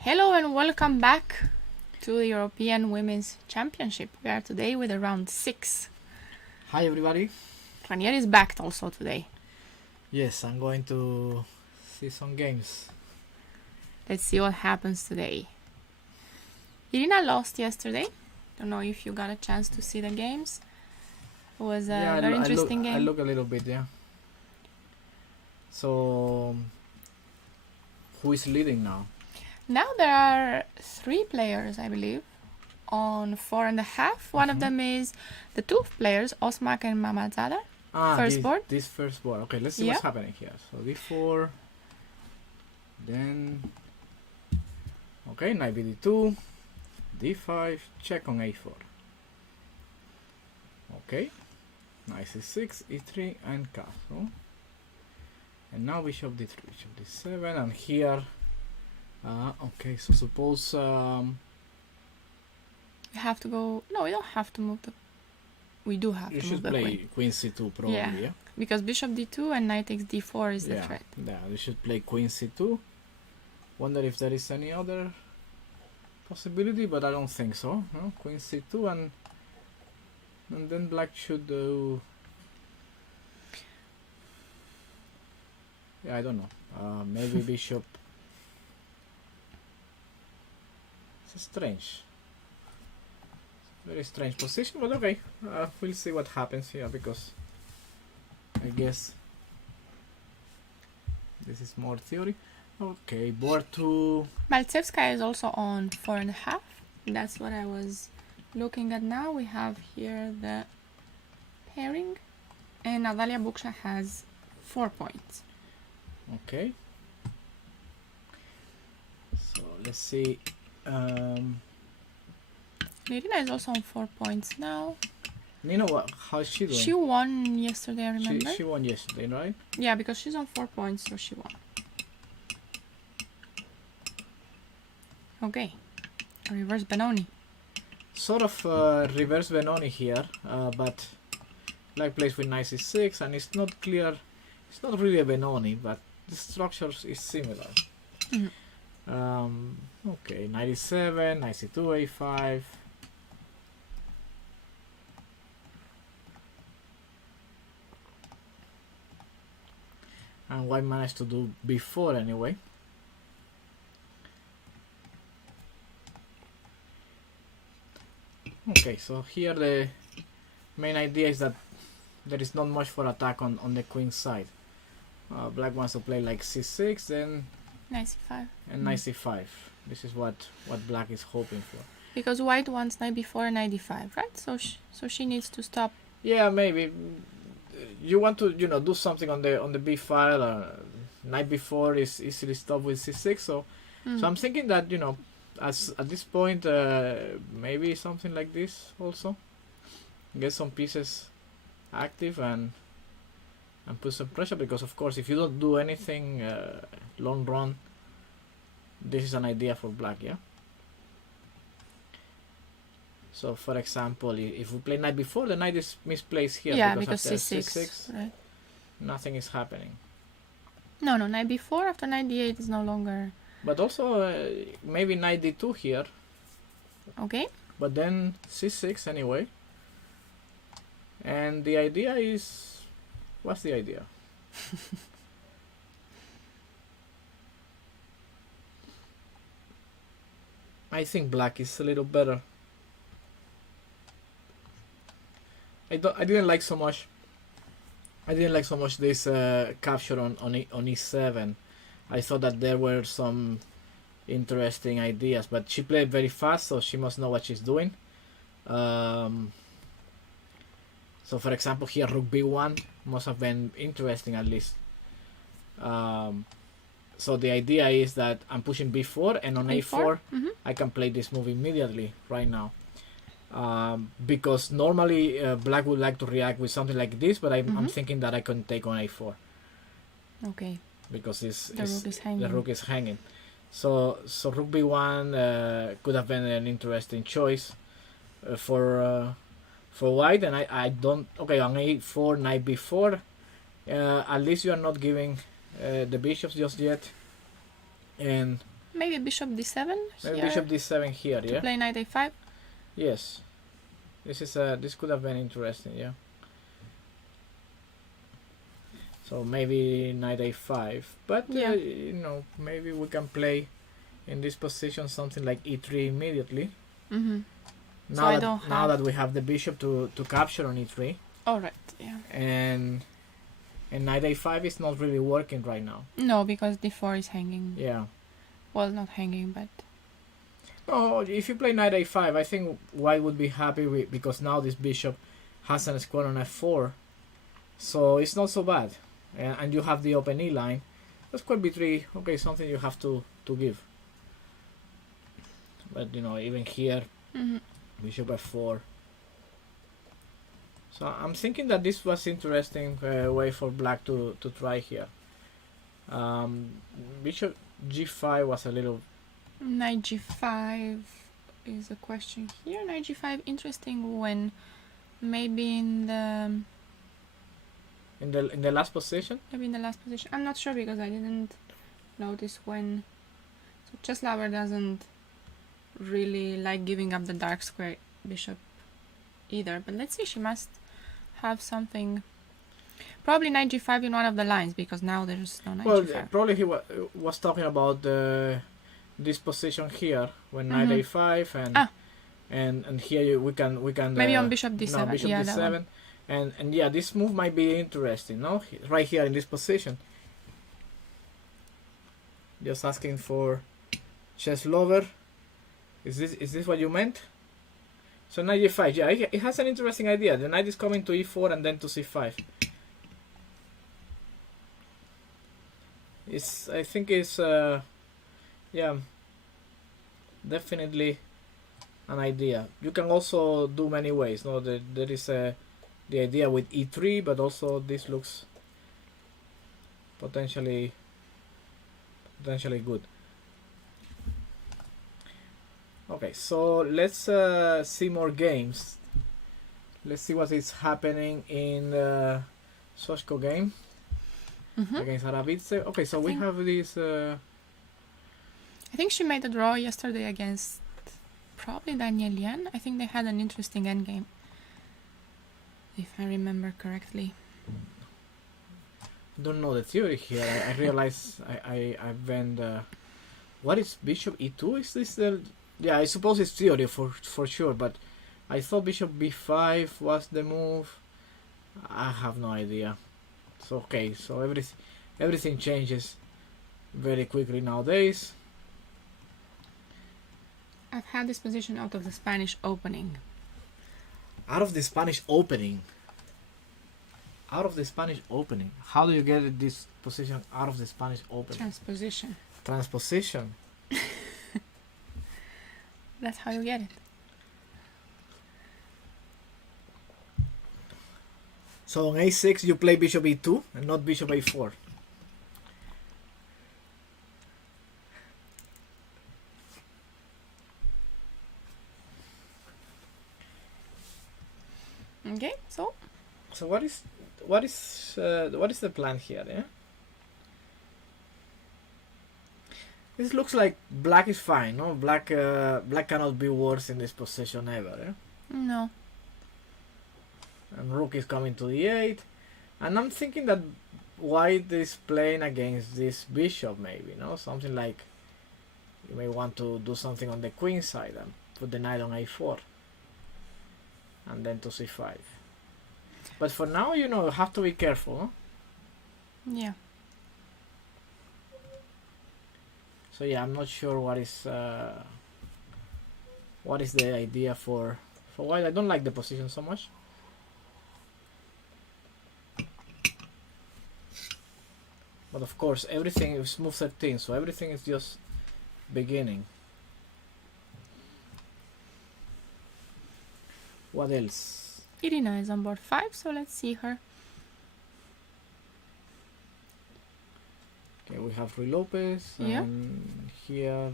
Hello and welcome back to the European Women's Championship. We are today with round 6. Hi everybody. Renier is back also today. Yes, I'm going to see some games. Let's see what happens today. Irina lost yesterday. Don't know if you got a chance to see the games. It was a very interesting game. I look a little bit, yeah. So, who is leading now? Now there are 3 players, I believe, on 4.5. One of them is the 2 players, Osmak and Mamadzada. First board. This first board. Okay, let's see what's happening here. So d4, then okay, knight bd2, d5, check on a4. Okay, knight c6, e3, and castle. And now bishop d3, bishop d7, and here. Okay, so suppose we have to go. No, we don't have to move the. We do have to move the queen. You should play queen c2 probably, yeah? Because bishop d2 and knight takes d4 is the threat. Yeah, you should play queen c2. Wonder if there is any other possibility, but I don't think so. No? Queen c2 and then black should do. Yeah, I don't know. Maybe bishop. It's strange. Very strange position, but okay. We'll see what happens here because I guess this is more theory. Okay, board 2. Maltsevskaya is also on 4.5. That's what I was looking at now. We have here the pairing. And Natalia Buksha has 4 points. Okay. So let's see. Irina is also on 4 points now. Nina, how's she doing? She won yesterday, I remember. She won yesterday, right? Yeah, because she's on 4 points, so she won. Okay. Reverse Benoni. Sort of reverse Benoni here, but black plays with knight c6, and it's not clear. It's not really a Benoni, but the structure is similar. Okay, knight e7, knight c2, a5. And white managed to do before anyway. Okay, so here the main idea is that there is not much for attack on the queen side. Black wants to play like c6, then knight c5. And knight c5. This is what black is hoping for. Because white wants knight b4 and knight d5, right? So she needs to stop. Yeah, maybe. You want to, do something on the b file. Knight b4 is easily stopped with c6. So I'm thinking that at this point maybe something like this also. Get some pieces active and put some pressure, because of course if you don't do anything long run, this is an idea for black, yeah. So for example, if we play knight before, the knight is misplaced here, because c6, right? Nothing is happening. No, knight b4 after knight d8 is no longer. But also maybe knight d2 here. Okay. But then c6 anyway. And the idea is, what's the idea? I think black is a little better. I didn't like so much. I didn't like so much this capture on e7. I thought that there were some interesting ideas, but she played very fast, so she must know what she's doing. So for example, here rook b1 must have been interesting at least. So the idea is that I'm pushing b4, and on a4 I can play this move immediately right now. Because normally black would like to react with something like this, but I'm thinking that I can take on a4. Okay. Because the rook is hanging. So rook b1 could have been an interesting choice for white, and I don't. Okay, on a4, knight b4. At least you are not giving the bishops just yet, and Maybe bishop d7 Maybe here bishop d7 here, to yeah? play knight a5. Yes. This could have been interesting, yeah. So maybe knight a5, but Yeah. you know, maybe we can play in this position something like e3 immediately. Mm-hmm. Now that we have the bishop to capture on e3. All right, yeah. And knight a5 is not really working right now. No, because d4 is hanging. Yeah. Well, not hanging, but... No, if you play knight a5, I think white would be happy with, because now this bishop has a square on f4. So it's not so bad. And you have the open E line. That's square b3, okay, something you have to give. But you know, even here, bishop f4. So I'm thinking that this was interesting way for black to try here. Bishop g5 was a little... Knight g5 is a question here. Knight g5 interesting when maybe in the last position. Maybe in the last position. I'm not sure because I didn't notice when. So Czeslawer doesn't really like giving up the dark square bishop either. But let's see. She must have something. Probably knight g5 in one of the lines because now there's no knight g5. Probably he was talking about this position here when knight a5 and here we can maybe on bishop d7. No, bishop d7 and yeah, this move might be interesting, no? Right here in this position. Just asking for Czeslawer. Is this what you meant? So knight g5, yeah, it has an interesting idea. The knight is coming to e4 and then to c5. I think it's yeah, definitely an idea. You can also do many ways. No, there is the idea with e3, but also this looks potentially good. Okay, so let's see more games. Let's see what is happening in the Sochko game against Aravidze. Okay, so we have this. I think she made a draw yesterday against probably Daniel Yan. I think they had an interesting endgame, if I remember correctly. Don't know the theory here. I realize I've been. What is bishop e2? Is this the? Yeah, I suppose it's theory for sure, but I thought bishop b5 was the move. I have no idea. So okay, so everything changes very quickly nowadays. I've had this position out of the Spanish opening. Out of the Spanish opening? Out of the Spanish opening? How do you get this position out of the Spanish opening? Transposition. Transposition? That's how you get it. So on a6 you play bishop e2 and not bishop a4. Okay, so what is the plan here? Yeah, this looks like black is fine. No, black cannot be worse in this position ever. Yeah? No. And rook is coming to d8, and I'm thinking that white is playing against this bishop, maybe, no, something like you may want to do something on the queen side and put the knight on a4 and then to c5. But for now, you know, you have to be careful, huh? Yeah. So yeah, I'm not sure what is the idea for white. I don't like the position so much. But of course, everything is move 13, so everything is just beginning. What else? Irina is on board 5, so let's see her. Okay, we have Rui Lopez, Yeah. and here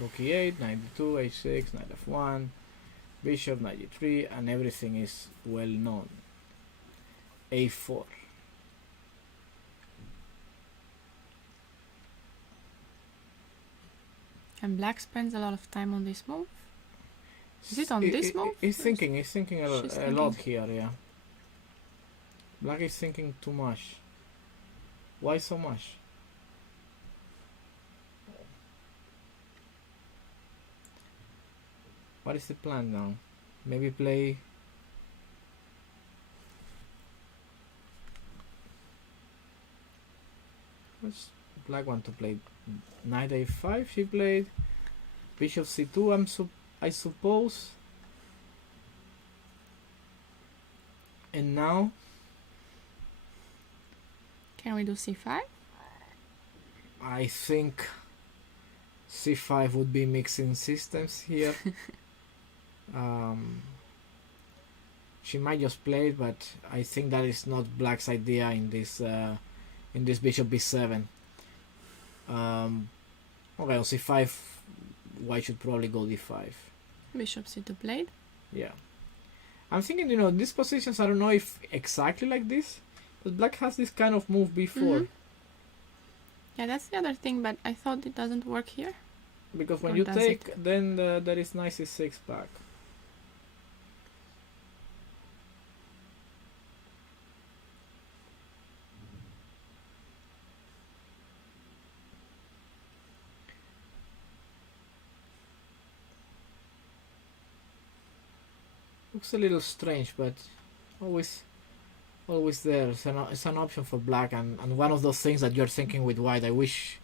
rook e8, knight d2, h6, knight f1, bishop, knight g3, and everything is well known. a4. And black spends a lot of time on this move. Is it on this move? He's thinking a She's lot here, yeah. Black is thinking too much. Why so much? What is the plan now? Maybe play... What's black want to play? Knight a5 she played. Bishop c2 I suppose. And now... Can we do c5? I think c5 would be mixing systems here. She might just play it, but I think that is not black's idea in this bishop b7. Okay, on c5 white should probably go d5. Bishop c2 played. Yeah, I'm thinking, these positions, I don't know if exactly like this, but black has this kind of move before. Yeah, that's the other thing, but I thought it doesn't work here. Because when Or you does take, it? then there is knight c6 back. Looks a little strange, but always there. It's an option for black, and one of those things that you're thinking with white. I wish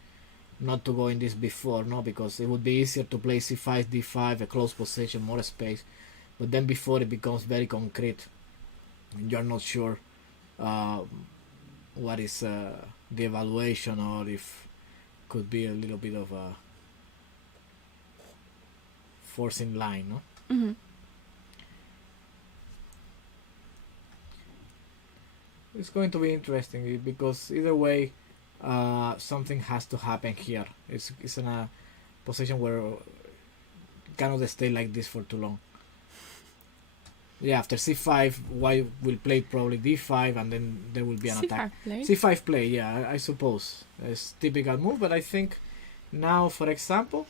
not to go in this before, no, because it would be easier to play c5, d5, a close position, more space. But then before it becomes very concrete, and you're not sure what is the evaluation, or if could be a little bit of a forcing line, no? It's going to be interesting because either way, something has to happen here. It's in a position where it cannot stay like this for too long. Yeah, after c5, white will play probably d5, and then there will be an attack. Played. c5 play, yeah, I suppose. It's typical move, but I think now, for example,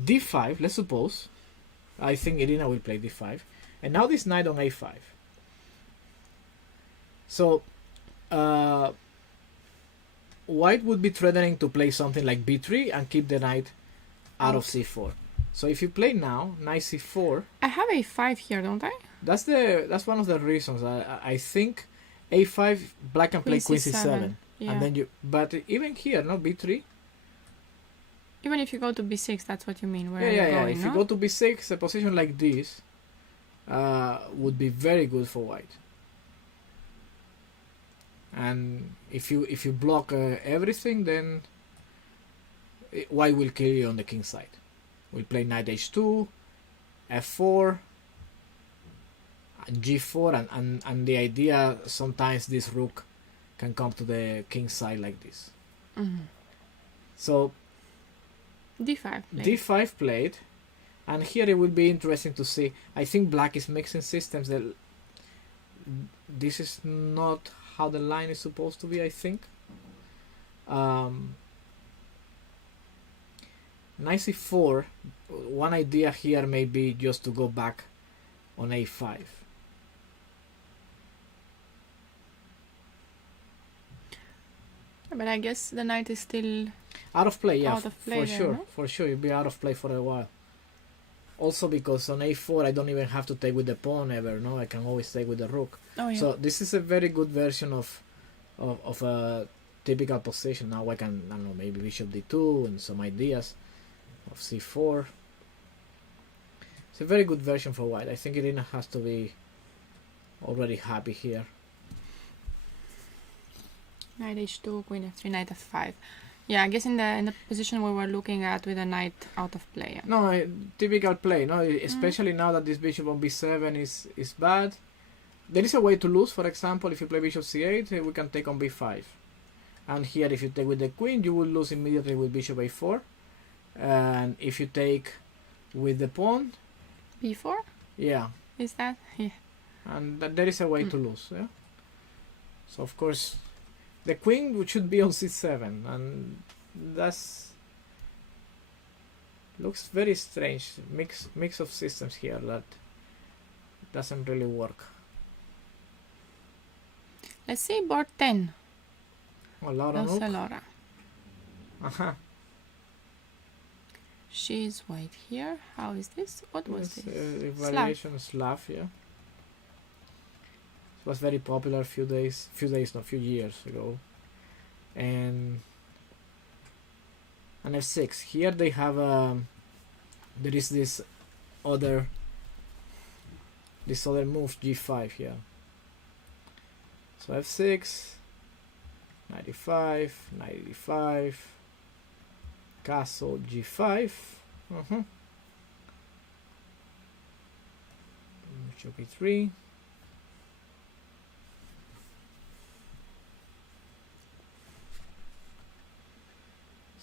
d5, let's suppose, I think Irina will play d5, and now this knight on a5. So, white would be threatening to play something like b3 and keep the knight out of c4. So if you play now, knight c4... I have a5 here, don't I? That's one of the reasons. I think a5, black can play queen c7. Yeah. And then but even here, no, b3? Even if you go to b6, that's what you mean. Where Yeah. going, If no? you go to b6, a position like this would be very good for white. And if you block everything, then white will kill you on the king side. We'll play knight h2, f4, and g4, and the idea sometimes this rook can come to the king side like this. So d5 played. d5 played, and here it will be interesting to see. I think black is mixing systems. That this is not how the line is supposed to be, I think. Knight c4, one idea here may be just to go back on a5. But I guess the knight is still Out of play, yeah, out of play for there, sure. no? For sure, you'll be out of play for a while. Also because on a4 I don't even have to take with the pawn ever, no? I can always take with the rook. Oh yeah. So this is a very good version of a typical position. Now I can, I don't know, maybe bishop d2 and some ideas of c4. It's a very good version for white. I think Irina has to be already happy here. Knight h2, queen f3, knight f5. Yeah, I guess in the position we were looking at with a knight out of play. Yeah. No, typical play, no, especially now that this bishop on b7 is bad. There is a way to lose. For example, if you play bishop c8, we can take on b5. And here, if you take with the queen, you will lose immediately with bishop a4. And if you take with the pawn, b4? yeah. Is that? Yeah. And there is a way to lose, yeah. So of course, the queen should be on c7, and that's Looks very strange. Mix of systems here that doesn't really work. Let's see board 10. Oh, Laura Also Nook. Laura. She's white here. How is this? What was this? Variation Slav, yeah. It was very popular a few years ago. And an F6. Here they have there is this other move G5 here. So F6, 95, 95, castle G5. Bishop E3.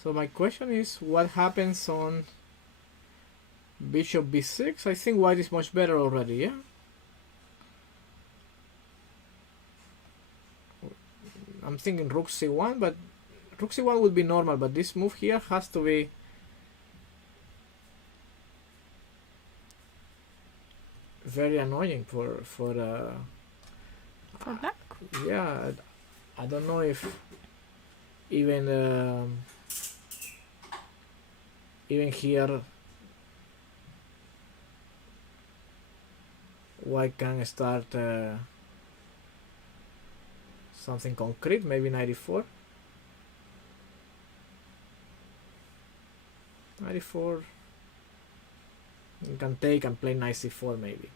So my question is, what happens on Bishop B6? I think white is much better already, yeah? I'm thinking Rook C1, but Rook C1 would be normal, but this move here has to be very annoying for black? Yeah, I don't know if even here white can start something concrete, maybe 94. 94. You can take and play knight c4 maybe.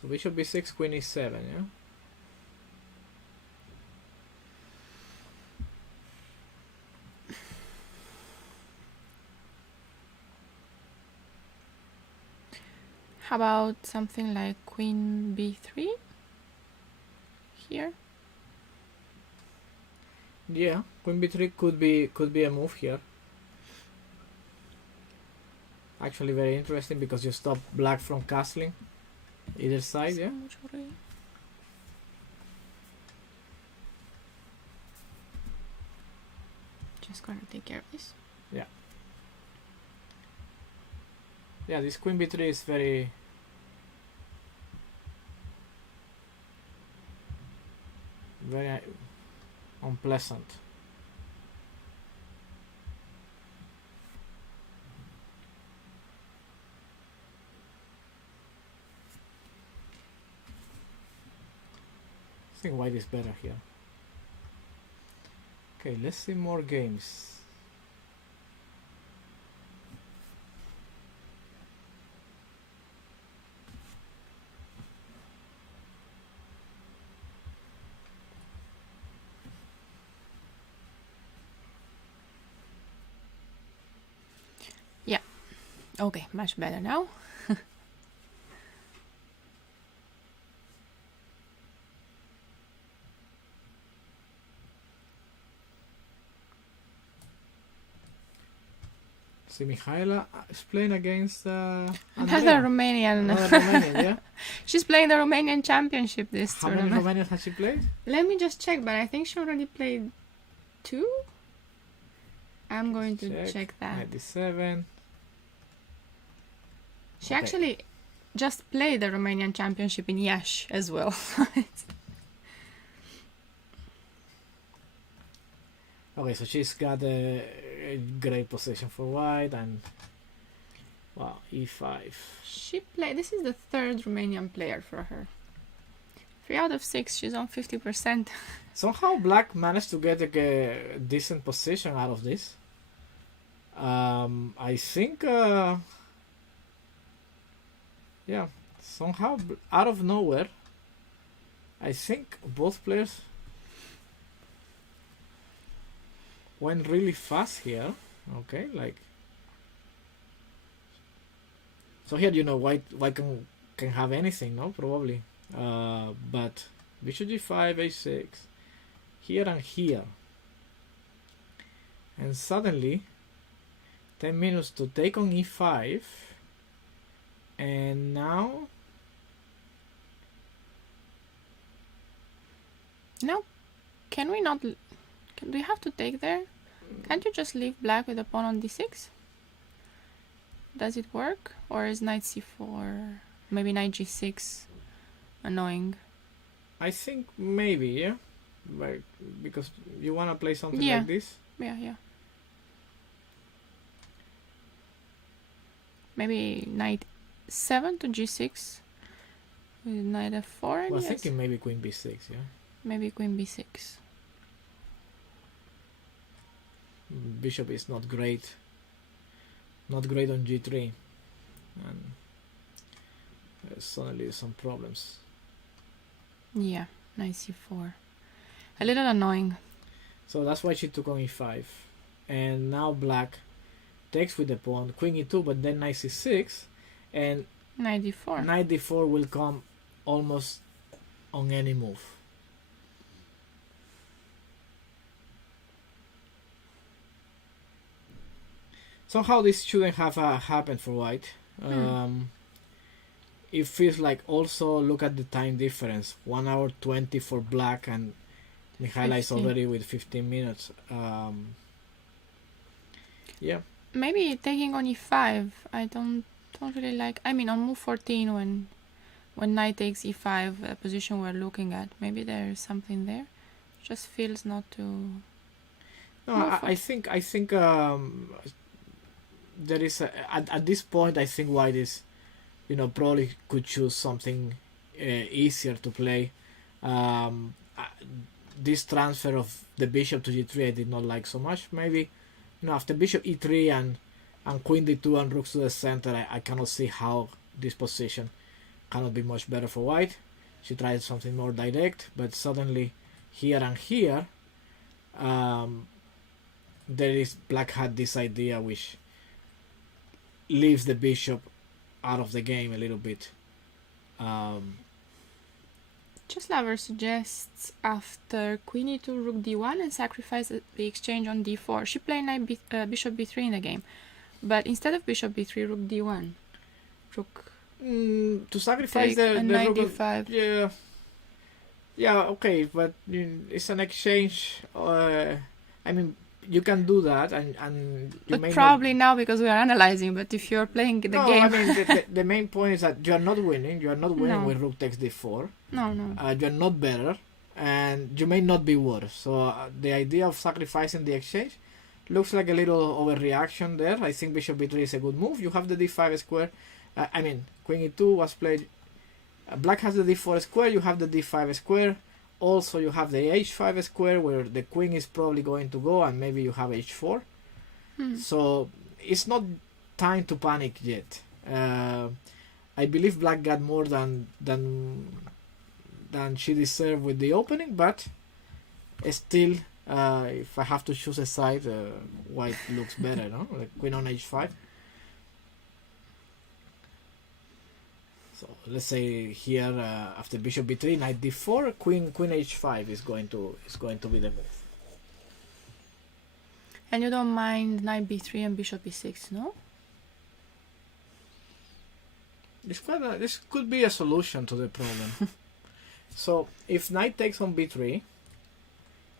So bishop b6, queen e7, yeah? How about something like queen b3 here? Yeah, queen b3 could be a move here. Actually very interesting because you stop black from castling either side, yeah? Just gonna take care of this. Yeah. Yeah, this queen b3 is very unpleasant. I think white is better here. Okay, let's see more games. Okay, much better now. See, Mihaela is playing against Another Andrea. Romanian. Another Romanian, yeah? She's playing the Romanian Championship this How many tournament. Romanians has she played? Let me just check, but I think she already played 2. I'm going to check that. 97. She Okay. actually just played the Romanian Championship in Iași as well. Okay, so she's got a great position for white and wow, e5. She played. This is the 3rd Romanian player for her. 3 out of 6. She's on 50%. Somehow black managed to get a decent position out of this. I think yeah, somehow out of nowhere I think both players went really fast here. Okay, like so here, you know, white can have anything, no, probably, but bishop g5, a6 here and here, and suddenly 10 minutes to take on e5, and now No, can we not? Do you have to take there? Can't you just leave black with a pawn on d6? Does it work? Or is knight c4, maybe knight g6 annoying? I think maybe, yeah, like, because you want to play something Yeah. like this. Yeah. Maybe knight 7 to g6 with knight f4, I Well, guess. thinking maybe queen b6, yeah. Maybe queen b6. Bishop is not great. Not great on g3, and suddenly some problems. Yeah, knight c4. A little annoying. So that's why she took on e5, and now black takes with the pawn, queen e2, but then knight c6, and Knight d4. knight d4 will come almost on any move. Somehow this shouldn't have happened for white. It feels like, also look at the time difference, 1 hour 20 for black, and Mihaela is 15. already with 15 minutes. Yeah. Maybe taking on e5. I don't really like. I mean, on move 14, when knight takes e5, a position we're looking at, maybe there is something there. Just feels not to. No, I think there is at this point. I think white is, probably could choose something easier to play. This transfer of the bishop to g3 I did not like so much. Maybe, after bishop e3 and queen d2 and rooks to the center, I cannot see how this position cannot be much better for white. She tried something more direct, but suddenly here and here, there is black had this idea which leaves the bishop out of the game a little bit. Lover suggests after queen e2, rook d1 and sacrifice the exchange on d4. She played bishop b3 in the game, but instead of bishop b3, rook d1. Rook. To sacrifice the knight rook. d5. Yeah, okay, but it's an exchange. I mean, you can do that, and you But may probably now because we are analyzing. But if you're playing the no, game, I mean the main point is that you are not winning. You are not winning No. when rook takes d4. no. You are not better, and you may not be worse. So the idea of sacrificing the exchange looks like a little overreaction there. I think bishop b3 is a good move. You have the d5 square. I mean, queen e2 was played. Black has the d4 square. You have the d5 square. Also, you have the h5 square where the queen is probably going to go, and maybe you have h4. So it's not time to panic yet. I believe black got more than she deserved with the opening, but still, if I have to choose a side, white looks better, no? Like queen on h5. So let's say here after bishop b3, knight d4, queen h5 is going to be the move. And you don't mind knight b3 and bishop b6, no? This could be a solution to the problem. So if knight takes on b3,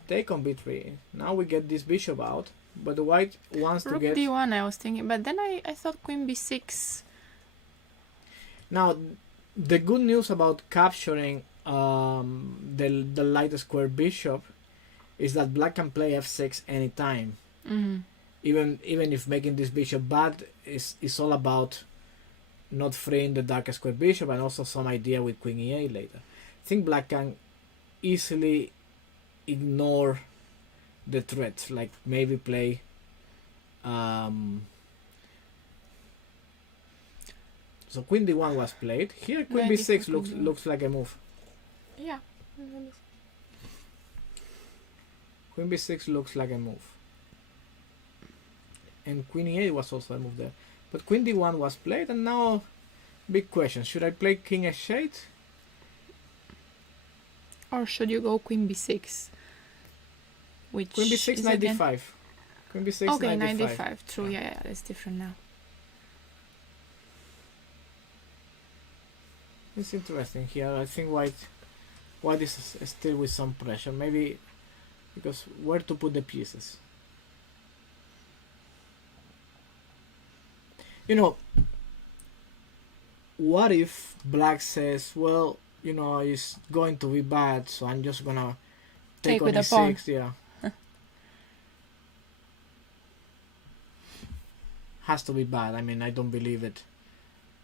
take on b3. Now we get this bishop out, but the white wants Rook to get d1 I was thinking, but then I thought queen b6. Now, the good news about capturing the light square bishop is that black can play f6 anytime. Even if making this bishop bad is all about not freeing the dark square bishop, and also some idea with queen e8 later. I think black can easily ignore the threats, like maybe play so queen d1 was played. Here queen Knight b6 d4 looks like a move. Yeah. Queen b6 looks like a move. And queen e8 was also a move there. But queen d1 was played, and now big question. Should I play king h8? Or should you go queen b6? Which Queen b6, is knight again... d5. Queen b6, Okay, knight knight d5. d5. True, yeah, that's different now. It's interesting here. I think white white is still with some pressure. Maybe because where to put the pieces? You know, what if black says, well, you know, it's going to be bad, so I'm just gonna take on with a pawn. e6, yeah. Has to be bad. I mean, I don't believe it.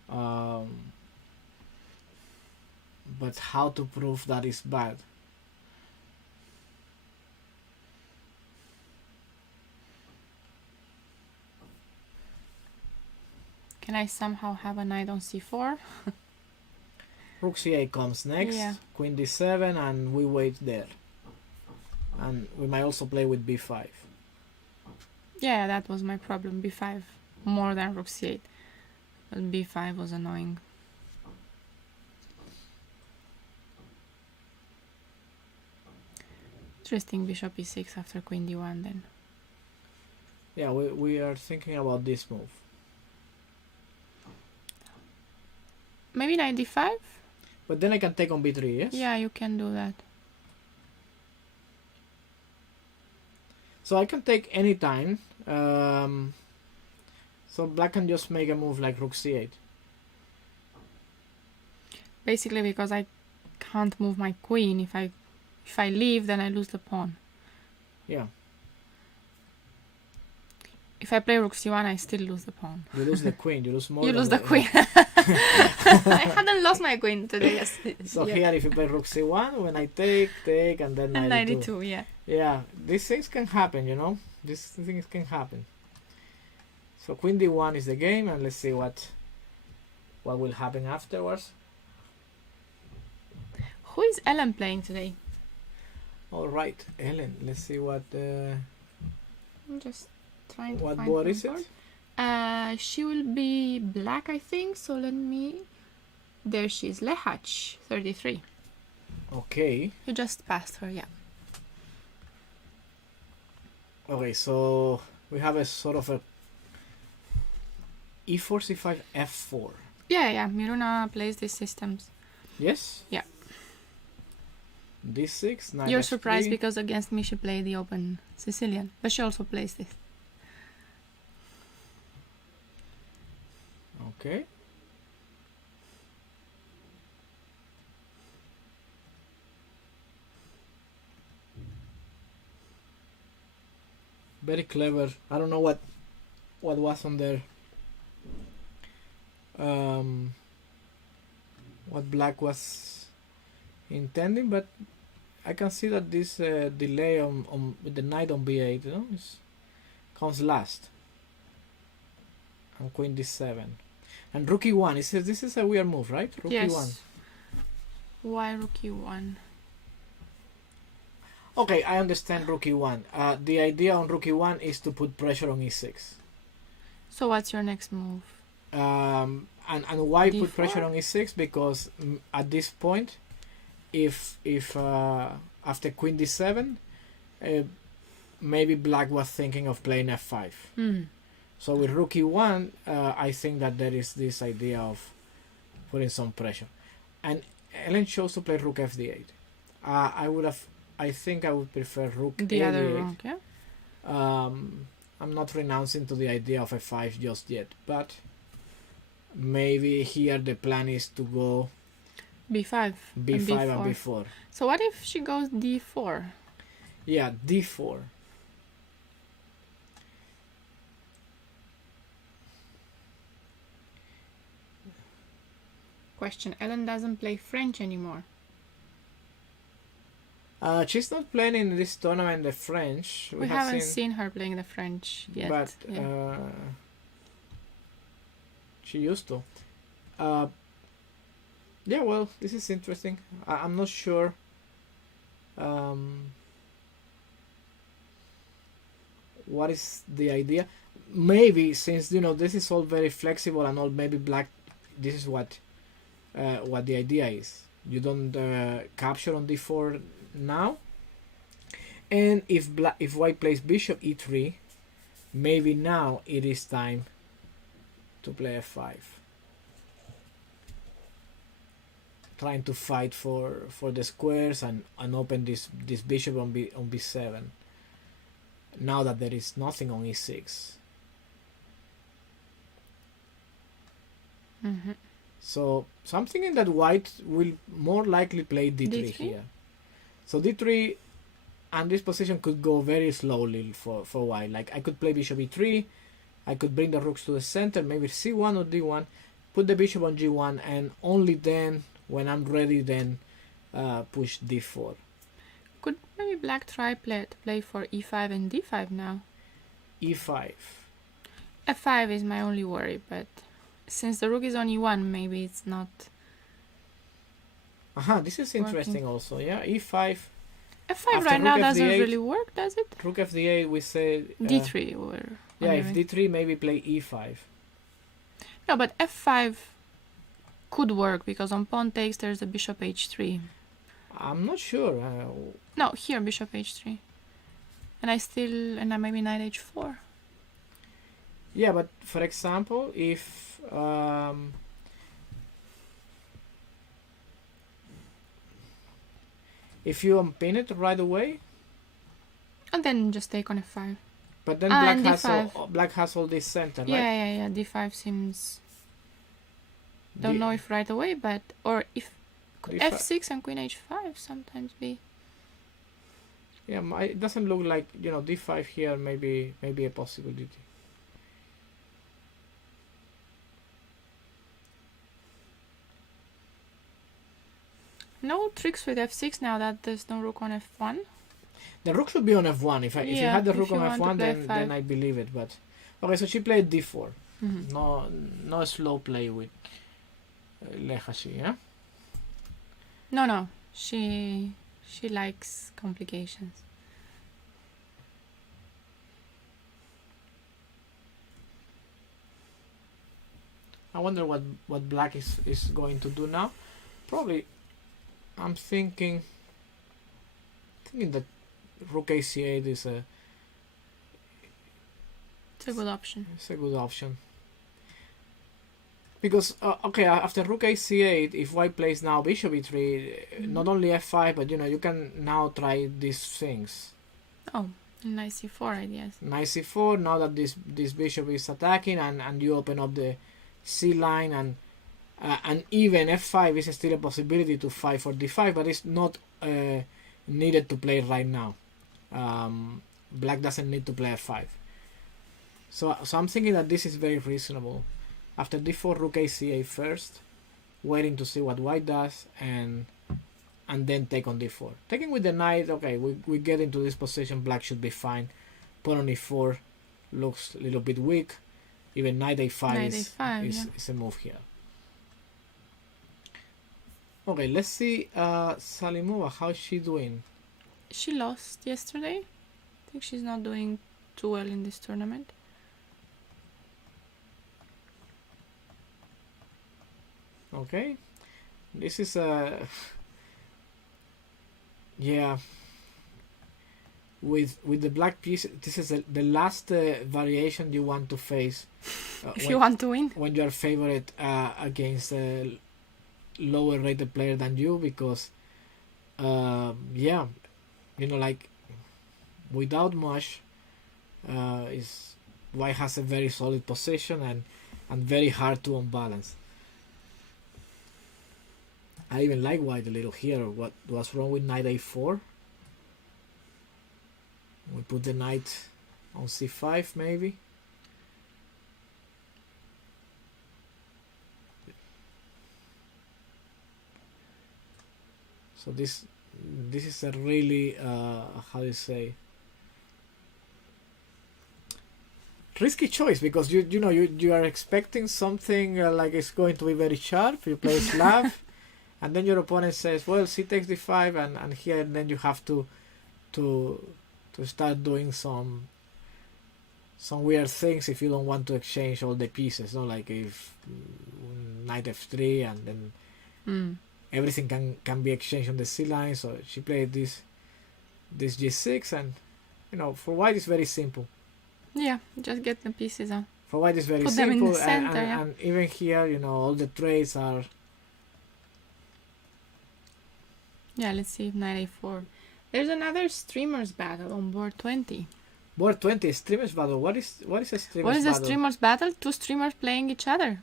But how to prove that it's bad? Can I somehow have a knight on c4? Rook c8 comes next, Yeah. queen d7, and we wait there. And we might also play with b5. Yeah, that was my problem. b5 more than rook c8. But b5 was annoying. Interesting, bishop e6 after queen d1 then. Yeah, we are thinking about this move. Maybe knight d5? But then I can take on b3, yes? Yeah, you can do that. So I can take any time. So black can just make a move like rook c8. Basically because I can't move my queen. If I leave, then I lose the pawn. Yeah. If I play rook c1, I still lose the pawn. You lose the queen. You lose more. You than lose the queen. I hadn't lost my queen today. Yes. So Yeah. here, if you play rook c1, when I take, and then And knight 92, yeah. Yeah, these things can happen, you know. These things can happen. So queen d1 is the game, and let's see what will happen afterwards. Who is Ellen playing today? All right, Ellen. Let's see what I'm just trying to what find board her is board. it? She will be black, I think. So let me. There she is, Lehach, 33. Okay. You just passed her, yeah. Okay, so we have a sort of a e4, c5, f4. Yeah. Miruna plays these systems. Yes. Yeah. d6. Knight You're f3. surprised because against me she played the open Sicilian, but she also plays this. Okay. Very clever. I don't know what was on there. What black was intending, but I can see that this delay on with the knight on b8, you know, comes last. And queen d7. And rook e1. This is a weird move, right? Rook Yes. e1. Why rook e1? Okay, I understand rook e1. The idea on rook e1 is to put pressure on e6. So what's your next move? And why put D4? pressure on e6? Because at this point, if after queen d7, maybe black was thinking of playing f5. So with rook e1, I think that there is this idea of putting some pressure. And Ellen chose to play rook fd8. I think I would prefer rook The a8. other rook, yeah? I'm not renouncing to the idea of f5 just yet, but maybe here the plan is to go b5. b5 and b4. So what if she goes d4? Yeah, d4. Question. Ellen doesn't play French anymore. She's not playing in this tournament the French. We haven't seen her playing the French yet. But yeah. she used to. Yeah, well, this is interesting. I'm not sure. What is the idea? Maybe since this is all very flexible and all, maybe black. This is what the idea is. You don't capture on d4 now, and if white plays bishop e3, maybe now it is time to play f5. trying to fight for the squares and open this bishop on b7. Now that there is nothing on e6. Mm-hmm. So I'm thinking that white will more likely play d3 here. So d3 and this position could go very slowly for white. Like I could play bishop e3, I could bring the rooks to the center, maybe c1 or d1, put the bishop on g1, and only then, when I'm ready, then push d4. Could maybe black try play for e5 and d5 now? e5. f5 is my only worry, but since the rook is on e1, maybe it's not. This is interesting working. Also, yeah, e5. f5 right now doesn't really work, does it? Rook f8, we say d3 or yeah, if d3, maybe play e5. No, but f5 could work because on pawn takes there's a bishop h3. I'm not sure. No, here bishop h3, and I maybe knight h4. Yeah, but for example, if you unpin it right away, and then just take on f5. But then black has all this center, right? Yeah. D5 seems. Don't know if right away, but or if f6 and queen h5 sometimes be. Yeah, it doesn't look like d5 here. Maybe a possibility. No tricks with f6 now that there's no rook on f1. The rook should be on f1. If you had the rook on f1, then I believe it. But okay, so she played d4. Mm-hmm. No slow play with Lehashi, yeah. No. She likes complications. I wonder what black is going to do now. Probably, I'm thinking that rook a8 is it's a good option. It's a good option. Because after rook a8, if white plays now bishop e3, not only f5, but you can now try these things. Oh, knight c4, I guess. Knight c4. Now that this bishop is attacking, and you open up the c line, and even f5 is still a possibility to fight for d5, but it's not needed to play right now. Black doesn't need to play f5. So I'm thinking that this is very reasonable. After d4, rook a8 first, waiting to see what white does, and then take on d4. Taking with the knight, okay, we get into this position, black should be fine. Pawn on e4 looks a little bit weak. Even knight a5 is a move here. Okay, let's see Salimova, how's she doing? She lost yesterday. I think she's not doing too well in this tournament. Okay, this is yeah, with the black piece, this is the last variation you want to face if you want to win, when you are favored against a lower rated player than you, because like without much white has a very solid position and very hard to unbalance. I even like white a little here. What was wrong with knight a4? We put the knight on c5 maybe. So this is a really how do you say, risky choice, because you are expecting something like it's going to be very sharp. You play Slav. And then your opponent says, well, c takes d5, and here, and then you have to start doing some weird things if you don't want to exchange all the pieces. Like if knight f3, and then everything can be exchanged on the c line. So she played this g6, and for white it's very simple. Yeah, just get the pieces on. For white it's very Put simple, them in the center, and even here, all the trades are Yeah, let's see if knight a4. There's another streamers battle on board 20. Board 20, streamers battle. What is a streamers What is battle? a streamers battle? Two streamers playing each other.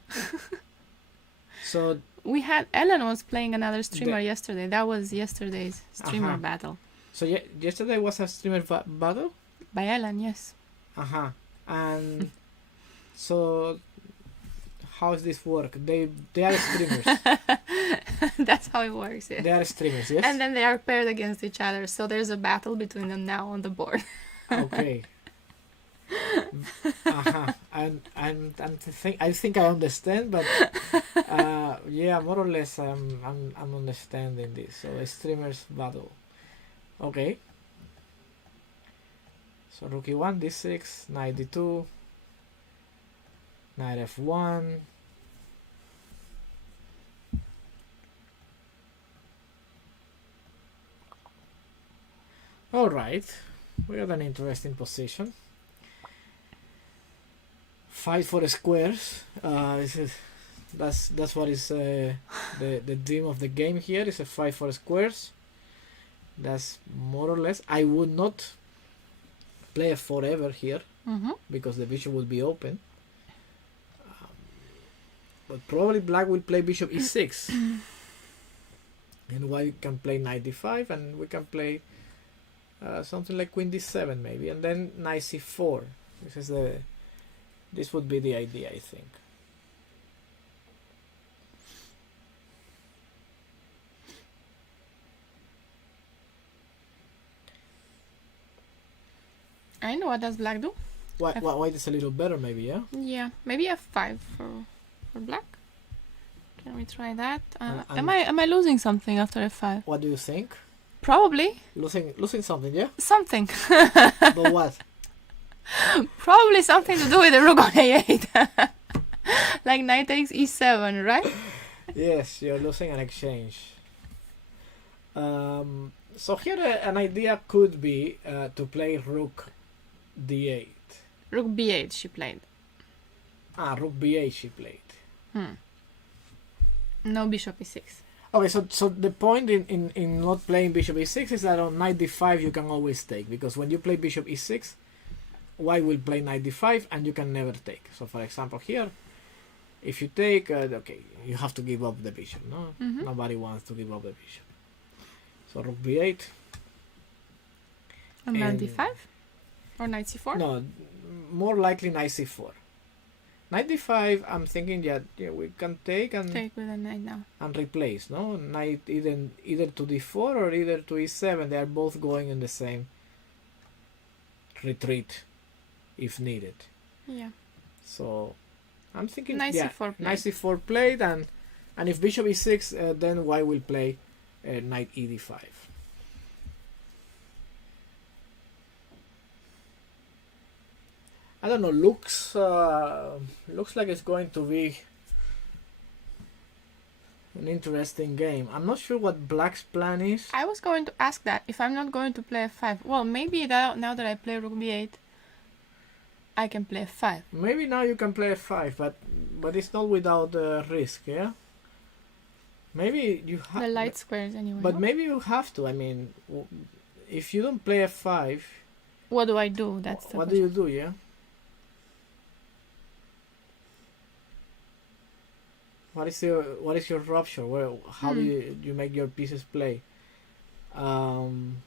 So We had Ellen was playing another streamer yesterday. That was yesterday's streamer battle. So yesterday was a streamer battle? By Ellen, yes. And so how does this work? They are streamers. That's how it works, yeah. They are streamers, yes? And then they are paired against each other. So there's a battle between them now on the board. Okay. I think I understand, but yeah, more or less I'm understanding this. So a streamers battle. Okay. So rook e1, d6, knight d2, knight f1. All right, we got an interesting position. Fight for the squares. That's what is the dream of the game here. Is a fight for squares. That's more or less. I would not play a forever here because the bishop will be open. But probably black will play bishop e6, and white can play knight d5, and we can play something like queen d7 maybe, and then knight c4. This would be the idea, I think. I know what does black do. White is a little better, maybe, yeah? Yeah, maybe f5 for black. Can we try that? And am I losing something after f5? What do you think? Probably. Losing something, yeah? Something. But what? Probably something to do with the rook on a8. Like knight takes e7, right? Yes, you're losing an exchange. So here an idea could be to play rook d8. Rook b8 she played. Rook b8 she played. No bishop e6. Okay, so the point in not playing bishop e6 is that on knight d5 you can always take, because when you play bishop e6, white will play knight d5 and you can never take. So for example here, if you take, okay, you have to give up the bishop, no? Nobody wants to give up the bishop. So rook b8. And knight d5? Or knight c4? No, more likely knight c4. Knight d5, I'm thinking that we can take with a knight now. And replace, no? Knight either to d4 or either to e7. They are both going in the same retreat if needed. Yeah. So I'm thinking knight c4 played. Knight c4 played, and if bishop e6, then white will play knight e5. I don't know. Looks like it's going to be an interesting game. I'm not sure what black's plan is. I was going to ask that if I'm not going to play f5. Well, maybe now that I play rook b8, I can play f5. Maybe now you can play f5, but it's not without risk, yeah. Maybe you have the light squares anyway. But maybe you have to. I mean, if you don't play f5, what do I do? That's the what question. do you do, yeah? What is your rupture? How do you make your pieces play? So on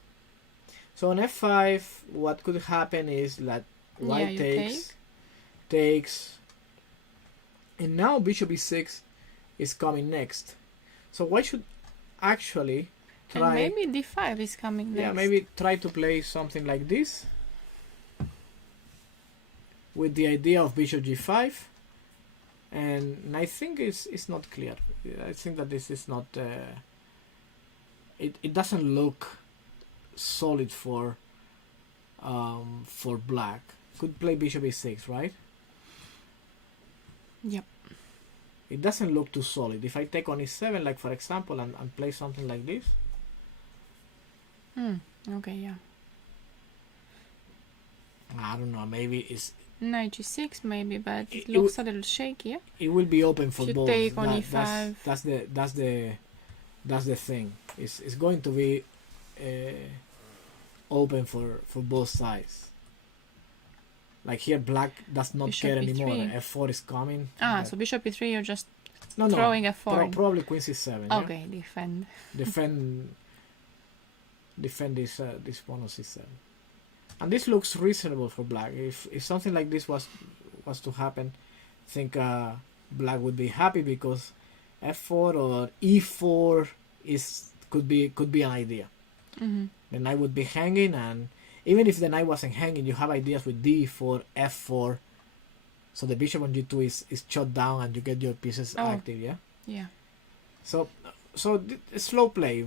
f5, what could happen is that white takes, and now bishop e6 is coming next. So white should actually try. And maybe d5 is coming next. Yeah, maybe try to play something like this, with the idea of bishop g5. And I think it's not clear. I think that this is not. It doesn't look solid for black. Could play bishop e6, right? Yep. It doesn't look too solid. If I take on e7, like for example, and play something like this. Okay, yeah. I don't know. Maybe it's. Knight g6 maybe, but it looks a little shaky. Yeah? It will be open for Should both. take on e5. That's That's the thing. It's going to be open for both sides. Like here, black does not Bishop care anymore. E3. F4 is coming. So bishop e3, you're just no, throwing F4 in. probably queen c7. Okay, defend. Defend this pawn on c7. And this looks reasonable for black. If something like this was to happen, I think black would be happy, because f4 or e4 could be an idea. Mm-hmm. The knight would be hanging, and even if the knight wasn't hanging, you have ideas with d4, f4, so the bishop on g2 is shot down and you get your pieces active. Yeah. So slow play.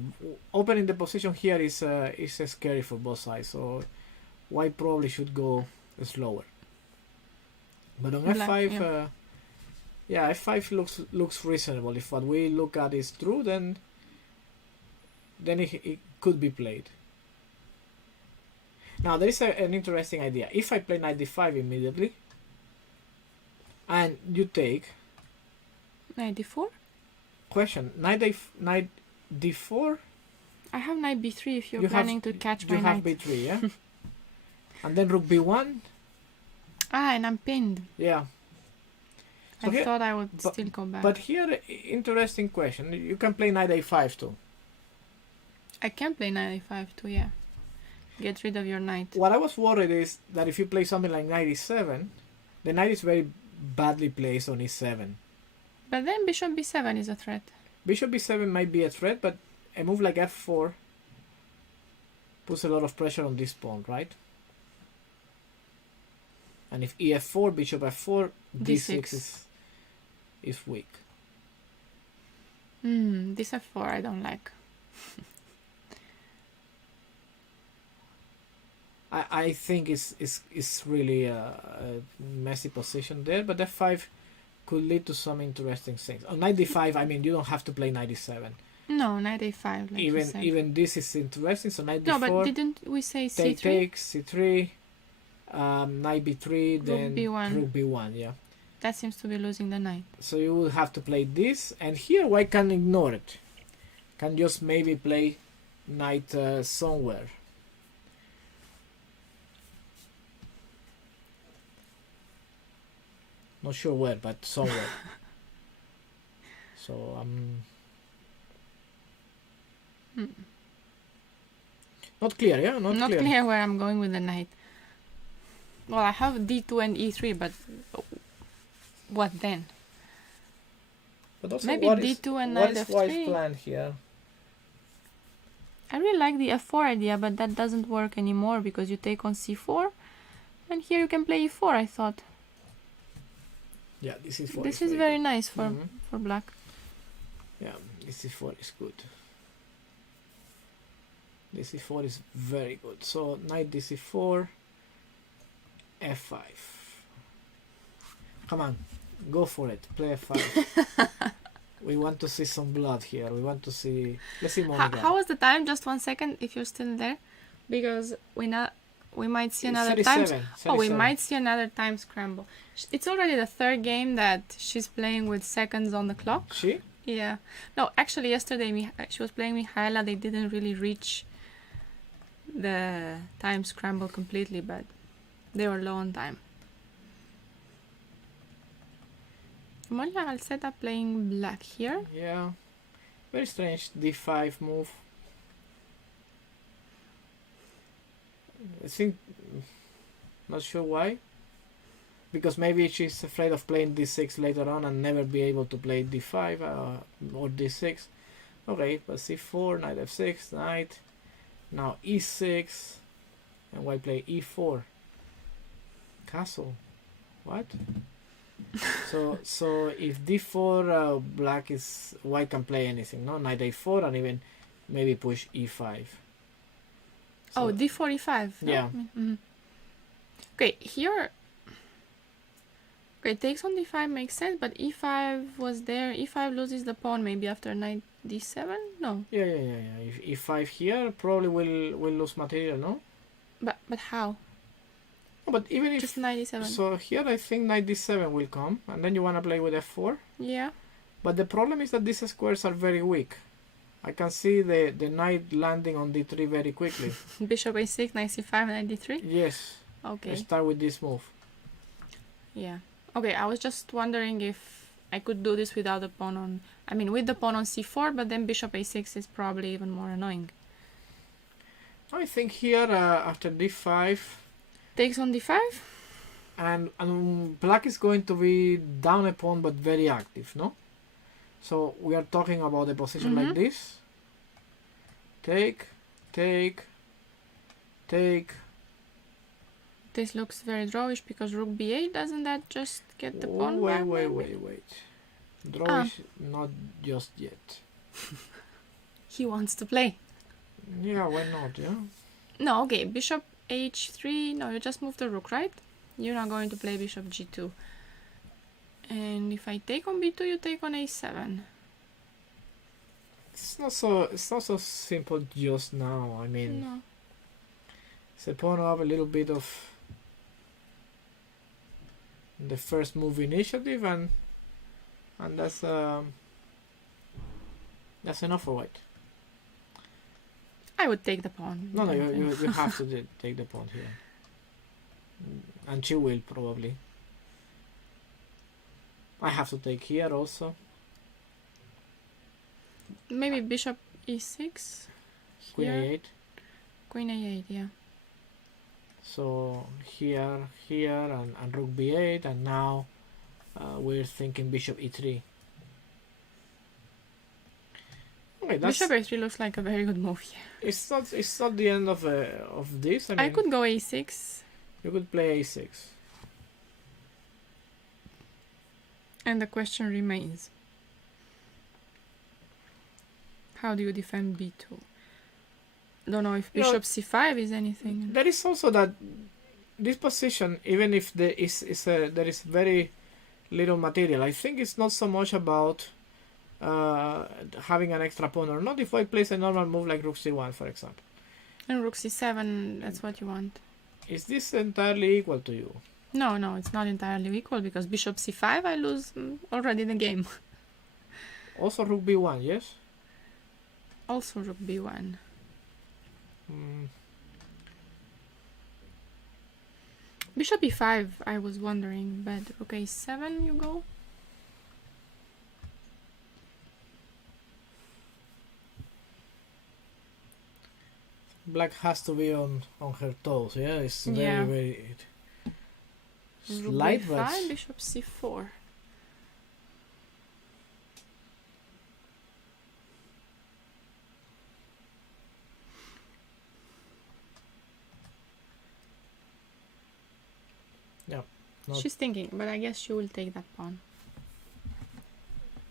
Opening the position here is scary for both sides, so white probably should go slower. But on Black, f5, f5 looks reasonable. If what we look at is true, then it could be played. Now there is an interesting idea. If I play knight d5 immediately, and you take Knight d4? Question, knight d4? I have knight b3 if you're planning to catch my knight. You have b3, yeah? And then rook b1? And I'm pinned. Yeah. So I thought I would still go back. But here, interesting question. You can play knight a5 too. I can play knight a5 too, yeah. Get rid of your knight. What I was worried is that if you play something like knight e7, the knight is very badly placed on e7. But then bishop b7 is a threat. Bishop b7 might be a threat, but a move like f4 puts a lot of pressure on this pawn, right? And if ef4, bishop f4, d6 is weak. This f4 I don't like. I think it's really a messy position there, but f5 could lead to some interesting things. On knight d5, I mean, you don't have to play knight d7. No, knight a5. Like even this is interesting. So knight d4. No, but didn't we say c3? Takes c3, knight b3, then rook b1. Yeah. That seems to be losing the knight. So you will have to play this, and here white can ignore it. Can just maybe play knight somewhere. Not sure where, but somewhere. So not clear, yeah? Not clear where I'm going with the knight. Well, I have d2 and e3, but what then? But also, maybe d2 and knight f3. What is white's plan here? I really like the f4 idea, but that doesn't work anymore because you take on c4, and here you can play e4, I thought. Yeah, this is This is very nice for black. Yeah, this e4 is good. This e4 is very good. So knight dc4, f5. Come on, go for it. Play f5. We want to see some blood here. We want to see. Let's see Monica. How was the time? Just 1 second, if you're still there, because we might see another time. Oh, we might see another time scramble. It's already the third game that she's playing with seconds on the clock. She? Yeah. No, actually, yesterday she was playing Mihaela. They didn't really reach the time scramble completely, but they were low on time. Monia, I'll set up playing black here. Yeah. Very strange d5 move. I think, not sure why, because maybe she's afraid of playing d6 later on and never be able to play d5 or d6. Okay, but c4, knight f6, knight, now e6, and white play e4, castle. What? so if d4, black is, white can play anything, no? Knight a4 and even maybe push e5. So, oh, d4, e5. Yeah. Mm-hmm. Okay, here. Okay, takes on d5 makes sense, but e5 was there. e5 loses the pawn maybe after knight d7? No. Yeah. If e5 here, probably will lose material, no? But how? No, but even if... Just knight d7. So here I think knight d7 will come, and then you want to play with f4. Yeah. But the problem is that these squares are very weak. I can see the knight landing on d3 very quickly. Bishop a6, knight c5, knight d3? Yes. Okay. Let's start with this move. Yeah. Okay, I was just wondering if I could do this without the pawn on... I mean, with the pawn on c4, but then bishop a6 is probably even more annoying. I think here, after d5... Takes on d5? And black is going to be down a pawn, but very active, no? So we are talking about a position like this. Take, take, take. This looks very drawish because rook b8, doesn't that just get the pawn back? Wait. Drawish, not just yet. He wants to play. Yeah, why not, yeah? No, okay, bishop h3, no, you just move the rook, right? You're not going to play bishop g2. And if I take on b2, you take on a7. It's not so simple just now. I mean, No. it's a pawn of a little bit of the first move initiative, and that's enough for white. I would take the pawn. No, you have to take the pawn here, and she will probably. I have to take here also. Maybe bishop e6. Queen Here. a8. Queen a8, yeah. So here, and rook b8, and now we're thinking bishop e3. Okay, Bishop a3 looks like a very good move here. It's not the end of this. I mean, I could go a6. You could play a6. And the question remains. How do you defend b2? Don't know if bishop c5 is anything. There is also that this position, even if there is very little material, I think it's not so much about having an extra pawn or not. If I place a normal move like rook c1, for example. And rook c7, that's what you want. Is this entirely equal to you? No, it's not entirely equal because bishop c5, I lose already the game. Also rook b1, yes? Also rook b1. Bishop e5, I was wondering, but rook a7 you go? Black has to be on her toes, yeah? It's very slight, rook but... b5, bishop c4. Yeah. She's thinking, but I guess she will take that pawn.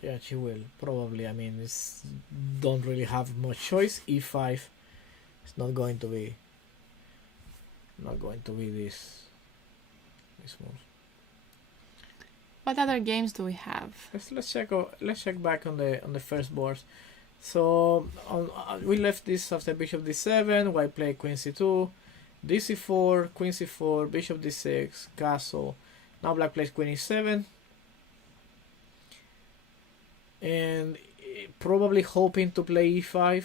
Yeah, she will, probably. I mean, don't really have much choice. e5 is not going to be this move. What other games do we have? Let's check back on the first board. So we left this after bishop d7. White played queen c2, d4, queen c4, bishop d6, castle. Now black plays queen e7, and probably hoping to play e5.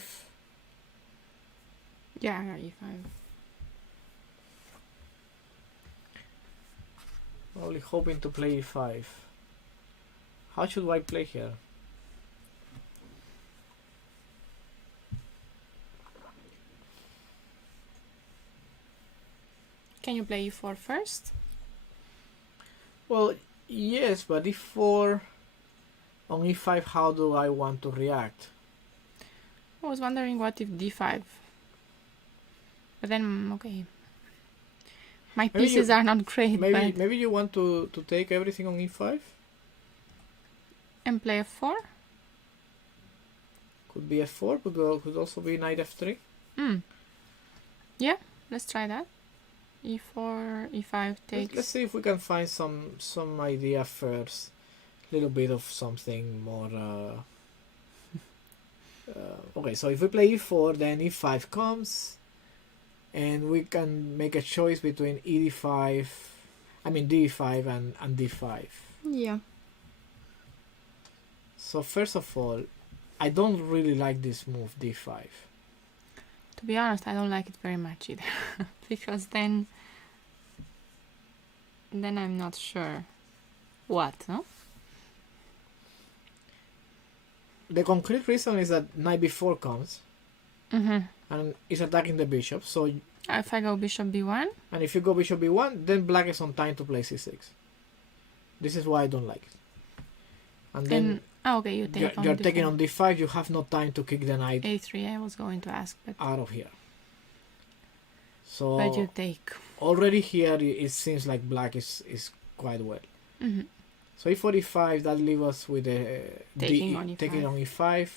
Yeah, e5. Probably hoping to play e5. How should white play here? Can you play e4 first? Well, yes, but e4 on e5, how do I want to react? I was wondering what if d5. But then, okay. My pieces are not great, maybe you want to take everything on e5? And play f4? Could be f4, could also be knight f3. Yeah, let's try that. e4, e5 takes... Let's see if we can find some idea first. A little bit of something more... okay, so if we play e4, then e5 comes, and we can make a choice between d5 and d5. Yeah. So first of all, I don't really like this move, d5. To be honest, I don't like it very much either. Because then I'm not sure what, no? The concrete reason is that knight b4 comes and is attacking the bishop. So if I go bishop b1, and if you go bishop b1, then black is on time to play c6. This is why I don't like it. And then okay, you take on you're d4. taking on d5. You have no time to kick the knight a3. I was going to ask, but out of here. So but you take. already here it seems like black is quite well. So e4, e5, that leaves us with a Taking on e5.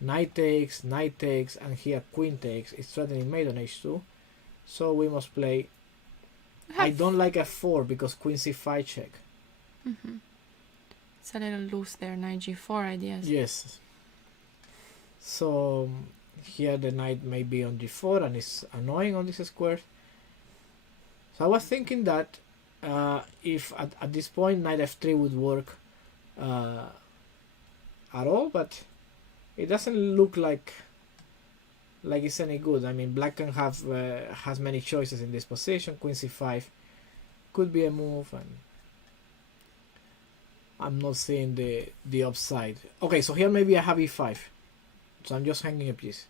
Knight takes, and here queen takes. It's threatening mate on h2. So we must play. I don't like f4 because queen c5 check. It's a little loose there, knight g4 ideas. Yes. So here the knight may be on g4 and it's annoying on this square. So I was thinking that if at this point knight f3 would work at all, but it doesn't look like it's any good. I mean, black can have has many choices in this position. Queen c5 could be a move, and I'm not seeing the upside. Okay, so here maybe I have e5, so I'm just hanging a piece.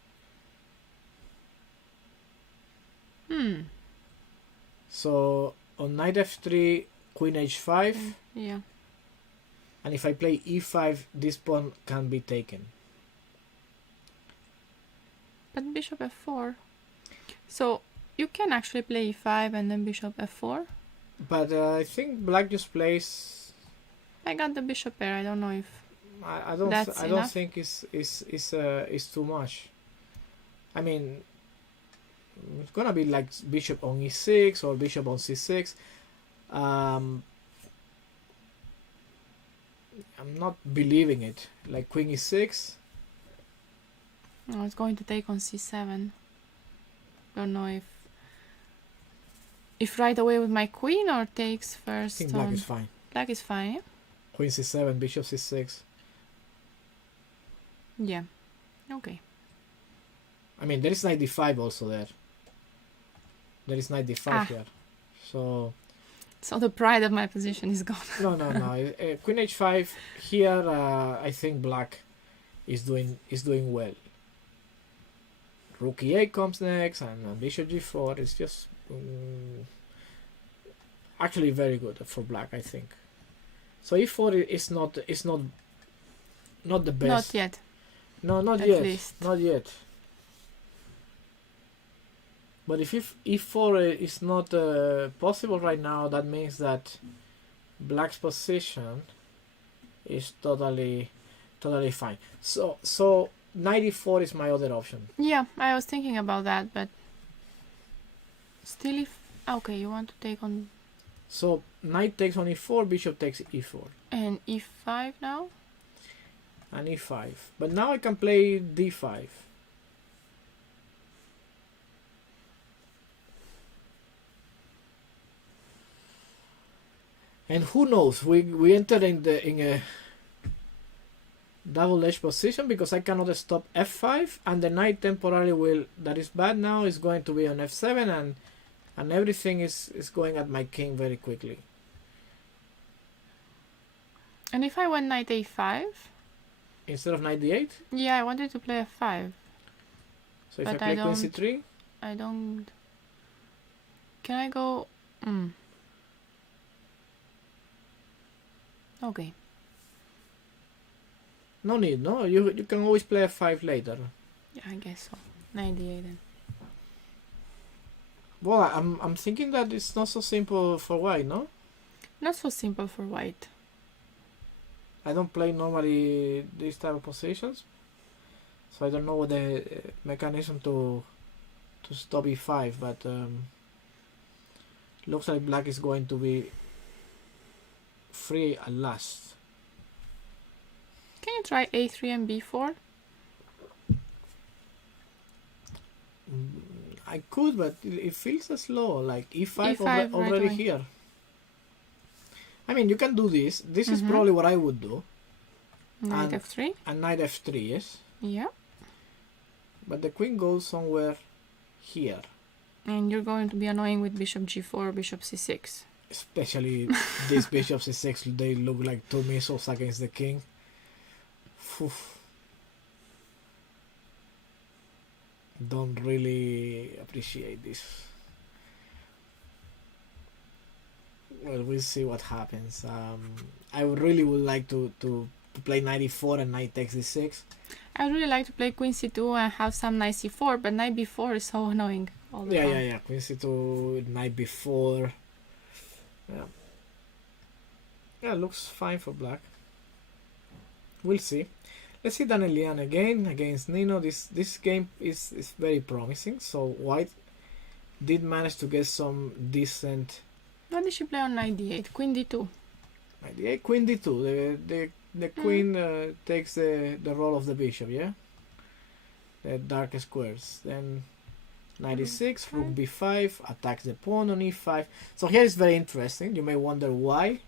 So on knight f3, queen h5, Yeah. and if I play e5, this pawn can be taken. But bishop f4. So you can actually play e5 and then bishop f4. But I think black just plays. I got the bishop pair. I don't know if I don't. That's I don't enough? think is too much. I mean, it's gonna be like bishop on e6 or bishop on c6. I'm not believing it. Like queen e6. no, it's going to take on c7. Don't know if right away with my queen or takes I first. think black is fine. Black is fine. Yeah? Queen c7, bishop c6. Yeah. Okay. I mean, there is knight d5 also there. There is knight d5 here. So the pride of my position is gone. no. Queen h5 here. I think black is doing well. Rook e8 comes next, and bishop g4 is just actually very good for black, I think. So e4 is not the best. Not yet. No, not At yet. least. Not yet. But if e4 is not possible right now, that means that black's position is totally fine. So knight e4 is my other option. Yeah, I was thinking about that, but still, if okay, you want to take on So knight takes on e4, bishop takes e4, and e5 now. and e5. But now I can play d5. And who knows? We enter in a double edge position because I cannot stop f5, and the knight temporarily will. That is bad now. Is going to be on f7, and everything is going at my king very quickly. And if I went knight a5, Instead of knight d8, yeah, I wanted to play f5. so if But I I play queen don't- c3, I don't. Can I go? Okay. no need. No, you can always play f5 later. Yeah, I guess so. 98 then. Well, I'm thinking that it's not so simple for white, no? Not so simple for white. I don't play normally these type of positions, so I don't know what the mechanism to stop e5, but looks like black is going to be free at last. Can you try a3 and b4? I could, but it feels slow, like e5, E5 right already away. here. I mean, you can do this. This is probably what I would do. Knight f3. And knight f3, yes? Yeah. But the queen goes somewhere here. And you're going to be annoying with bishop g4, bishop c6. Especially these bishop c6, they look like two missiles against the king. Phew. Don't really appreciate this. Well, we'll see what happens. I really would like to play knight e4 and knight takes d6. I would really like to play queen c2 and have some knight c4, but knight b4 is so annoying all the time. Yeah. Queen c2, knight b4. Yeah, looks fine for black. We'll see. Let's see Danielian again against Nino. This game is very promising. So white did manage to get some decent. What did she play on knight d8? Queen d2. Knight d8, queen d2. The queen takes the role of the bishop, yeah? The dark squares. Then knight e6, rook b5, attacks the pawn on e5. So here is very interesting. You may wonder why.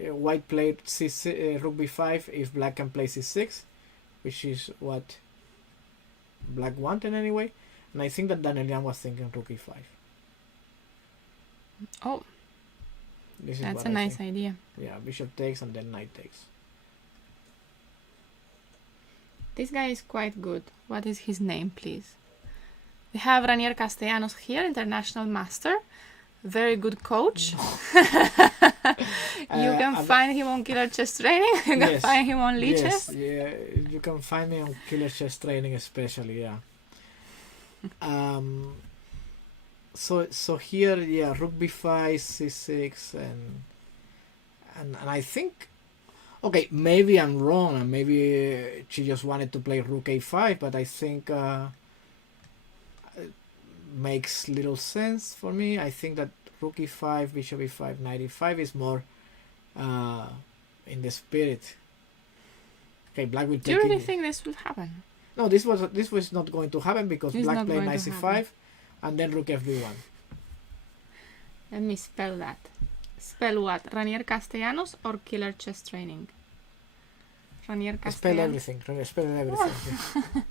White played rook b5 if black can play c6, which is what black wanted anyway. And I think that Danielian was thinking rook e5. Oh, that's a nice idea. Yeah, bishop takes and then knight takes. This guy is quite good. What is his name, please? We have Renier Castellanos here, international master. Very good coach. You can find him on Killer Chess Training. You can find him on Lichess. Yes, yeah, you can find me on Killer Chess Training especially, yeah. So here, yeah, rook b5, c6, and I think, okay, maybe I'm wrong, and maybe she just wanted to play rook a5, but I think it makes little sense for me. I think that rook e5, bishop e5, knight e5 is more in the spirit. Okay, black will take. Do you really think this will happen? No, this was not going to happen because It's black not played going knight to c5 happen. and then rook fb1. Let me spell that. Spell what? Renier Castellanos or Killer Chess Training? Renier Castellanos. Spell everything. Spell everything. Yeah.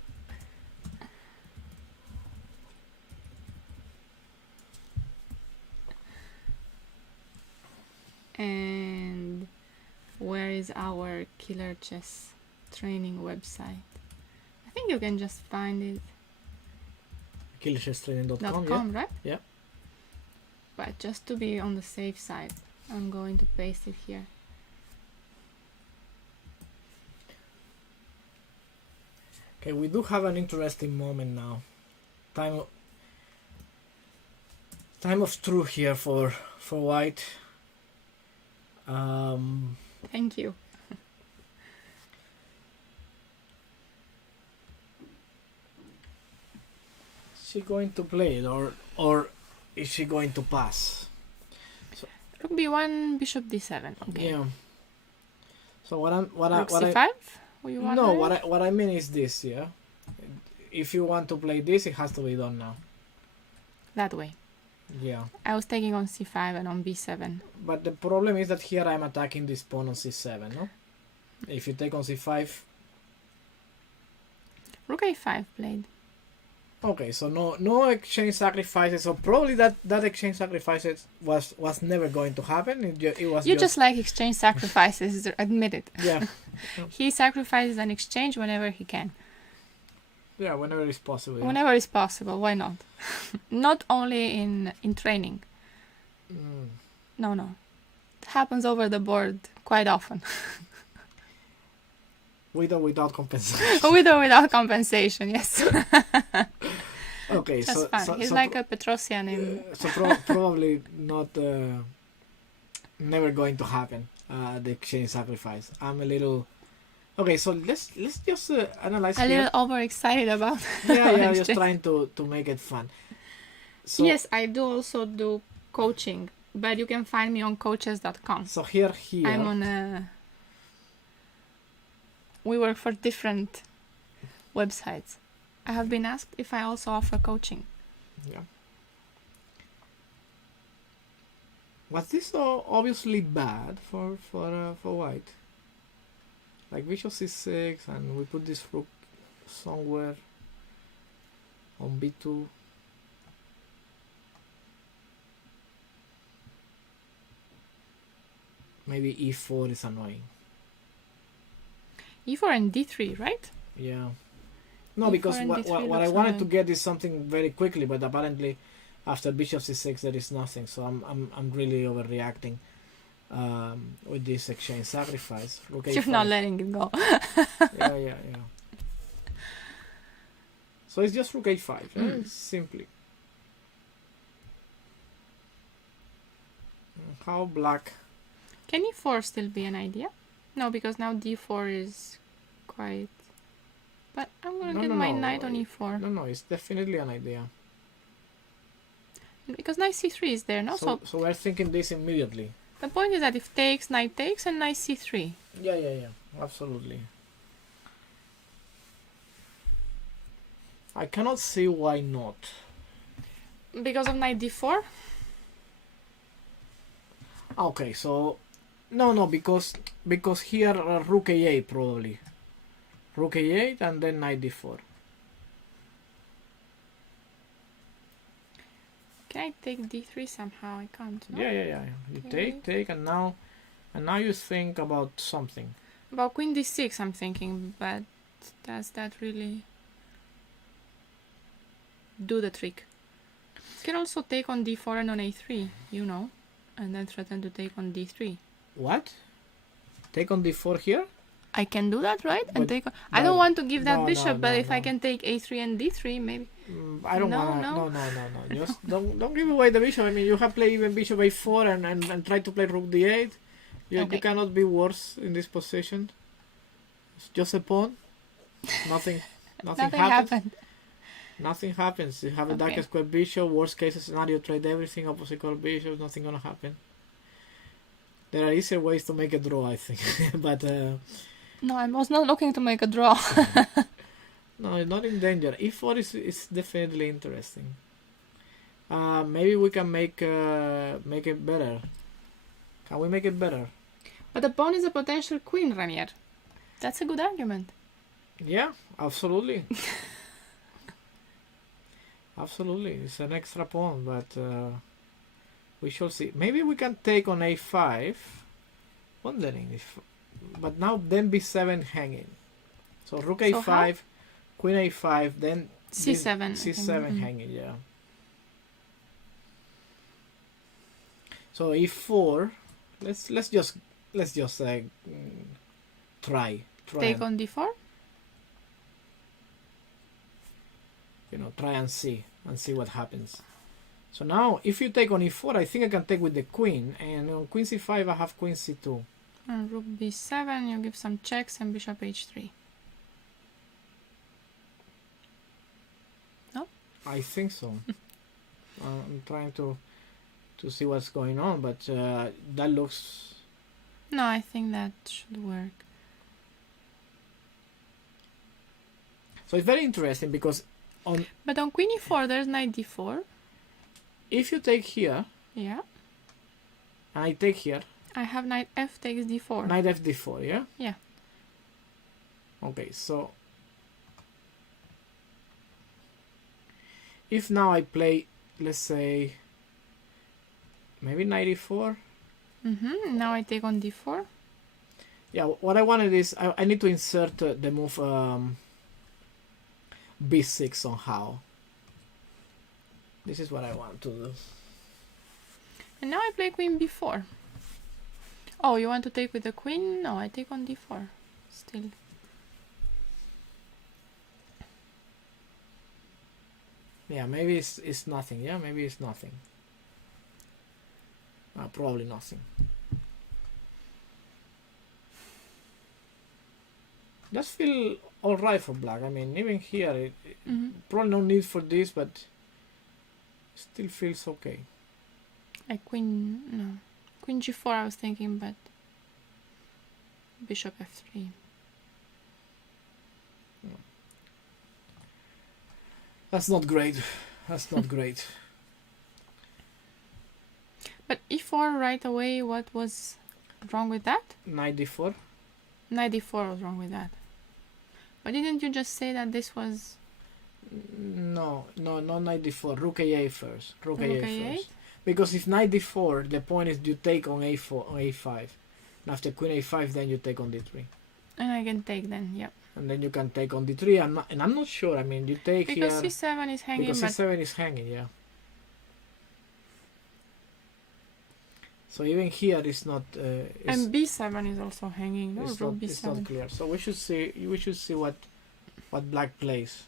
And where is our Killer Chess Training website? I think you can just find it. killerchesstraining.com, yeah? Right? Yeah. But just to be on the safe side, I'm going to paste it here. Okay, we do have an interesting moment now. Time of truth here for white. Thank you. Is she going to play it or is she going to pass? Rook b1, bishop d7. Okay. Yeah. So rook c5? What I mean is this, yeah. If you want to play this, it has to be done now. That way. Yeah. I was taking on c5 and on b7. But the problem is that here I'm attacking this pawn on c7, no? If you take on c5... Rook a5 played. Okay, so no exchange sacrifices. So probably that exchange sacrifices was never going to happen. It was You just like exchange sacrifices, admit it. Yeah. He sacrifices an exchange whenever he can. Yeah, whenever it's possible. Yeah. Whenever it's possible, why not? Not only in training. No. It happens over the board quite often. With or without compensation. With or without compensation, yes. Okay, Just so fun. He's like a Petrosian in... probably not... never going to happen, the exchange sacrifice. I'm a little... Okay, so let's just analyze a here. little overexcited about... Yeah, just trying to make it fun. So, yes, I do also do coaching, but you can find me on coaches.com. So here... I'm on a... We work for different websites. I have been asked if I also offer coaching. Yeah. Was this obviously bad for white? like bishop c6, and we put this rook somewhere on b2. Maybe e4 is annoying. e4 and d3, right? Yeah. No, E4 because and what D3 I looks wanted to annoying. get is something very quickly, but apparently after bishop c6 there is nothing. So I'm really overreacting with this exchange sacrifice. Rook You're a5. not letting it go. Yeah. So it's just rook a5, Mm. simply. How black? Can e4 still be an idea? No, because now d4 is quite... But I'm gonna get my knight on e4. No, it's definitely an idea. Because knight c3 is there, no? So So we're thinking this immediately. the point is that if takes, knight takes, and knight c3. Yeah. Absolutely. I cannot see why not. Because of knight d4? Okay, so no, because here rook a8 probably. Rook a8 and then knight d4. Can I take d3 somehow? I can't. No? Yeah. You Okay. take, and now you think about something. About queen d6 I'm thinking, but does that really do the trick? You can also take on d4 and on a3, you know, and then threaten to take on d3. What? Take on d4 here? I can do that, right? And But- take on... I don't want to give that no, bishop, but if I no. can take a3 and d3, maybe... I don't No, want. no. No. Just don't give away the bishop. I mean, you have played even bishop a4 and try to play rook d8. You Okay. cannot be worse in this position. It's just a pawn. Nothing Nothing happens. happened. Nothing happens. You have a Okay. dark square bishop. Worst case scenario, trade everything. Opposite color bishop. Nothing gonna happen. There are easier ways to make a draw, I think. But No, I was not looking to make a draw. no, not in danger. E4 is definitely interesting. Maybe we can make it better. Can we make it better? But the pawn is a potential queen, Renier. That's a good argument. Yeah, absolutely. Absolutely, it's an extra pawn, but we shall see. Maybe we can take on a5. Wondering if, but now then b7 hanging. So rook So a5, queen a5, then c7. I c7 think. hanging. Yeah. So e4. Let's just try. Take and, on d4? try and see what happens. So now if you take on e4, I think I can take with the queen, and on queen c5 I have queen c2. And rook b7, you give some checks, and bishop h3. No? I think so. I'm trying to see what's going on, but that looks... No, I think that should work. So it's very interesting because But on queen e4, there's knight d4. if you take here, Yeah. and I take here, I have knight f takes d4. knight f d4, yeah? Yeah. Okay, so if now I play, let's say, maybe knight e4. Now I take on d4. Yeah, what I wanted is I need to insert the move b6 somehow. This is what I want to do. And now I play queen b4. Oh, you want to take with the queen? No, I take on d4. Still. Yeah, maybe it's nothing. Yeah, maybe it's nothing. Probably nothing. Does feel alright for black. I mean, even here, probably no need for this, but still feels okay. Like queen g4 I was thinking, but bishop f3. That's not great. That's not great. But e4 right away, what was wrong with that? Knight d4. Knight d4 was wrong with that. But didn't you just say that this was... No, not knight d4. Rook a8 first. Rook a8 a8? first. Because if knight d4, the point is you take on a4, on a5. And after queen a5, then you take on d3. And I can take then, yep. And then you can take on d3. I'm not sure. I mean, you take because here... c7 is hanging, Because but... c7 is hanging, yeah. So even here it's not... and b7 is also hanging, no? it's, Rook not, b7. it's not clear. So we should see what black plays.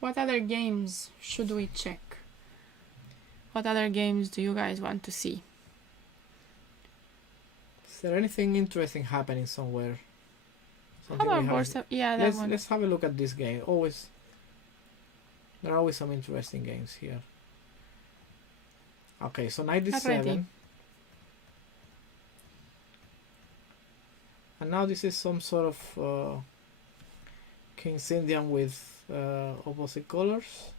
What other games should we check? What other games do you guys want to see? Is there anything interesting happening somewhere? How about board yeah, that one. Let's have a look at this game. There are always some interesting games here. Okay, so knight d7. And now this is some sort of King's Indian with opposite colors.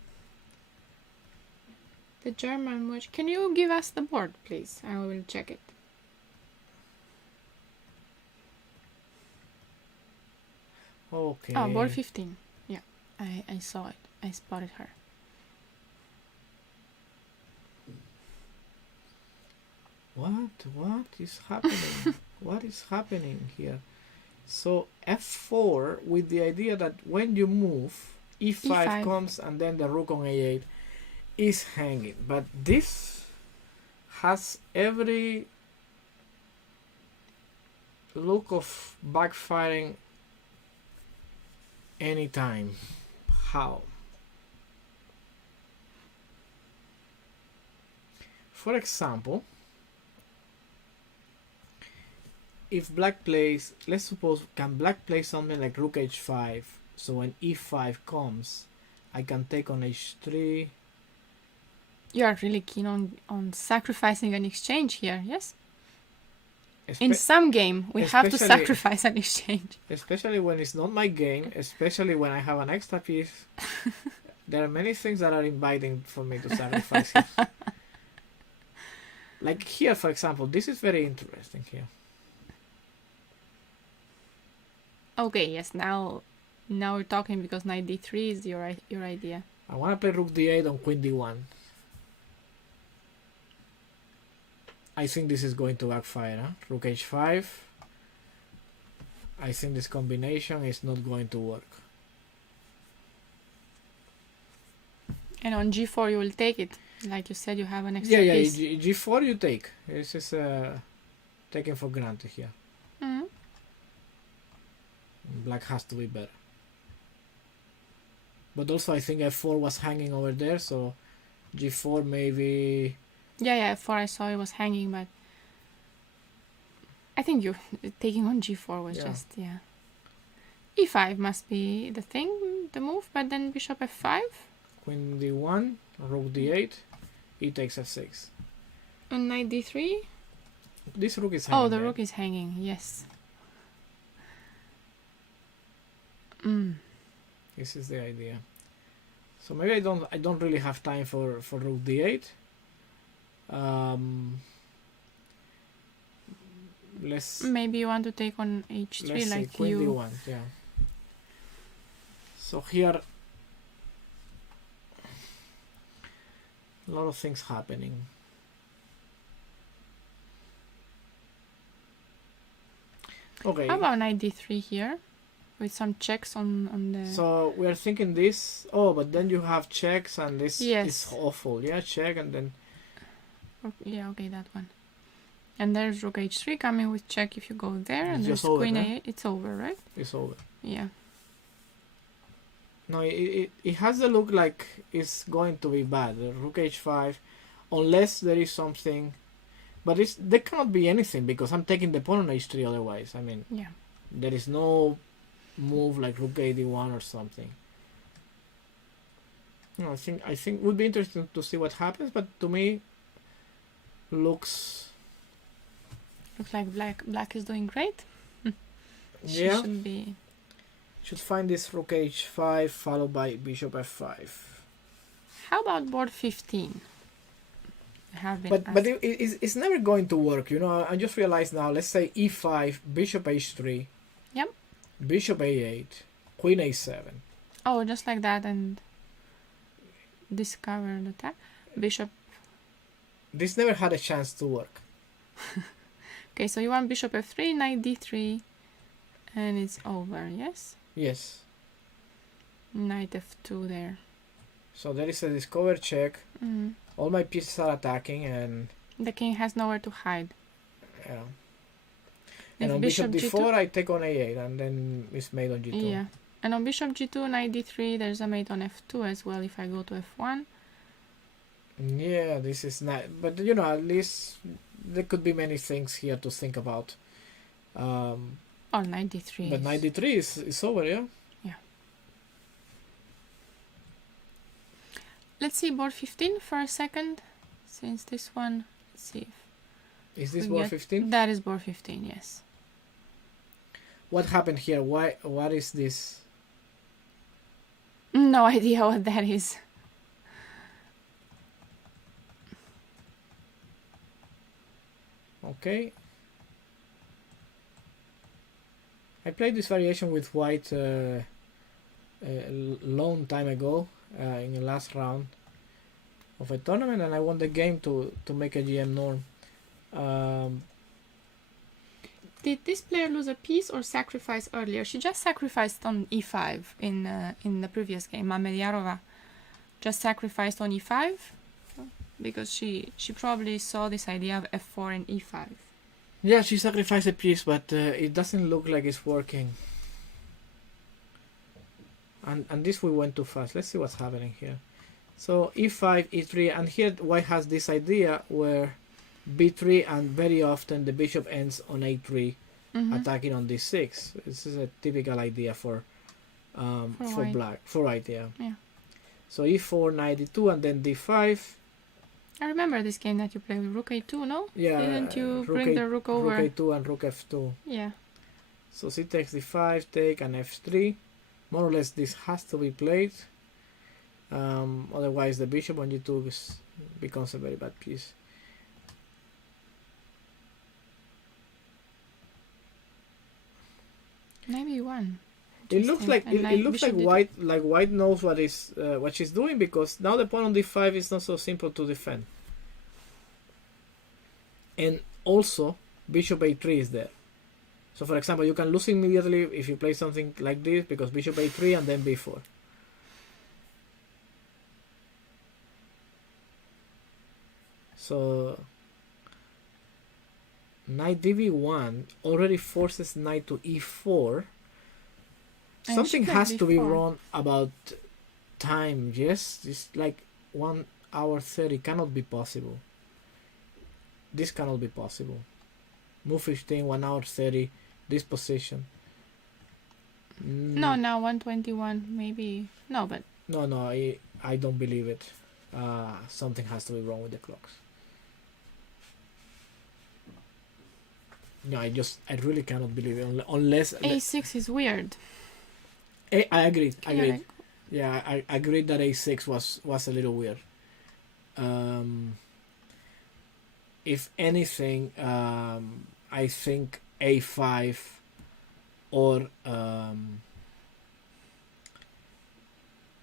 The German watch. Can you give us the board, please? I will check it. Okay. Oh, board 15. Yeah, I saw it. I spotted her. What is happening? What is happening here? So f4 with the idea that when you move, e5 comes and then the rook on a8 is hanging. But this has every look of backfiring anytime. How? For example, if black plays, let's suppose, can black play something like rook h5, so when e5 comes, I can take on h3. You are really keen on sacrificing an exchange here, yes? In some game, we have to sacrifice an exchange. Especially when it's not my game, especially when I have an extra piece. There are many things that are inviting for me to sacrifice here. Like here, for example, this is very interesting here. Okay, yes, now we're talking because knight d3 is your idea. I want to play rook d8 on queen d1. I think this is going to backfire. Huh? Rook h5. I think this combination is not going to work. And on g4 you will take it. Like you said, you have an extra piece. G4 you take. This is taken for granted here. Mm-hmm. Black has to be better. But also I think f4 was hanging over there, so g4 maybe... Yeah, f4 I saw it was hanging, but I think you taking on g4 was just, yeah. e5 must be the thing, the move, but then bishop f5. Queen d1, rook d8, e takes f6. And knight d3? This rook is hanging. Oh, the rook is hanging, yes. This is the idea. So maybe I don't really have time for rook d8. Maybe you want to take on h3 like queen you. d1, yeah. So here a lot of things happening. Okay. How about knight d3 here? With some checks on the... So we are thinking this. Oh, but then you have checks and this is awful. Yeah, check and then... Yeah, okay, that one. And there's rook h3 coming with check if you go there. And there's queen a8. It's over, right? It's over. Yeah. No, it has the look like it's going to be bad. Rook h5. Unless there is something... But there cannot be anything because I'm taking the pawn on h3 otherwise. I mean... Yeah. There is no move like rook a1 or something. No, I think it would be interesting to see what happens, but to me looks like black is doing great. Yeah. Should find this rook h5 followed by bishop f5. How about board 15? have been But asked. it's never going to work. You know, I just realized now. Let's say e5, bishop h3, Yep. bishop a8, queen a7. Oh, just like that, and discover the attack. Bishop. This never had a chance to work. Okay, so you want bishop f3, knight d3, and it's over, yes? Yes. Knight f2 there. So there is a discover check. Mm. All my pieces are attacking, and The king has nowhere to hide. yeah. If And on bishop bishop g2, d4, I take on a8, and then it's made on g2. yeah. And on bishop g2, knight d3, there's a mate on f2 as well if I go to f1. Yeah, this is not. But you know, at least there could be many things here to think about. Or knight d3. But knight d3 is over, yeah. Let's see board 15 for a second, since this one, let's see. Is this We board get- 15? That is board 15, yes. What happened here? Why? What is this? No idea what that is. Okay. I played this variation with white a long time ago in the last round of a tournament, and I won the game to make a GM norm. Did this player lose a piece or sacrifice earlier? She just sacrificed on e5 in the previous game. Mamediarova just sacrificed on e5 because she probably saw this idea of f4 and e5. Yeah, she sacrificed a piece, but it doesn't look like it's working. And this we went too fast. Let's see what's happening here. So e5, e3, and here white has this idea where b3, and very often the bishop ends on a3, attacking on d6. This is a typical idea for white. black, for white, yeah. Yeah. So e4, knight d2, and then d5. I remember this game that you played with rook a2, no? Yeah. Didn't you rook bring the rook over? Rook a2 and rook f2. Yeah. So c takes d5, take, and f3. More or less this has to be played. Otherwise the bishop on g2 becomes a very bad piece. Maybe one. It looks like white knows what she's doing, because now the pawn on d5 is not so simple to defend. And also bishop a3 is there. So for example, you can lose immediately if you play something like this, because bishop a3 and then b4. So knight db1 already forces knight to e4. And Something she has played to be b4. wrong about time. Yes, it's like 1 hour 30 cannot be possible. This cannot be possible. Move 15, 1 hour 30, this position. No, now 121, maybe. No, but No, I don't believe it. Something has to be wrong with the clocks. No, I really cannot believe it unless a6 is weird. I agree. Yeah, like- Yeah, I agreed that a6 was a little weird. If anything, I think a5 or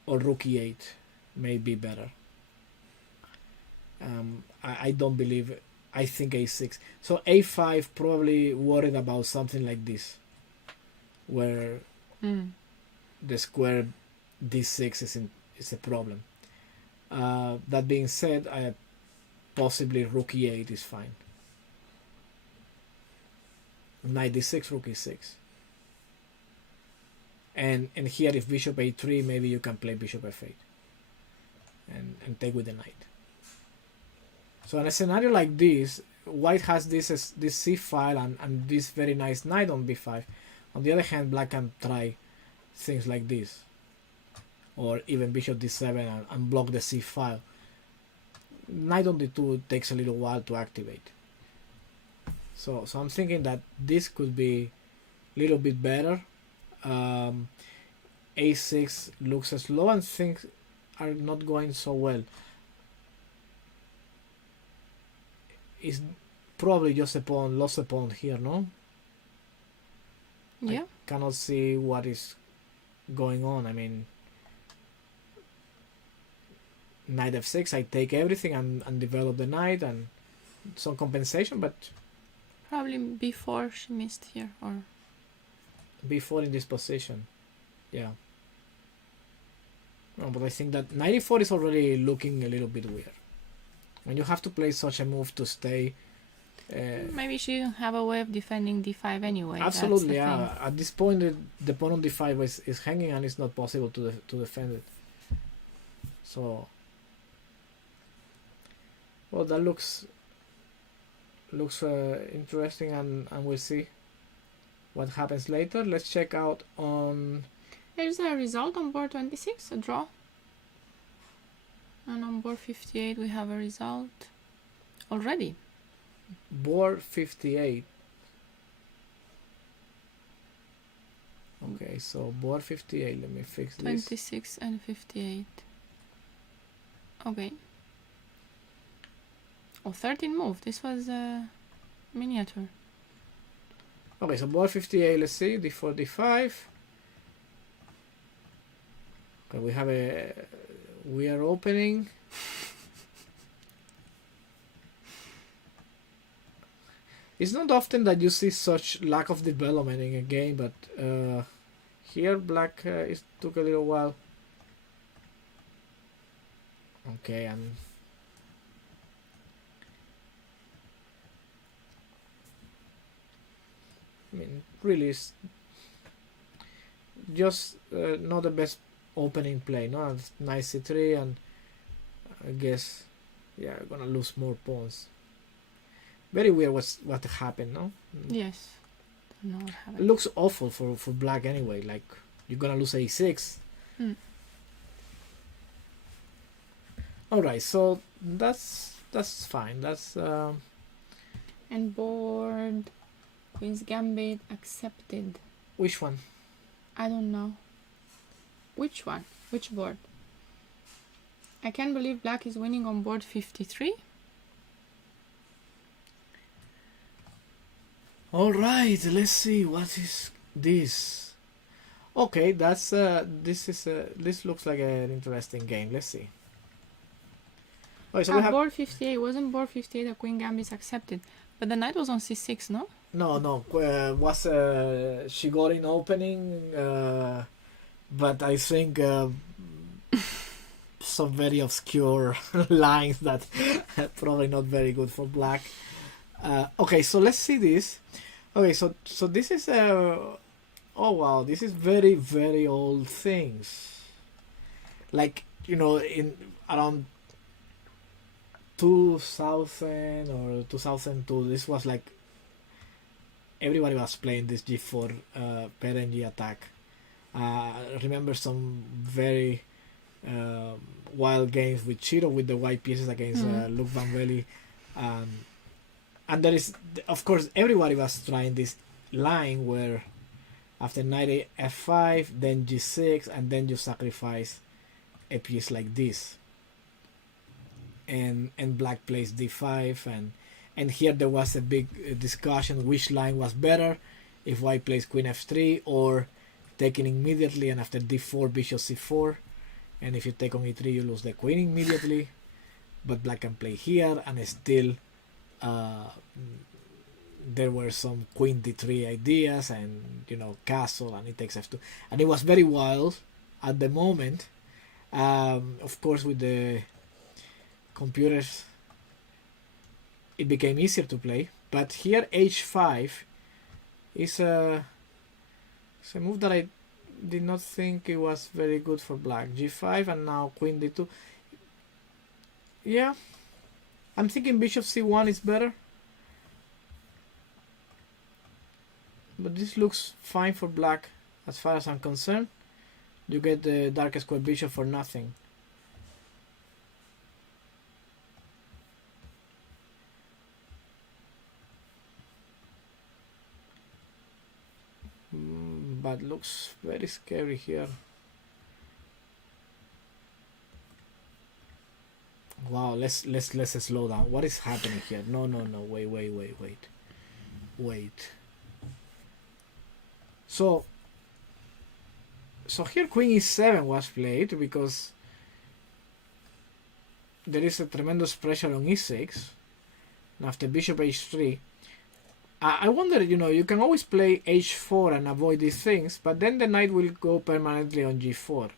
rook e8 may be better. I don't believe it. I think a6. So a5 probably worried about something like this, where the square d6 is a problem. That being said, possibly rook e8 is fine. Knight d6, rook e6. And here, if bishop a3, maybe you can play bishop f8 and take with the knight. So in a scenario like this, white has this c file and this very nice knight on b5. On the other hand, black can try things like this, or even bishop d7 and block the c file. Knight on d2 takes a little while to activate. So I'm thinking that this could be a little bit better. A6 looks slow and things are not going so well. is probably just a pawn, lost a pawn here, no? Yeah. I cannot see what is going on. I mean, knight f6, I take everything and develop the knight and some compensation, but Probably before she missed here, or before in this position, yeah. No, but I think that 94 is already looking a little bit weird. When you have to play such a move to stay. maybe she didn't have a way of defending d5 anyway. Absolutely, that's the yeah. thing. At this point, the pawn on d5 is hanging and it's not possible to defend it. So, well, that looks interesting, and we'll see what happens later. Let's check out on. Here's a result on board 26, a draw. And on board 58 we have a result already. Board 58. Okay, so board 58. Let me fix this. 26 and 58. Okay. Oh, 13 move. This was a miniature. Okay, so board 58. Let's see. d4, d5. Okay, we have a. We are opening. It's not often that you see such lack of development in a game, but here black took a little while. Okay, and I mean, really, it's just not the best opening play. No, it's nice c3, and I guess, yeah, we're gonna lose more pawns. Very weird what happened, no? Yes. Don't know what It happened. looks awful for black anyway. Like you're gonna lose a6. All right, so that's fine. That's And board Queen's Gambit accepted. which one? I don't know. Which one? Which board? I can't believe black is winning on board 53. All right, let's see what is this. Okay, that's this looks like an interesting game. Let's see. Okay, so we have board 58 wasn't board 58 a Queen Gambit accepted, but the knight was on c6, no? no was she got in opening, but I think some very obscure lines that probably not very good for black. Okay, so let's see this. Okay, so this is oh wow, this is very, very old things. Like, you know, in around 2000 or 2002, this was like everybody was playing this g4 PNG attack. I remember some very wild games with Chiro with the white pieces against Luke Van Velde. And there is, of course, everybody was trying this line where after knight f5, then g6, and then you sacrifice a piece like this. And black plays d5, and here there was a big discussion which line was better, if white plays queen f3 or taking immediately and after d4 bishop c4, and if you take on e3 you lose the queen immediately, but black can play here and still there were some queen d3 ideas, and you know, castle, and it takes f2, and it was very wild at the moment. Of course, with the computers it became easier to play, but here h5 is a move that I did not think it was very good for black. g5 and now queen d2. Yeah, I'm thinking bishop c1 is better, but this looks fine for black as far as I'm concerned. You get the dark square bishop for nothing. But looks very scary here. Wow, let's slow down. What is happening here? No, wait. So here Queen E7 was played because there is a tremendous pressure on E6. And after Bishop H3, I wonder, you can always play H4 and avoid these things, but then the knight will go permanently on G4.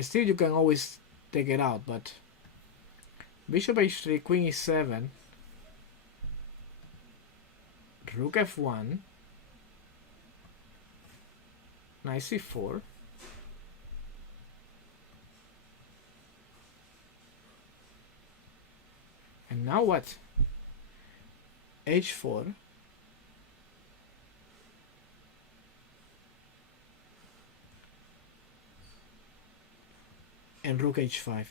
Still, you can always take it out, but Bishop H3, Queen E7, Rook F1, Knight C4, and now what? H4, and Rook H5.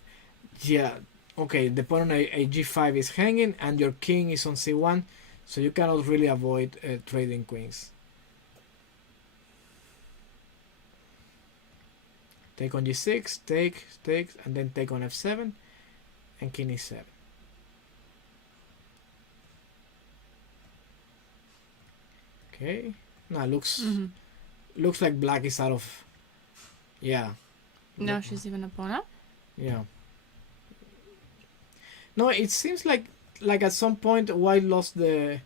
Yeah, okay, the pawn on a G5 is hanging and your king is on C1, so you cannot really avoid trading queens. Take on G6, take, and then take on F7, and king E7. Okay, now looks like black is out of, yeah. Now she's even a pawn up. Yeah. No, it seems like at some point white lost the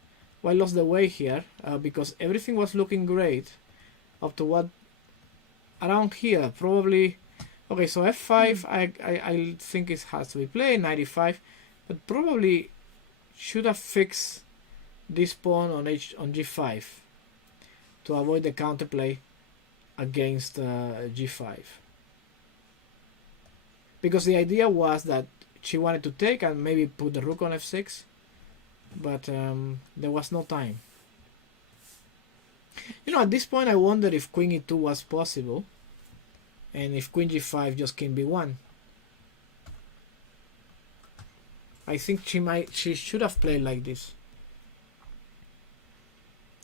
way here because everything was looking great up to what around here probably. Okay, so F5 I think it has to be played 95, but probably should have fixed this pawn on G5 to avoid the counterplay against G5. Because the idea was that she wanted to take and maybe put the rook on F6, but there was no time. At this point I wonder if Queen E2 was possible, and if Queen G5 just King B1. I think she should have played like this.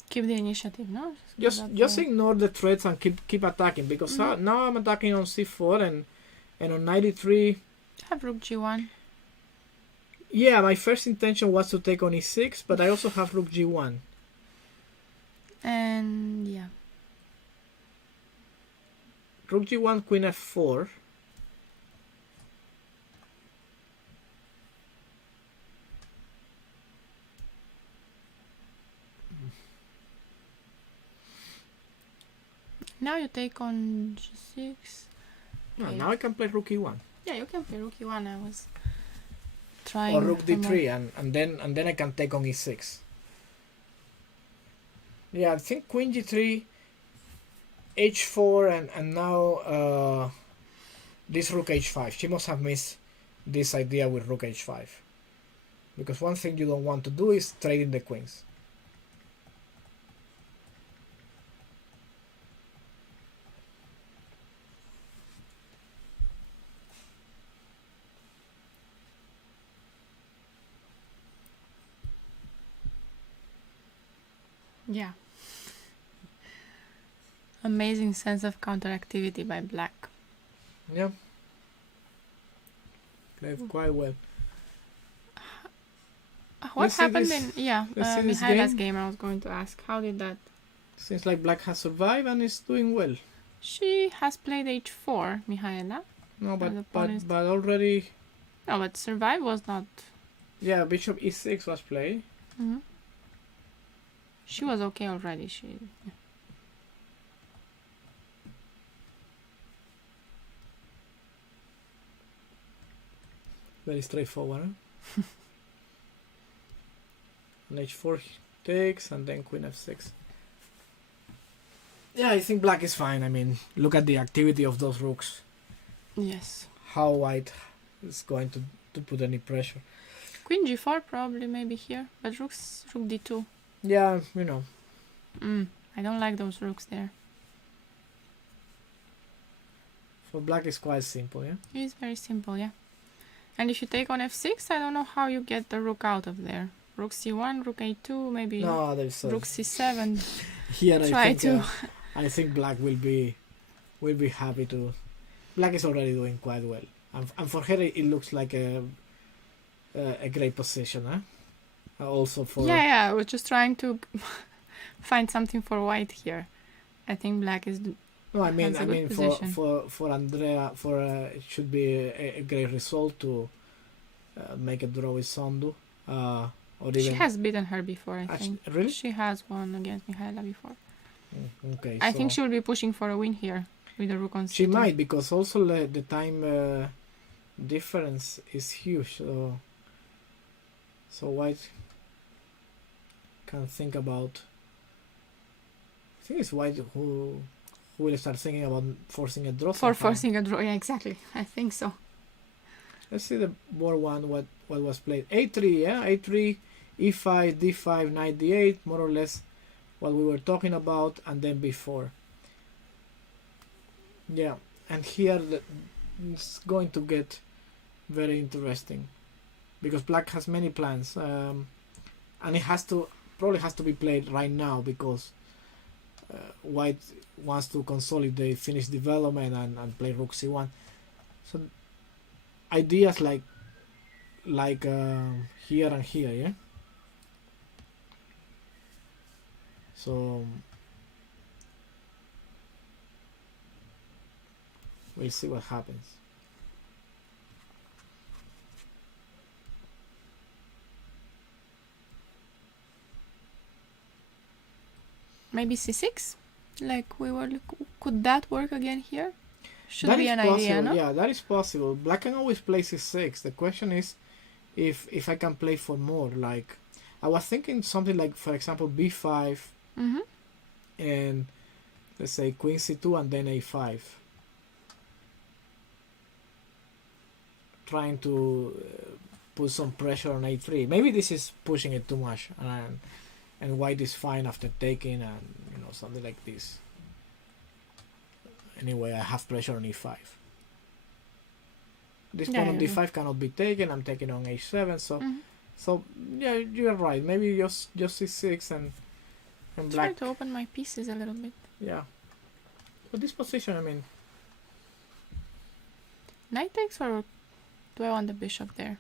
Keep the initiative, no? Just ignore the threats and keep attacking, because now I'm attacking on C4 and on 93. Have Rook G1. Yeah, my first intention was to take on E6, but I also have Rook G1. And yeah. Rook G1, Queen F4. Now you take on G6. Okay. Now I can play Rook E1. Yeah, you can play Rook E1. I was trying. Or Rook D3, and then I can take on E6. Yeah, I think Queen G3, H4, and now this Rook H5. She must have missed this idea with Rook H5. Because one thing you don't want to do is trading the queens. Yeah. Amazing sense of counteractivity by black. Yeah. Played quite well. What happened in Mihaila's game? I was going to ask. How did that? Seems like black has survived and is doing well. She has played H4, Mihaela. No, but already. No, but survive was not. Yeah, Bishop E6 was played. Mm-hmm. She was okay already. Very straightforward. Huh? And H4 takes, and then Queen F6. Yeah, I think black is fine. I mean, look at the activity of those rooks. Yes. How white is going to put any pressure. Queen G4 probably maybe here, but Rook D2. Yeah, I don't like those rooks there. For black is quite simple, yeah? It is very simple, yeah. And if you take on F6, I don't know how you get the rook out of there. Rook C1, Rook A2, maybe Rook C7. Here I think black will be happy to. Black is already doing quite well. And for her, it looks like a great position, huh? Also for Yeah, I was just trying to find something for white here. I think black is no, I has a good mean position. for Andrea, it should be a great result to make a draw with Sandu, or She even has beaten her before, I think. really. She has won against Mihaela before. Okay, I so think she will be pushing for a win here with the rook on she c2. might, because also the time difference is huge. So white can think about. I think it's white who will start thinking about forcing a draw. For somehow. forcing a draw, yeah, exactly. I think so. Let's see the board one. What was played? A3, yeah, A3, E5, D5, Knight D8, more or less what we were talking about, and then B4. Yeah, and here it's going to get very interesting because black has many plans, and it probably has to be played right now because white wants to consolidate, finish development, and play rook c1. So ideas like here and here, yeah. So we'll see what happens. Maybe c6? Like we were. Could that work again here? Should That be is an possible. idea, no? Yeah, that is possible. Black can always play c6. The question is if I can play for more. Like I was thinking something like, for example, b5 Mm-hmm. and let's say queen c2 and then a5. Trying to put some pressure on a3. Maybe this is pushing it too much, and white is fine after taking, and something like this. Anyway, I have pressure on e5. This pawn on d5 cannot be taken. I'm taking on h7, so yeah, you're right. Maybe just c6 and black. Try to open my pieces a little bit. Yeah, but this position, I mean, Knight takes, or do I want the bishop there?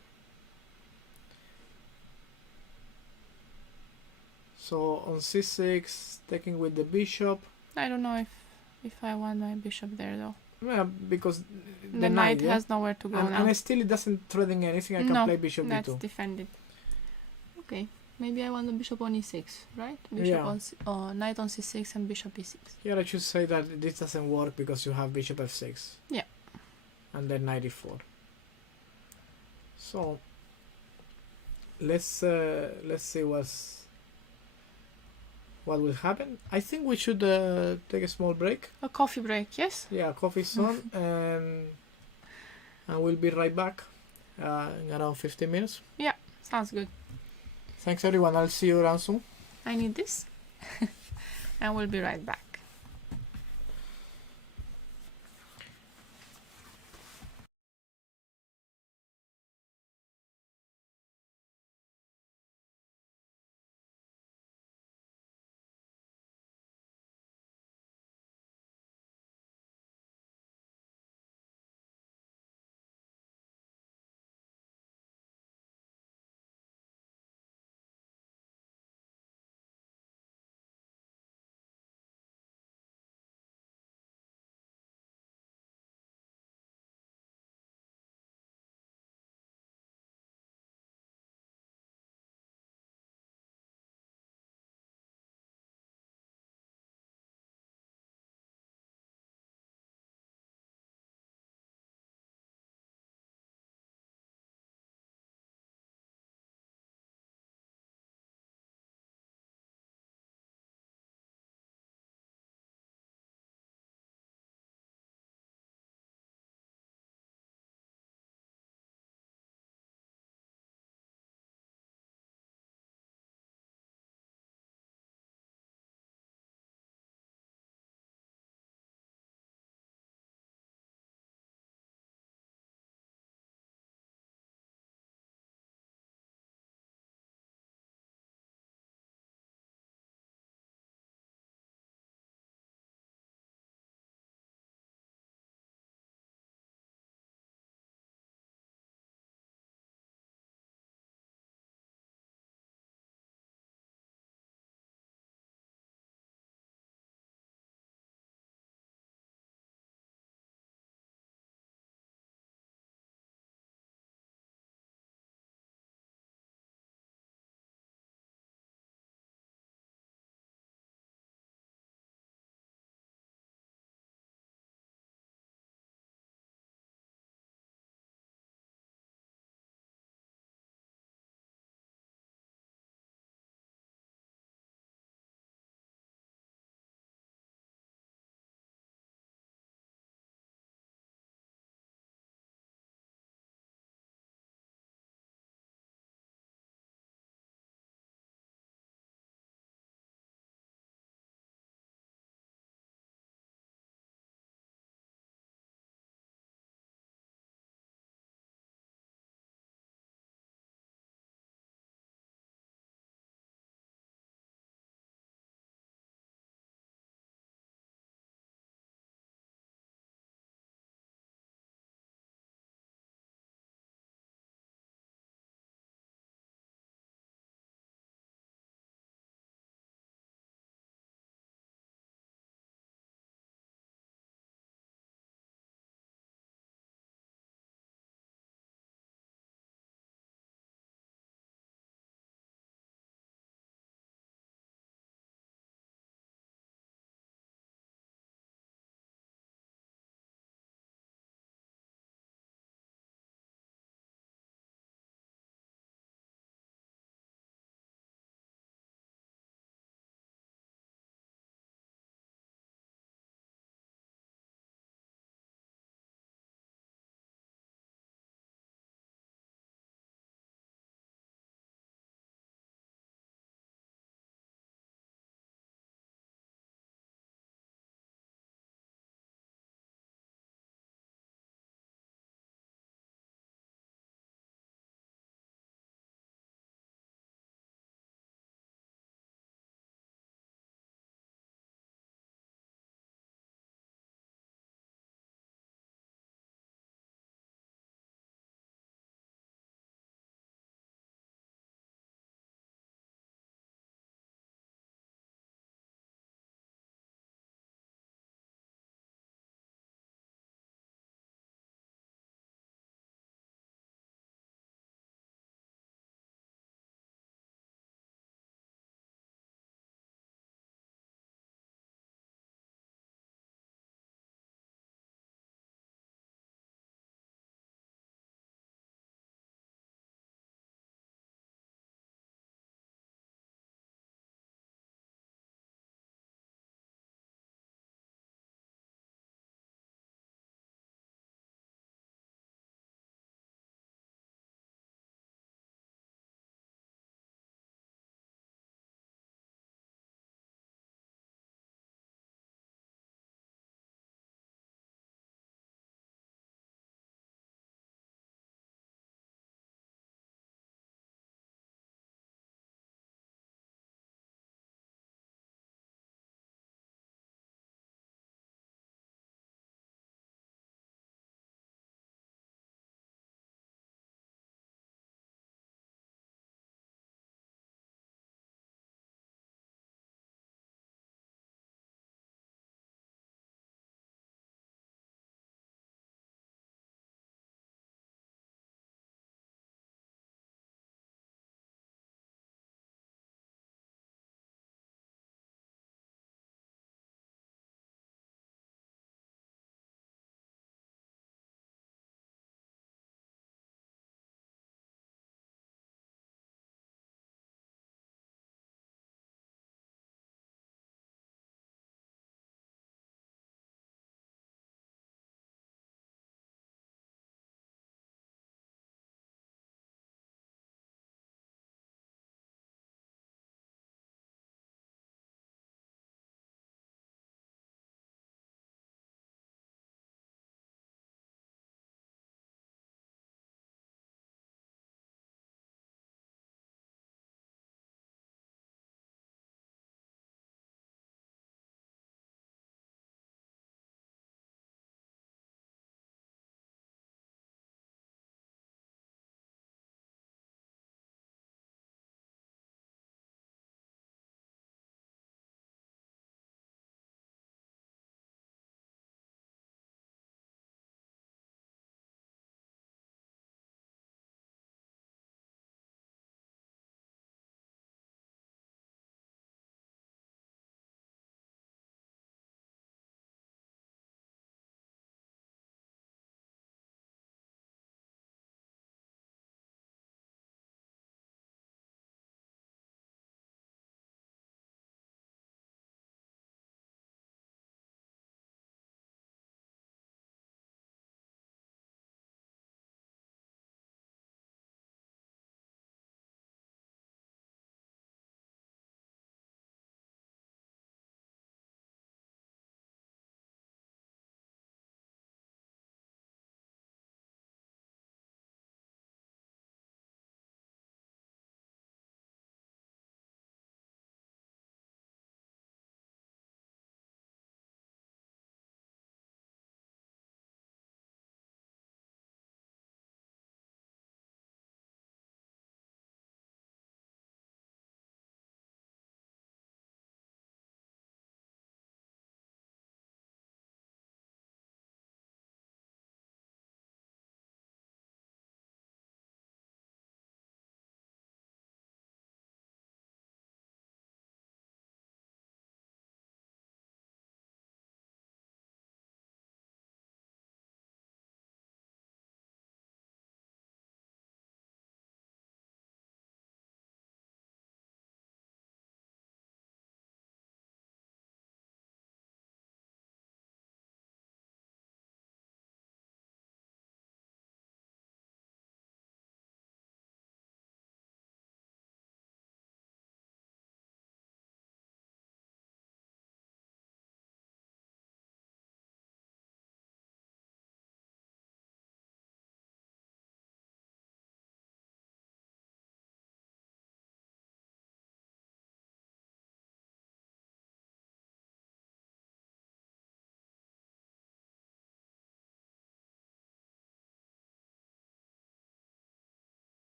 so on c6, taking with the bishop. I don't know if I want my bishop there though. Yeah, because The knight has nowhere to go now. And still it doesn't threaten anything. I can play bishop that's b2. defended. Okay, maybe I want the bishop on e6, right? Bishop on knight on c6 and bishop e6. Here I should say that this doesn't work because you have bishop f6. Yeah. And then knight e4. So let's see what will happen. I think we should take a small break. A coffee break, yes? Yeah, coffee's on, and we'll be right back in around 15 minutes. Yeah, sounds good. Thanks everyone. I'll see you around soon. I need this. And we'll be right back.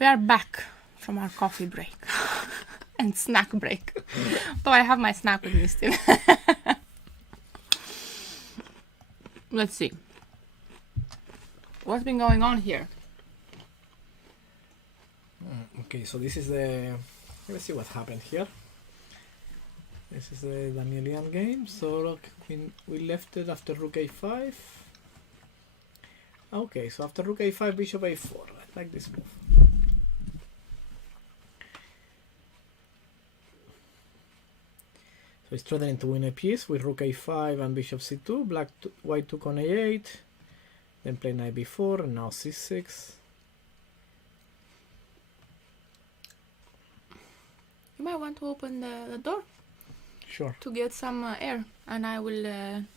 We are back from our coffee break and snack break. Though I have my snack with me still. Let's see. What's been going on here? Okay, so this is the... Let's see what happened here. This is the Danielian game. So look, we left it after rook a5. Okay, so after rook a5, bishop a4. I like this move. So he's threatening to win a piece with rook a5 and bishop c2. White took on a8. Then play knight b4 and now c6. You might want to open the door. Sure. To get some air, and I will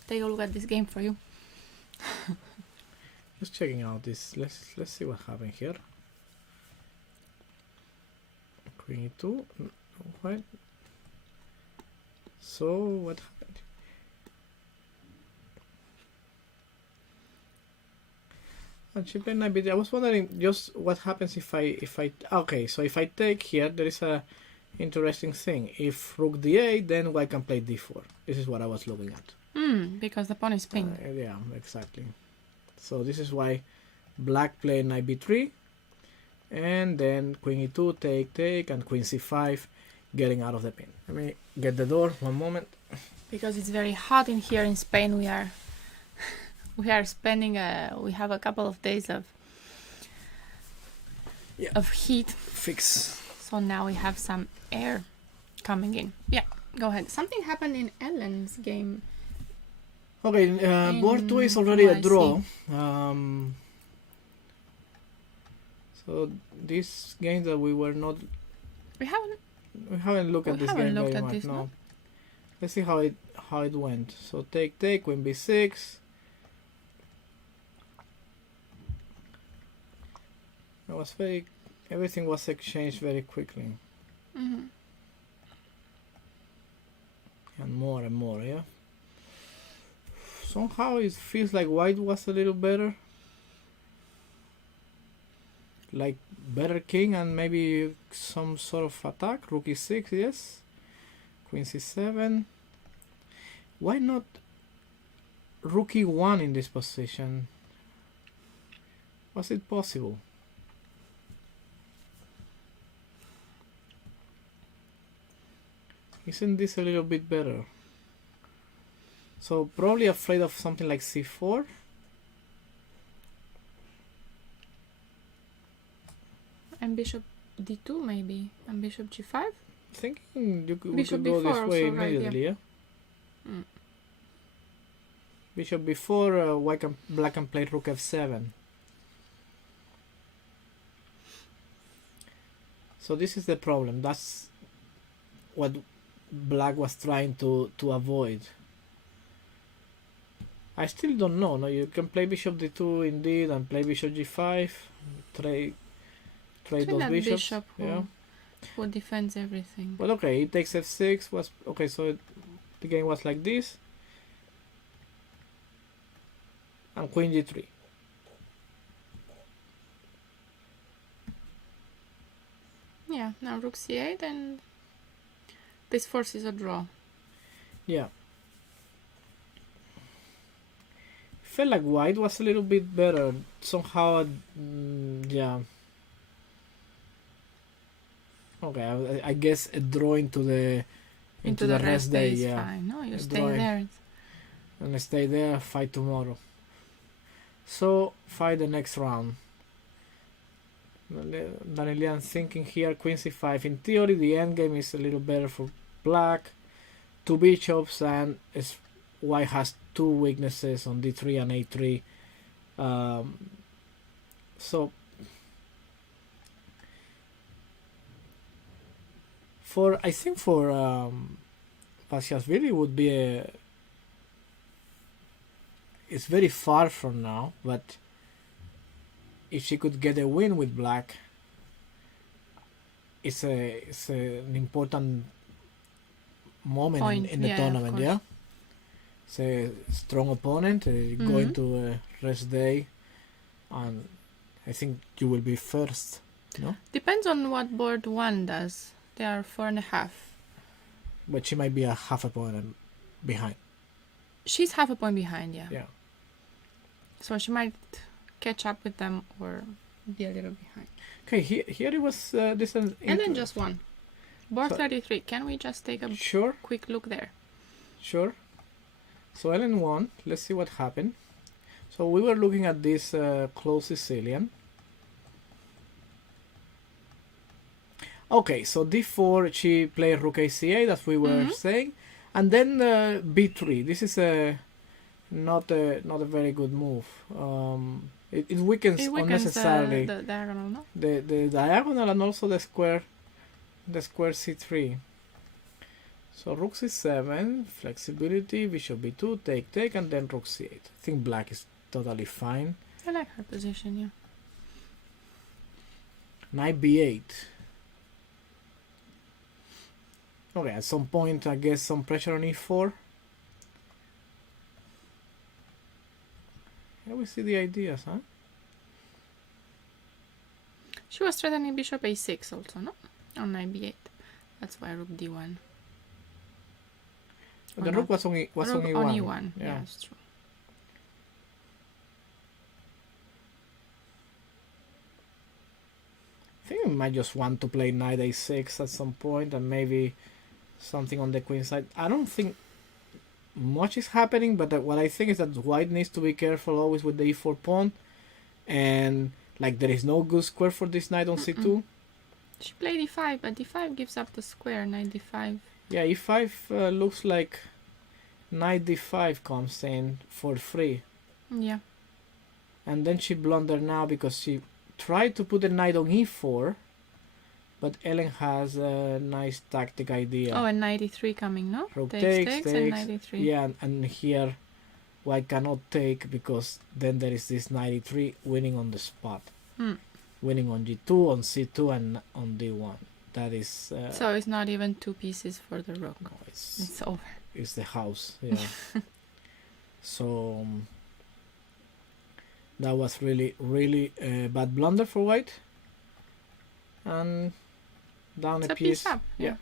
take a look at this game for you. Just checking out this. Let's see what happened here. Queen e2. Right. So what happened? And she played knight b3. I was wondering just what happens if I okay. So if I take here, there is a interesting thing. If rook d8, then white can play d4. This is what I was looking at. Because the pawn is pinned. Yeah, exactly. So this is why black played knight b3, and then queen e2, take, and queen c5, getting out of the pin. Let me get the door. One moment. Because it's very hot in here in Spain. We are spending we have a couple of days of heat. Fix. So now we have some air coming in. Yeah, go ahead. Something happened in Ellen's game. Okay, board 2 is already a draw. So this game that we were not... We haven't looked at this game very much. This, no. Let's see how it went. So take, queen b6. It was everything was exchanged very quickly. Mm-hmm. And more, yeah. Somehow it feels like white was a little better. Like better king and maybe some sort of attack. Rook e6, yes. Queen c7. Why not rook e1 in this position? Was it possible? Isn't this a little bit better? So probably afraid of something like c4. And bishop d2 maybe. And bishop g5? Thinking you could, bishop we could go b4 this way also, immediately, right, yeah? Bishop b4, black can play rook f7. So this is the problem. That's what black was trying to avoid. I still don't know. No, you can play bishop d2 indeed and play bishop g5. Trade those bishops. Bishop who defends everything. Well, okay, it takes f6. Was okay. So the game was like this. And queen g3. Yeah, now rook c8 and this forces a draw. Yeah. Felt like white was a little bit better. Somehow, yeah. Okay, I guess a draw into the rest day, is yeah. fine. No, you A stay drawing. there. And stay there, fight tomorrow. So, fight the next round. Danielian thinking here, queen c5. In theory, the endgame is a little better for black. Two bishops, and white has two weaknesses on d3 and a3. So, I think for Pasiashvili would be it's very far from now, but if she could get a win with black, it's an important moment in the tournament, yeah. It's a strong opponent, going to a rest day, and I think you will be first. No? Depends on what board one does. They are 4.5. But she might be a half a point behind. She's half a point behind, yeah. Yeah. So she might catch up with them or be a little behind. Okay, here it was this. And then just one. Board So- 33. Can we just take a Sure, quick look there? sure. So Ellen won. Let's see what happened. So we were looking at this close Sicilian. Okay, so d4, she played rook a8, as we were saying, and then b3. This is not a very good move. It weakens unnecessarily the diagonal, no? the diagonal and also the square c3. So rook c7, flexibility, bishop b2, take, and then rook c8. I think black is totally fine. I like her position, yeah. Knight b8. Okay, at some point, I guess some pressure on e4. Yeah, we see the ideas, huh? She was threatening bishop a6 also, no? On knight b8. That's why rook d1. The rook was on Rook on e1. e1. Yeah, that's true. I think we might just want to play knight a6 at some point and maybe something on the queen side. I don't think much is happening, but what I think is that white needs to be careful always with the e4 pawn, and like there is no good square for this knight on c2. She played d5, but d5 gives up the square. Knight d5. Yeah, e5 looks like knight d5 comes in for free, Yeah. and then she blundered now because she tried to put the knight on e4, but Ellen has a nice tactic idea. Oh, and knight e3 coming, no? Rook takes, and knight e3. Yeah, and here white cannot take because then there is this knight e3 winning on the spot, winning on g2, on c2, and on d1. That is. So it's not even two pieces for the rook. No, It's over. it's the house. Yeah. So that was really a bad blunder for white. And down It's a piece. up. Yeah.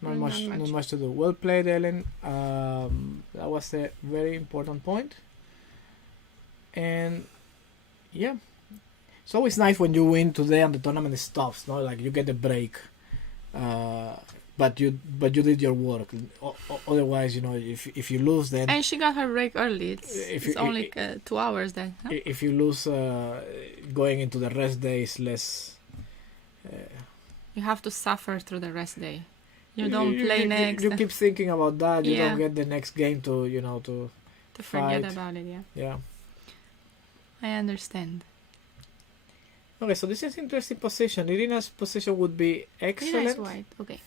Not Not much, much. not much to do. Well played, Ellen. That was a very important point. And yeah, it's always nice when you win today and the tournament stops. No, like you get a break, but you did your work. Otherwise, you know, if you lose, then And she got her break early. It's only 2 hours then. Huh? if you lose, going into the rest days, less. You have to suffer through the rest day. You don't play next. You keep thinking about that. You Yeah. don't get the next game to to forget fight. about it, yeah. Yeah. I understand. Okay, so this is interesting position. Irina's position would be excellent. Nice white. Okay.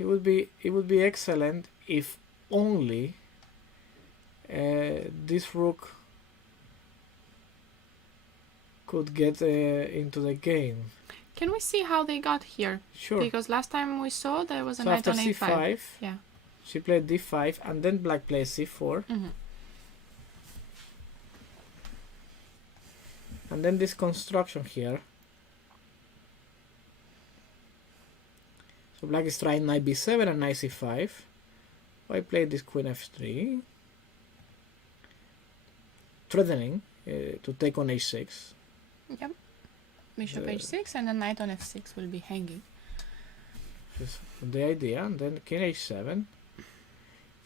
It would be excellent if only this rook could get into the game. Can we see how they got here? Sure. Because last time we saw there was a So knight after on a5. c5, Yeah. she played d5, and then black played c4, and then this construction here. So black is trying knight b7 and knight c5. I played this queen f3, threatening to take on h6. Yep. Bishop h6 and the knight on f6 will be hanging. Is the idea, and then king h7.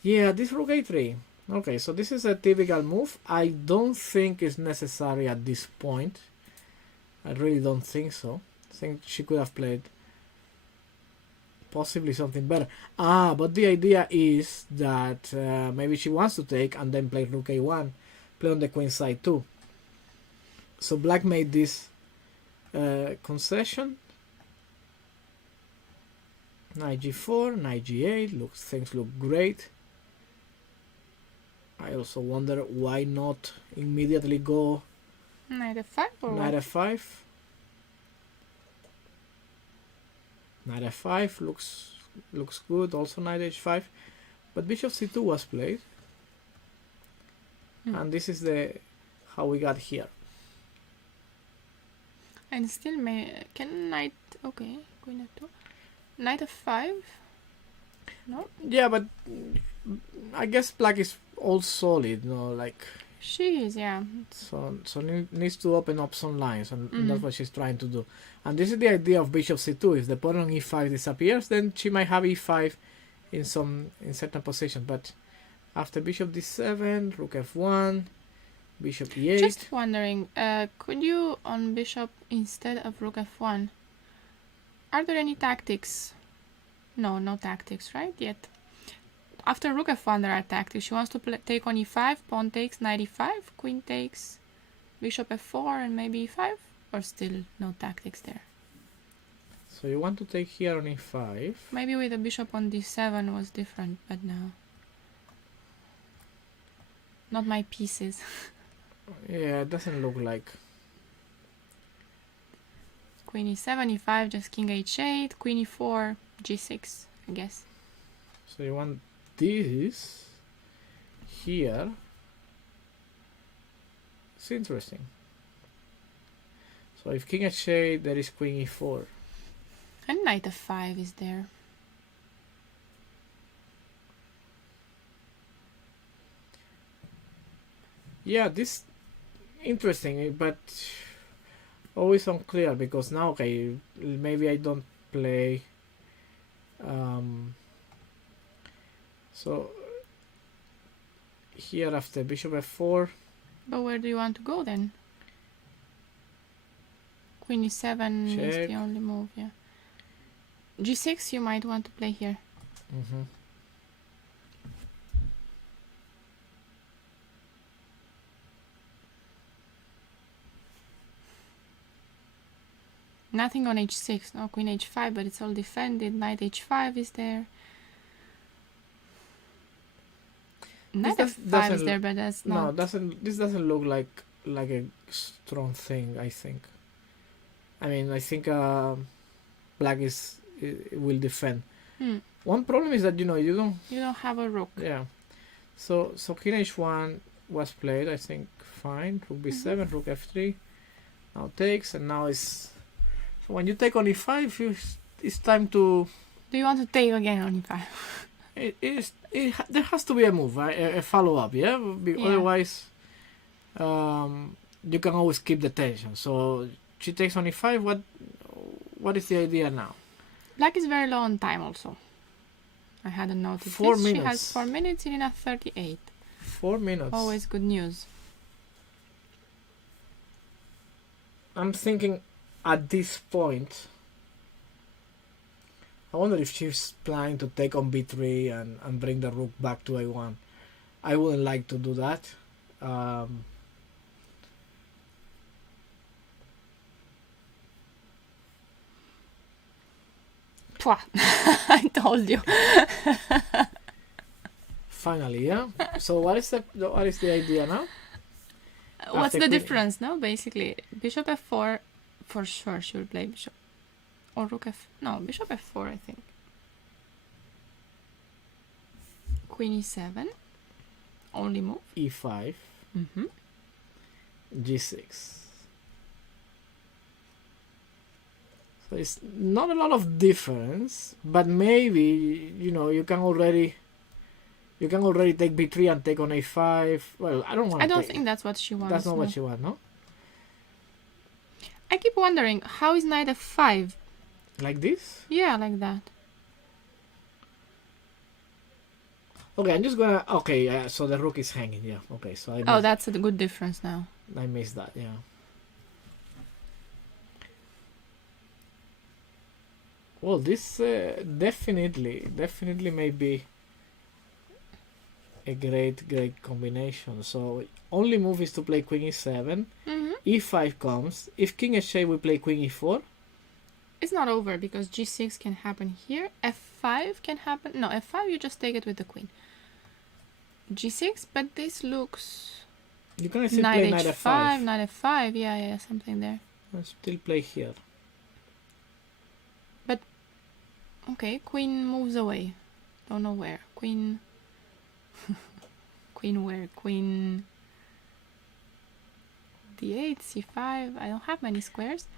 Yeah, this rook a3. Okay, so this is a typical move. I don't think it's necessary at this point. I really don't think so. I think she could have played possibly something better. But the idea is that maybe she wants to take and then play rook a1, play on the queen side too. So black made this concession. Knight g4, knight g8, things look great. I also wonder why not immediately go Knight f5 or knight what? f5. Knight f5 looks good. Also knight h5, but bishop c2 was played, and this is how we got here. And still can knight, okay, queen f2. Knight f5? No? Yeah, but I guess black is all solid, like... She is, yeah. So needs to open up some lines, and that's what she's trying to do. And this is the idea of bishop c2. If the pawn on e5 disappears, then she might have e5 in certain position. But after bishop d7, rook f1, bishop e8. Just wondering, could you on bishop instead of rook f1? Are there any tactics? No, no tactics, right? Yet. After rook f1 there are tactics. She wants to take on e5, pawn takes, knight e5, queen takes, bishop f4 and maybe e5? Or still no tactics there? So you want to take here on e5. Maybe with the bishop on d7 was different, but no. Not my pieces. Yeah, it doesn't look like... Queen e7, e5, just king h8, queen e4, g6, I guess. So you want this here. It's interesting. So if king h8, there is queen e4. And knight f5 is there. Yeah, this interesting, but always unclear, because now, okay, maybe I don't play. So here after bishop f4. But where do you want to go then? Queen e7 is Check. the only move, yeah. g6 you might want to play here. Nothing on h6, no queen h5, but it's all defended. Knight h5 is there. Knight f5 is there, but that's not. No, this doesn't look like a strong thing. I think. I mean, I think black will defend. One problem is that you don't have a rook. Yeah. So king h1 was played. I think fine. Rook b7, rook f3. Now takes, and now is. So when you take on e5, it's time to... Do you want to take again on e5? There has to be a move, a follow-up, yeah? Otherwise, you can always keep the tension. So she takes on e5. What is the idea now? Black is very low on time also. I hadn't noticed 4 this. minutes. She has 4 minutes, Irina 38. 4 minutes. Always good news. I'm thinking at this point, I wonder if she's planning to take on b3 and bring the rook back to a1. I wouldn't like to do that. I told you. Finally, yeah. So what is the idea now? What's the difference now? Basically, bishop f4, for sure she will play bishop. Or rook bishop f4, I think. Queen e7, only move. e5, g6. So it's not a lot of difference, but maybe you can already take b3 and take on a5. Well, I don't think that's what she wants. That's not what she wants, no? I keep wondering, how is knight f5? Like this? Yeah, like that. Okay, I'm just gonna... Okay, so the rook is hanging, yeah. Okay, so that's a good difference now. I missed that, yeah. Well, this definitely may be a great combination. So only move is to play queen e7. e5 comes. If king h8, we play queen e4. It's not over because g6 can happen here. f5 can happen. No, f5 you just take it with the queen. g6, but this looks... You can still play knight f5. Knight f5, yeah, something there. I'll still play here. But, okay, queen moves away. Don't know where. Queen... Queen where? Queen... d8, c5. I don't have many squares.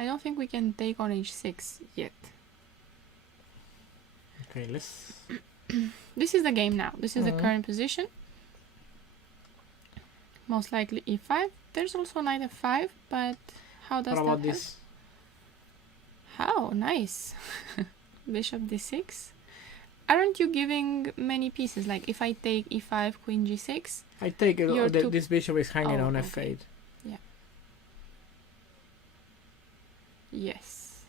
I don't think we can take on h6 yet. Okay, let's... This is the game now. This is the current position. Most likely e5. There's also knight f5, but how does What that about help? this? How nice. Bishop d6. Aren't you giving many pieces? Like if I take e5, queen g6. I take it. You're too- This bishop is hanging Oh, on okay. f8. Yes,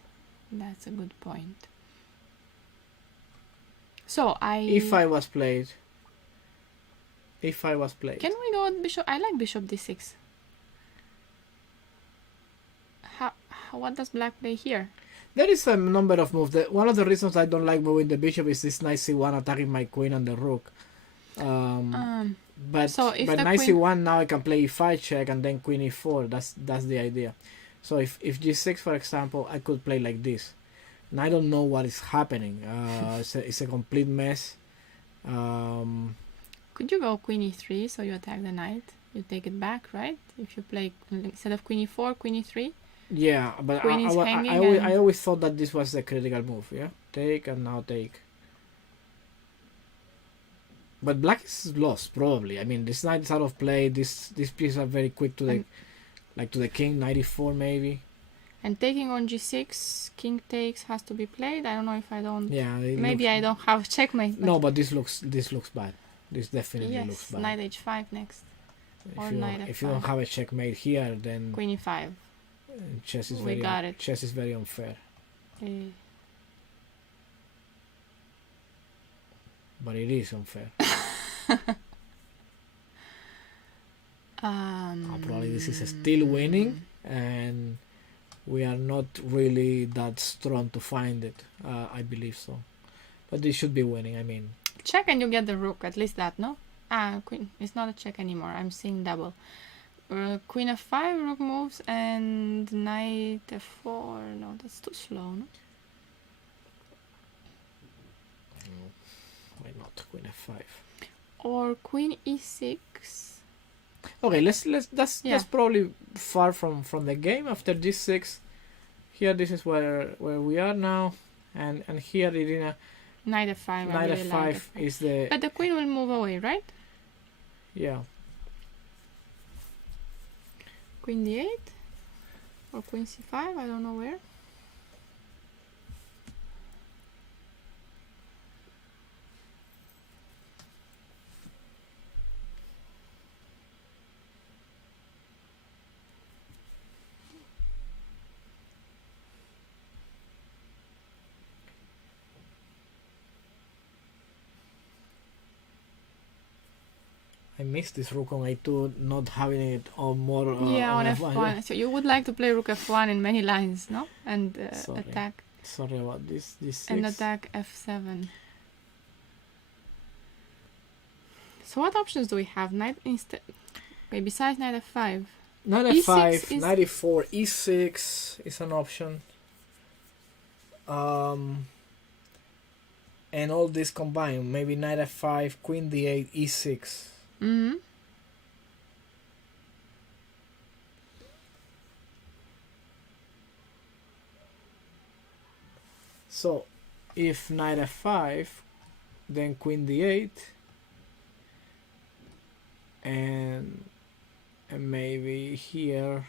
that's a good point. So e5 was played. e5 was played. Can we go with bishop? I like bishop d6. What does black play here? There is a number of moves. One of the reasons I don't like moving the bishop is this knight c1 attacking my queen and the rook. But So if but the knight queen- c1 now I can play e5 check and then queen e4. That's the idea. So if g6 for example, I could play like this. And I don't know what is happening. It's a complete mess. Could you go queen e3 so you attack the knight? You take it back, right? If you play instead of queen e4, queen e3. Yeah, but Queen is hanging I always thought that this was the critical move. Yeah, take and now take. But black is lost probably. I mean, this knight is out of play. These pieces are very quick to the to the king. 94 maybe. And taking on g6, king takes has to be played. I don't know if I don't. Yeah, Maybe I don't have checkmate. No, but this looks bad. This definitely Yes, looks bad. knight h5 next. Or knight If you f5. don't have a checkmate here, then Queen e5. chess is We got it. Chess is very unfair. But it is unfair. Probably this is still winning, and we are not really that strong to find it. I believe so, but this should be winning. I mean, Check and you get the rook. At least that, no? Queen. It's not a check anymore. I'm seeing double. Queen f5, rook moves, and knight f4. No, that's too slow, no? why not queen f5? Or queen e6. Okay, that's probably far from the game. After g6, here this is where we are now, and here Irina. Knight f5. Knight I really f5 like f5. is the But the queen will move away, right? yeah. Queen d8 or queen c5. I don't know where. I missed this rook on a2, not having it on more. On f1. f1. So you would like to play rook f1 in many lines, no? And attack. Sorry about this. This And attack f7. So what options do we have? Knight instead. Okay, besides knight f5. Knight E6 f5, is- knight e4, e6 is an option. And all this combined, maybe knight f5, queen d8, e6. Mm-hmm. So, if knight f5, then queen d8, and maybe here.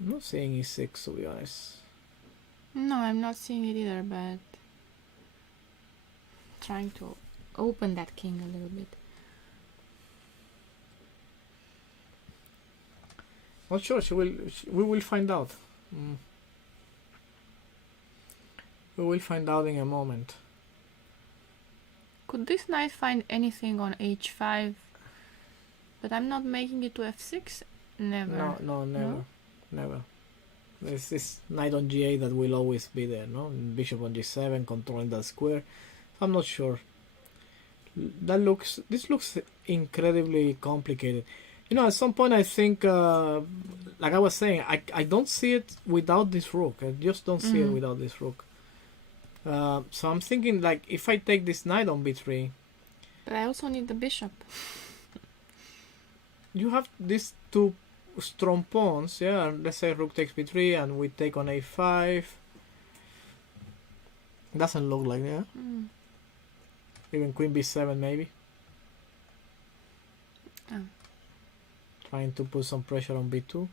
I'm not saying e6 to be honest. No, I'm not seeing it either, but trying to open that king a little bit. Not sure. We will find out. We will find out in a moment. Could this knight find anything on h5? But I'm not making it to f6. Never. No, never. No? Never. There's this knight on g8 that will always be there, no? And bishop on g7, controlling that square. I'm not sure. This looks incredibly complicated. You know, at some point I think, like I was saying, I don't see it without this rook. I just don't see it without this rook. So I'm thinking, like, if I take this knight on b3, But I also need the bishop. you have these two strong pawns. Yeah, let's say rook takes b3 and we take on a5. Doesn't look like that. Even queen b7 maybe. Oh. Trying to put some pressure on b2.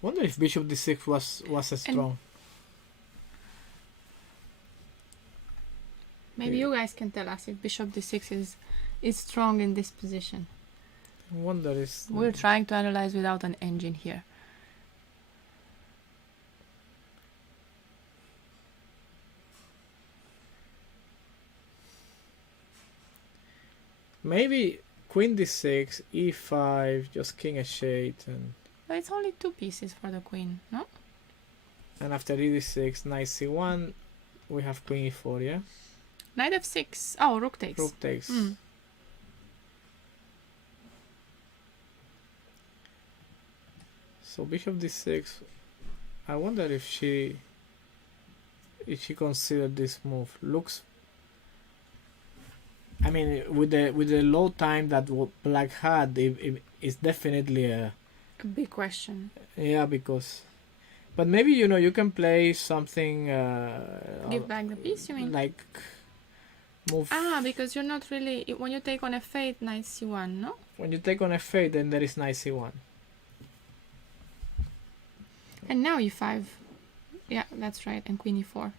Wonder if bishop d6 was as strong. Maybe you guys can tell us if bishop d6 is strong in this position. I wonder is... We're trying to analyze without an engine here. Maybe queen d6, e5, just king h8, and... But it's only 2 pieces for the queen, no? And after e d6, knight c1, we have queen e4, yeah? Knight f6. Oh, rook takes. Rook takes. So bishop d6, I wonder if she considered this move. Looks, I mean, with the low time that black had, it's definitely a big question. Yeah, because, but maybe you can play something. Give back the piece, you mean? Like move. Because you're not really, when you take on f8, knight c1, no? When you take on f8, then there is knight c1. And now e5. Yeah, that's right. And queen e4.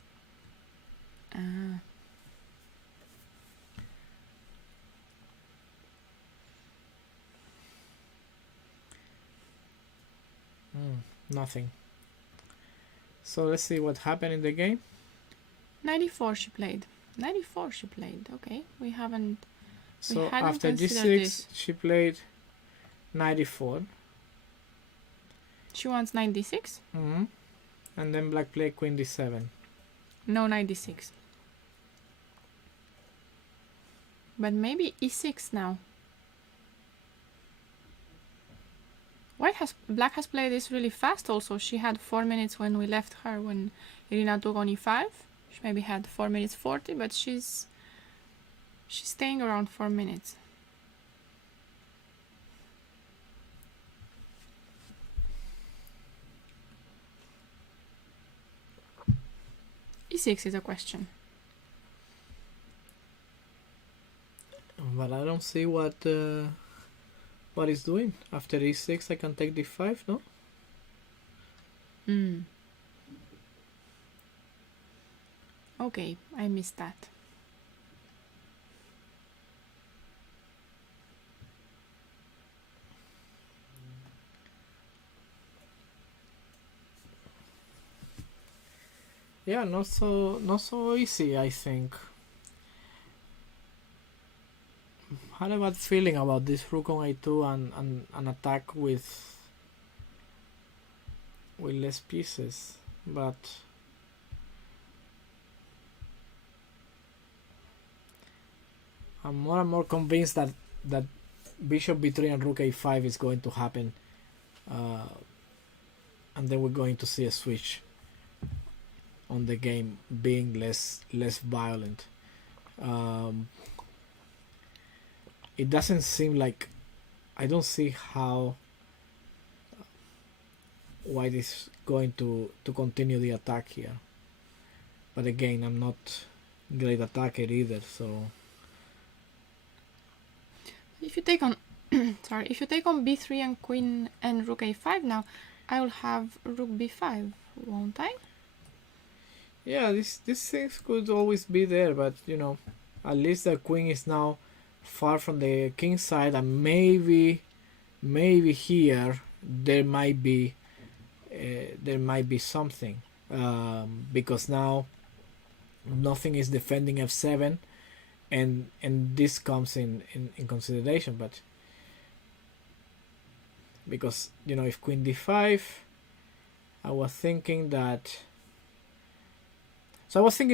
Nothing. So let's see what happened in the game. 94 she played. 94 she played. Okay, we haven't. So hadn't after considered g6, this. she played 94. She wants knight d6. And then black played queen d7. No knight d6. But maybe e6 now. Black has played this really fast also. She had 4 minutes when we left her, when Irina took on e5. She maybe had 4 minutes 40, but she's staying around 4 minutes. e6 is a question. But I don't see what it's doing. After e6, I can take d5, no? Okay, I missed that. Yeah, not so easy, I think. I had a bad feeling about this rook on a2 and an attack with less pieces, but I'm more and more convinced that bishop b3 and rook a5 is going to happen, and then we're going to see a switch on the game being less violent. It doesn't seem like, I don't see how white is going to continue the attack here. But again, I'm not great attacker either, so if you take on if you take on b3 and queen and rook a5 now, I will have rook b5, won't I? Yeah, these things could always be there, but at least the queen is now far from the king side, and maybe here there might be something, because now nothing is defending f7, and this comes in consideration. But because if queen d5, I was thinking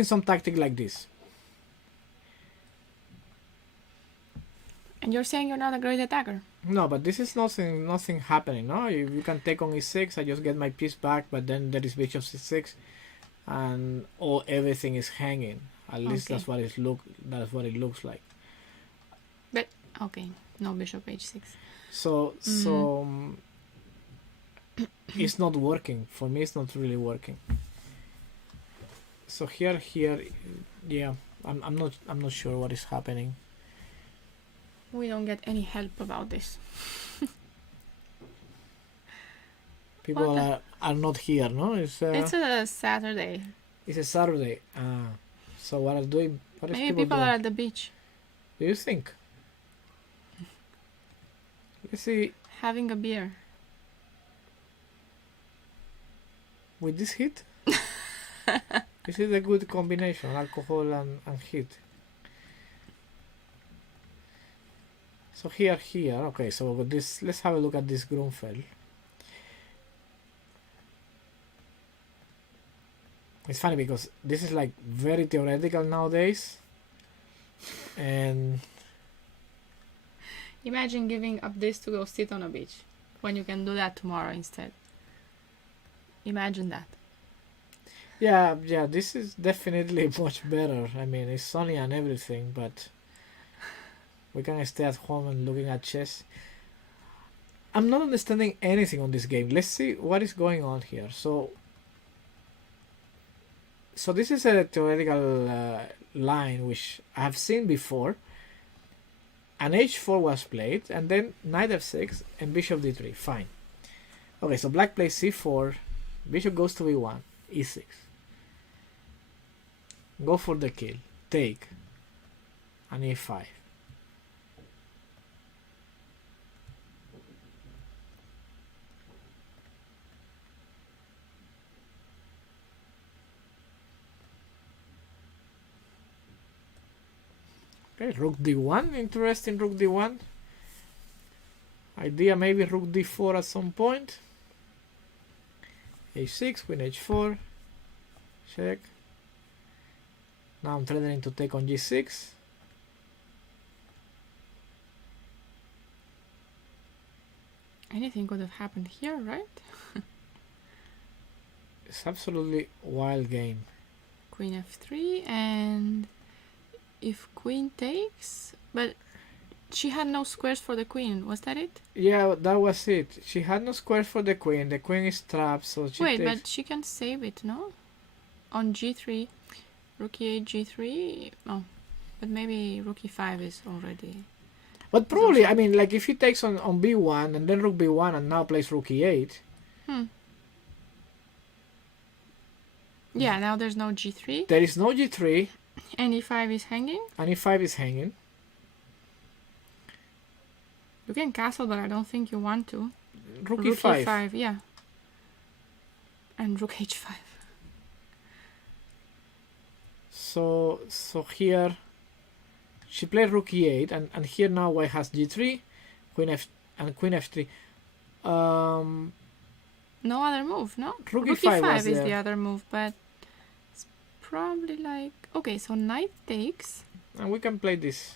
some tactic like this. And you're saying you're not a great attacker? No, but this is nothing happening. No, you can take on e6. I just get my piece back, but then there is bishop c6, and everything is hanging. At least Okay. that's what it looks like. But okay, no bishop h6. So it's not working for me. It's not really working. So here, yeah, I'm not sure what is happening. We don't get any help about this. People are not here, no? It's a Saturday. It's a Saturday. So what are doing? What is Maybe people are doing? at the beach. Do you think? Let's see. Having a beer. With this heat? This is a good combination, alcohol and heat. So here, okay, so with this, let's have a look at this Grunfeld. It's funny because this is like very theoretical nowadays. And imagine giving up this to go sit on a beach when you can do that tomorrow instead. Imagine that. yeah, this is definitely much better. I mean, it's sunny and everything, but we can stay at home and looking at chess. I'm not understanding anything on this game. Let's see what is going on here. So this is a theoretical line which I have seen before. An h4 was played, and then knight f6 and bishop d3. Fine. Okay, so black plays c4, bishop goes to e1, e6. Go for the kill, take, and e5. Okay, rook d1, interesting rook d1. Idea maybe rook d4 at some point. h6, queen h4, check. Now I'm threatening to take on g6. Anything could have happened here, right? It's absolutely wild game. Queen f3, and if queen takes, but she had no squares for the queen, was that it? Yeah, that was it. She had no squares for the queen is trapped, so she Wait, takes... but she can save it, no? On g3, rook e8, g3, oh, but maybe rook e5 is already... But probably, I mean, like if he takes on b1 and then rook b1 and now plays rook e8... Yeah, now there's no g3. There is no g3. And e5 is hanging? And e5 is hanging. You can castle, but I don't think you want to. Rook e5. e5, yeah. And rook h5. So here she played rook e8, and here now white has g3, queen f3. No other move, no? Rook e5 was is the other move, but it's probably like... Okay, so knight takes. And we can play this.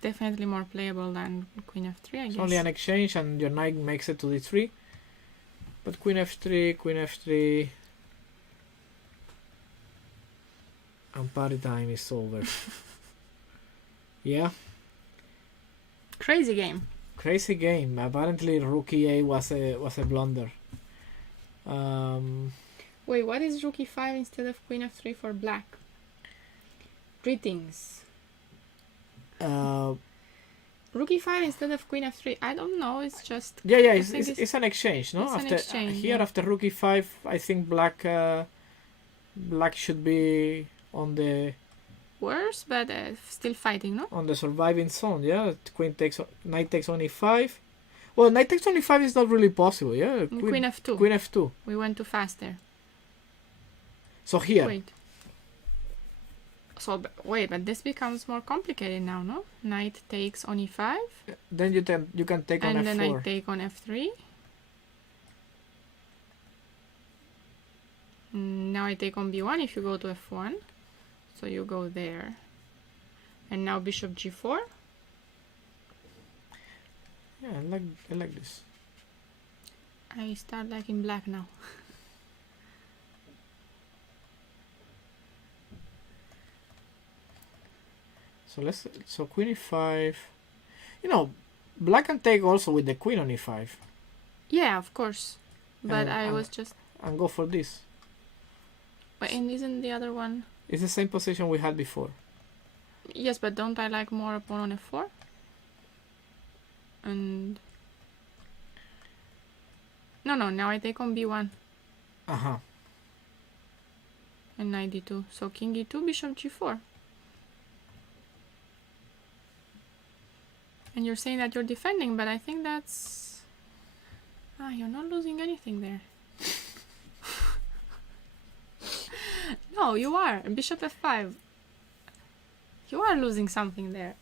Definitely more playable than queen f3, I guess. It's only an exchange and your knight makes it to d3. But queen f3... And party time is over. Yeah. Crazy game. Crazy game. Apparently rook e8 was a blunder. Wait, what is rook e5 instead of queen f3 for black? Greetings. Rook e5 instead of queen f3. I don't know. It's just... Yeah. It's an exchange, no? It's an exchange, here yeah. after rook e5, I think black should be on the... Worse, but still fighting, no? On the surviving zone, yeah. Knight takes on e5. Well, knight takes on e5 is not really possible, yeah. Queen f2. Queen f2. We went too fast there. So here. Wait. So wait, but this becomes more complicated now, no? Knight takes on e5. Then you can take on f4. And then I take on f3. Now I take on b1 if you go to f1. So you go there. And now bishop g4. Yeah, I like this. I start liking black now. So queen e5. You know, black can take also with the queen on e5 Yeah, of course. But And- I and- was just... and go for this. But and isn't the other one... It's the same position we had before. Yes, but don't I like more a pawn on f4? And... No, now I take on b1 Uh-huh. and knight d2. So king e2, bishop g4. And you're saying that you're defending, but I think that's... you're not losing anything there. No, you are. Bishop f5. You are losing something there.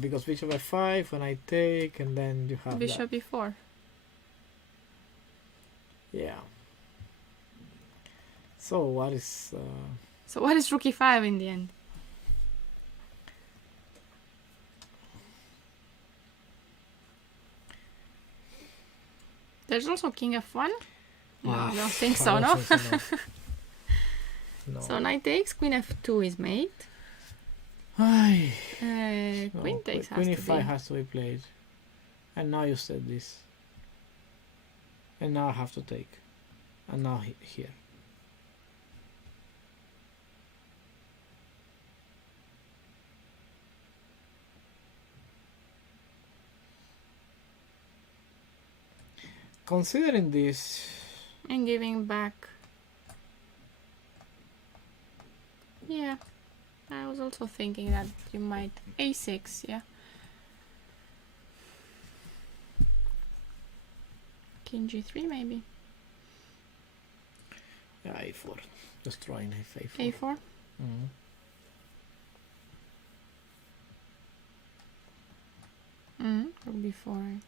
Because bishop f5 when I take, and then you have Bishop e4. Yeah. So what is... So what is rook e5 in the end? There's also king f1. No, I don't think so, no? No. So knight takes, queen f2 is made. Ay, Queen no, takes queen has to e5 be. has to be played. And now you said this. And now I have to take. And now here. Considering this, And giving back. Yeah. I was also thinking that you might a6, yeah. King g3 maybe. yeah, a4. Just trying a4. a4. Mhm. Rook b4.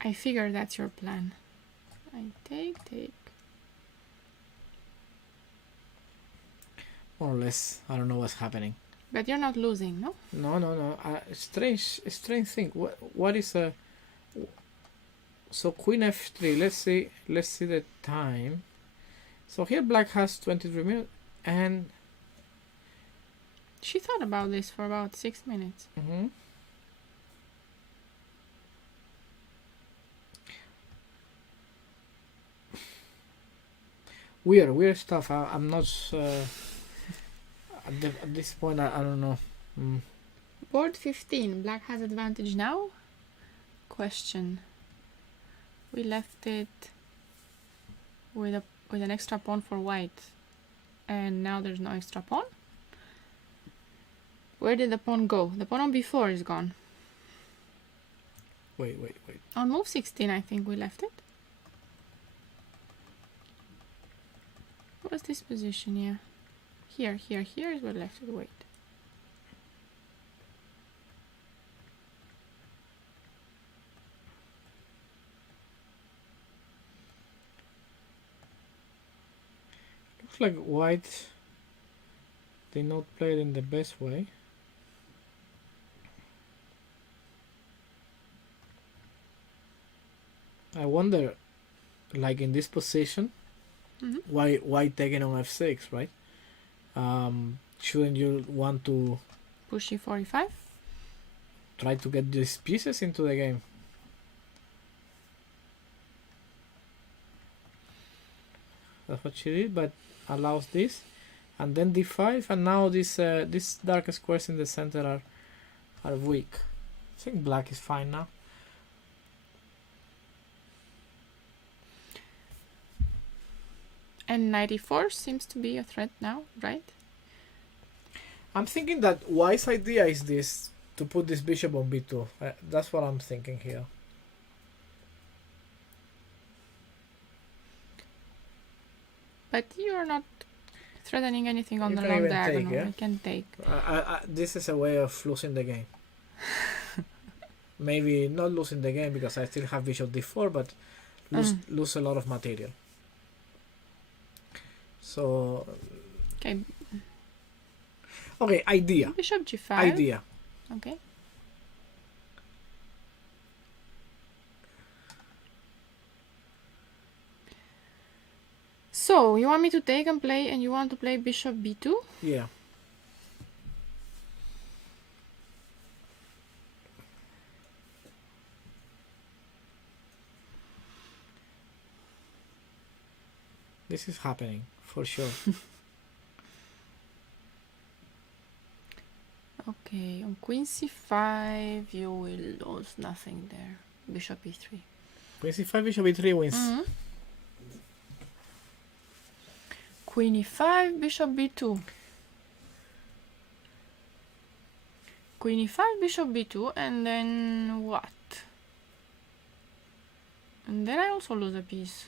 I figure that's your plan. I take. More or less. I don't know what's happening. But you're not losing, no? No. Strange thing. What is a... So queen f3. Let's see the time. So here black has 23 minutes, and She thought about this for about 6 minutes. Weird stuff. I'm not at this point. I don't know. Board 15. Black has advantage now? Question. We left it with an extra pawn for white. And now there's no extra pawn? Where did the pawn go? The pawn on b4 is gone. Wait. On move 16 I think we left it. What was this position? Yeah. Here is where we left it. Wait. Looks like white did not play it in the best way. I wonder, like in this position, why taking on f6, right? Shouldn't you want to Push e45? try to get these pieces into the game? That's what she did, but allows this, and then d5, and now these dark squares in the center are weak. I think black is fine now. And 94 seems to be a threat now, right? I'm thinking that wise idea is this, to put this bishop on b2. That's what I'm thinking here. But you're not threatening anything on You the can long even diagonal. take, yeah? You can take. This is a way of losing the game. Maybe not losing the game because I still have bishop d4, but lose a lot of material. So okay, idea. Bishop g5. Idea. Okay. So So, you want me to take and play, and you want to play bishop b2? Yeah. This is happening, for sure. Okay, on queen c5, you will lose nothing there. Bishop e3. Queen c5, bishop e3 wins. Queen e5, bishop b2. Queen e5, bishop b2, and then what? And then I also lose a piece.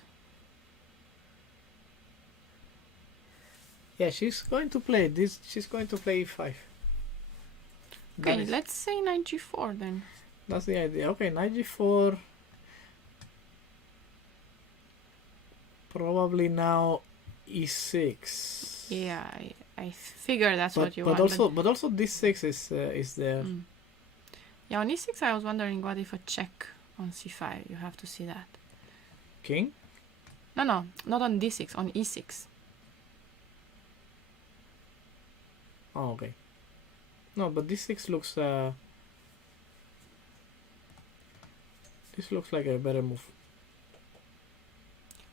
Yeah, she's going to play this. She's going to play e5. Okay, let's say knight g4 then. That's the idea. Okay, knight g4. Probably now e6. Yeah, I figure that's what you but want. But also d6 is there. Yeah, on e6 I was wondering what if a check on c5. You have to see that. King? No, not on d6, on e6. Oh, okay. No, but d6 looks this looks like a better move.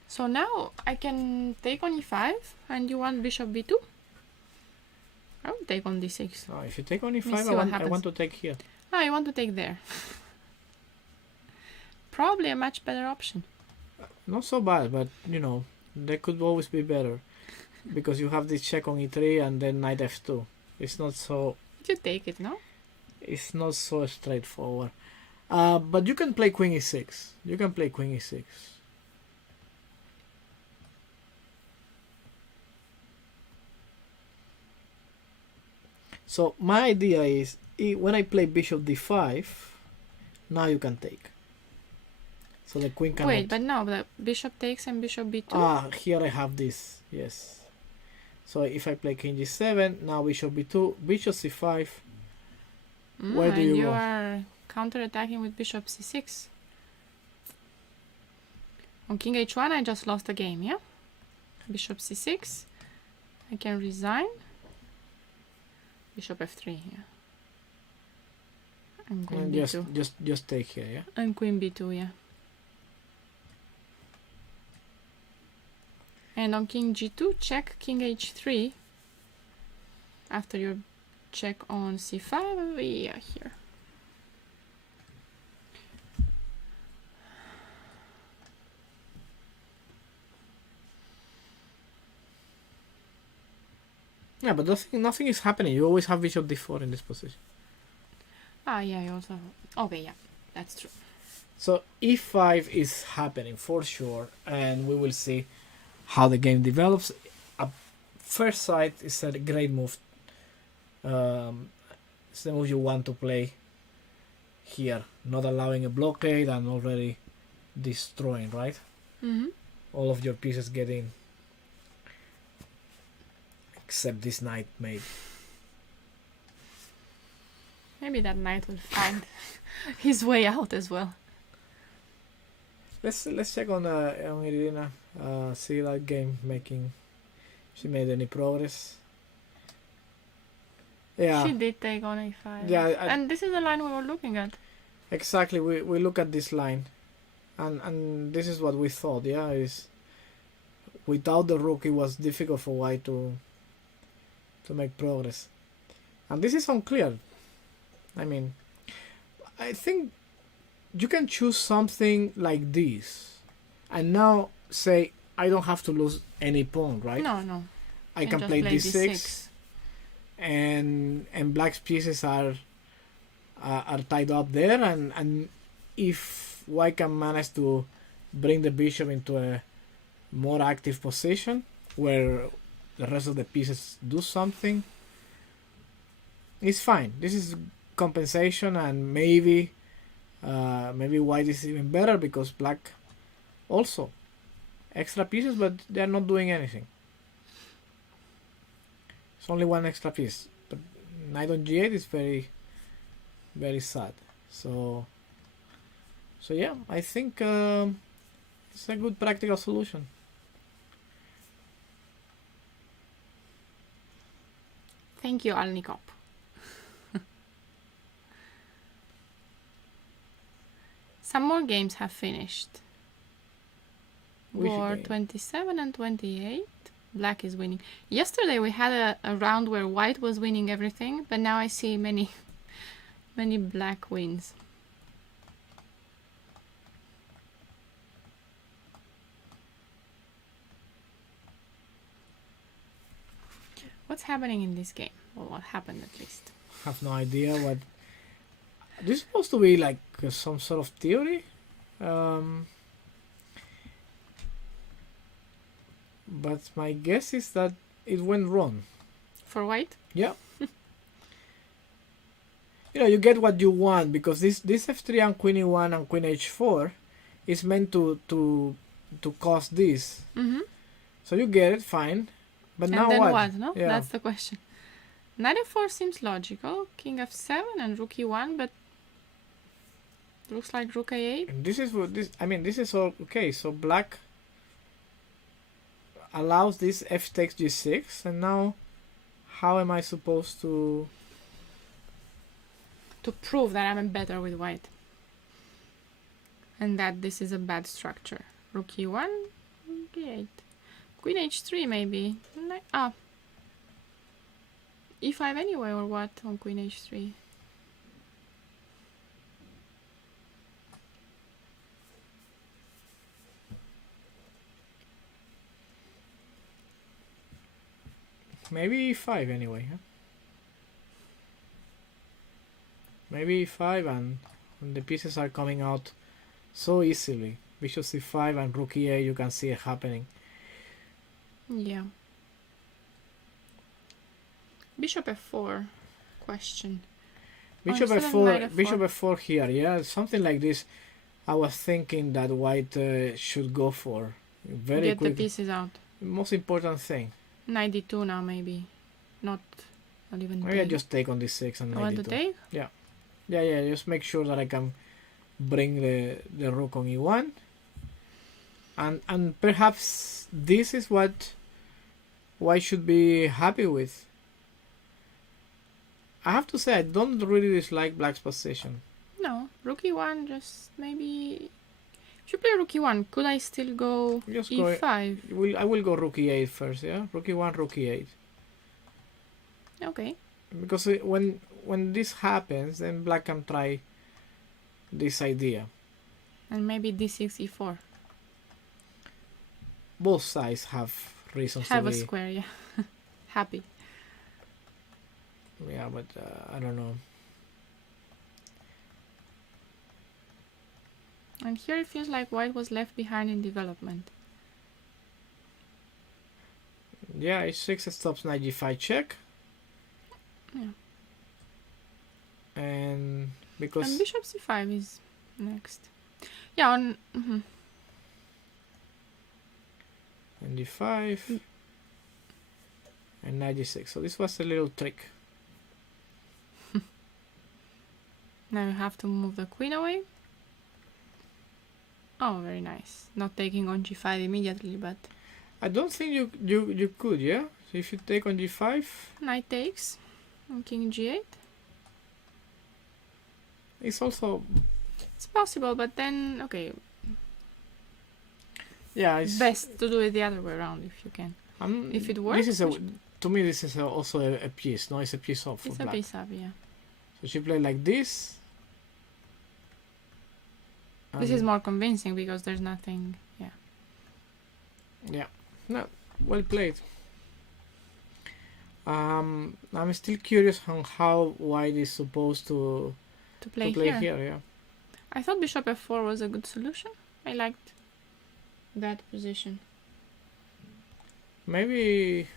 So now I can take on e5, and you want bishop b2? I will take on d6. Oh, if you take on e5, I want to take here. Ah, you want to take there. Probably a much better option. Not so bad, but you know, they could always be better. Because you have this check on e3 and then knight f2. It's not so... You take it, no? It's not so straightforward. But you can play queen e6. You can play queen e6. So my idea is, when I play bishop d5, now you can take. So the queen cannot... Wait, but no, the bishop takes and bishop b2. Ah, here I have this, yes. So if I play king g7, now bishop b2, bishop c5. Where do you go? You are counter-attacking with bishop c6. On king h1, I just lost the game, yeah? Bishop c6. I can resign. Bishop f3, yeah. And queen b2. Just take here, yeah? And queen b2, yeah. And on king g2, check king h3. After your check on c5, yeah, here. Yeah, but nothing is happening. You always have bishop d4 in this position. Ah, yeah, you also... Okay, yeah, that's true. So e5 is happening for sure, and we will see how the game develops. At first sight, it's a great move. It's the move you want to play here, not allowing a blockade and already destroying, right? All of your pieces getting, except this knight, maybe. Maybe that knight will find his way out as well. Let's check on Irina. See that game making. She made any progress? Yeah. She did take on a5. Yeah, and this is the line we were looking at. Exactly. We look at this line, and this is what we thought. Yeah, is without the rook, it was difficult for White to make progress, and this is unclear. I mean, I think you can choose something like this, and now say I don't have to lose any pawn, right? No. I can play d6, and black's pieces are tied up there, and if White can manage to bring the bishop into a more active position where the rest of the pieces do something, it's fine. This is compensation, and maybe White is even better because black also extra pieces, but they're not doing anything. It's only one extra piece, but knight on g8 is very, very sad. So yeah, I think it's a good practical solution. Thank you, Alnikop. Some more games have finished. Which War game? 27 and 28. Black is winning. Yesterday we had a round where white was winning everything, but now I see many black wins. What's happening in this game? Well, what happened at least? I have no idea what. This is supposed to be like some sort of theory. But my guess is that it went wrong. For white? Yeah. You get what you want, because this f3 and queen e1 and queen h4 is meant to cause this. Mm-hmm. So you get it, fine. But And now then what? what? No, Yeah. that's the question. Knight f4 seems logical. King f7 and rook e1, but looks like rook a8. And this is what this. I mean, this is all okay. So black allows this f takes g6, and now how am I supposed to prove that I'm better with white, and that this is a bad structure. Rook e1, rook e8, queen h3 maybe. E5 anyway, or what on queen h3? maybe e5 anyway? Huh? Maybe e5 and the pieces are coming out so easily. Bishop c5 and rook e8, you can see it happening. Yeah. Bishop f4 question. Bishop instead of f4, knight f4. bishop f4 here, yeah, something like this. I was thinking that white should go for very Get quick. the pieces out. Most important thing. Knight d2 now maybe. Not even Maybe I take. just take on d6 and You knight want to d2. take? Yeah, just make sure that I can bring the rook on e1. And perhaps this is what white should be happy with. I have to say, I don't really dislike black's position. No. Rook e1 just maybe... If you play rook e1, could I still go Just e5? I will go rook e8 first, yeah? Rook e1, rook e8. Okay. Because when this happens, then black can try this idea. And maybe d6, e4. Both sides have reasons Have to a be... square, yeah. Happy. Yeah, but I don't know. And here it feels like white was left behind in development. Yeah, h6 stops knight g5 check. Yeah. And because... And bishop c5 is next. Yeah, on... Mm-hmm. And d5. And knight g6. So this was a little trick. Now you have to move the queen away. Oh, very nice. Not taking on g5 immediately, but... I don't think you could, yeah? So if you take on g5... Knight takes. And king g8. It's also... It's possible, but then... Okay, Yeah, it's... best to do it the other way around if you can. If it works... This is to me, this is also a piece, no? It's a piece off for It's black. a piece up, yeah. So she played like this. This is more convincing because there's nothing... Yeah. Yeah. No, well played. I'm still curious on how white is supposed to Play play here. yeah. I thought bishop f4 was a good solution. I liked that position. Maybe,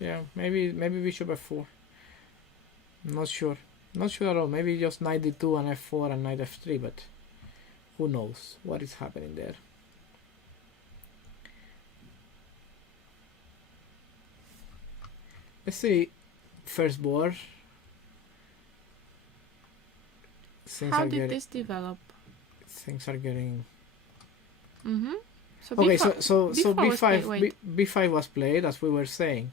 yeah, maybe bishop f4. Not sure at all. Maybe just knight d2 and f4 and knight f3, but who knows what is happening there. Let's see, first board. How did this develop? Things are getting... Mm-hmm. So Okay, b5, so b4 was b5 played, wait. b5 was played, as we were saying.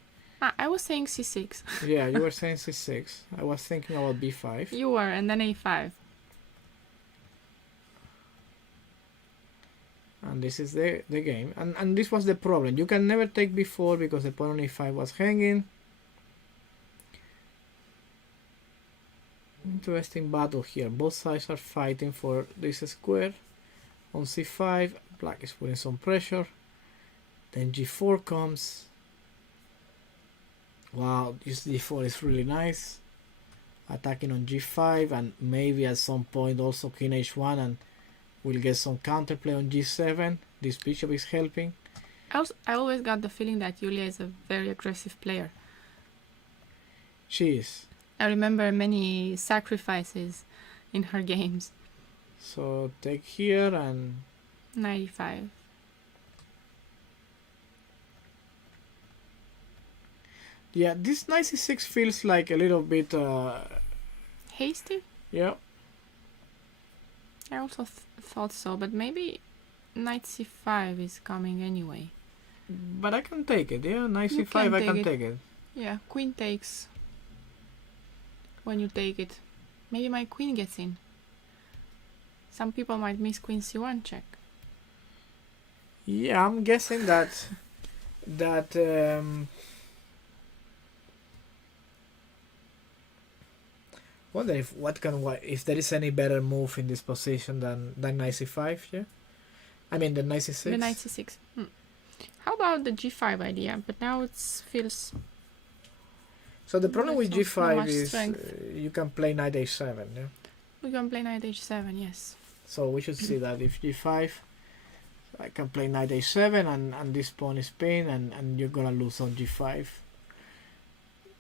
I was saying c6. Yeah, you were saying c6. I was thinking about b5. You were, and then a5. And this is the game. And this was the problem. You can never take b4 because the pawn on e5 was hanging. Interesting battle here. Both sides are fighting for this square. On c5, black is putting some pressure. Then g4 comes. Wow, this g4 is really nice. Attacking on g5, and maybe at some point also king h1, and we'll get some counterplay on g7. This bishop is helping. I always got the feeling that Julia is a very aggressive player. She is. I remember many sacrifices in her games. So take here and 95. yeah, this knight c6 feels like a little bit Hasty? yeah. I also thought so, but maybe knight c5 is coming anyway. But I can take it, yeah. Knight You c5, I can can take take it. Yeah, queen takes when you take it. Maybe my queen gets in. Some people might miss queen c1 check. Yeah, I'm guessing that wonder if there is any better move in this position than knight c5, yeah? I mean the knight c6. The knight c6. How about the g5 idea? But now it feels... So the problem with There's not g5 much is strength. you can play knight h7, yeah? We can play knight h7, yes. So we should see that if g5, I can play knight h7 and this pawn is pinned and you're gonna lose on g5.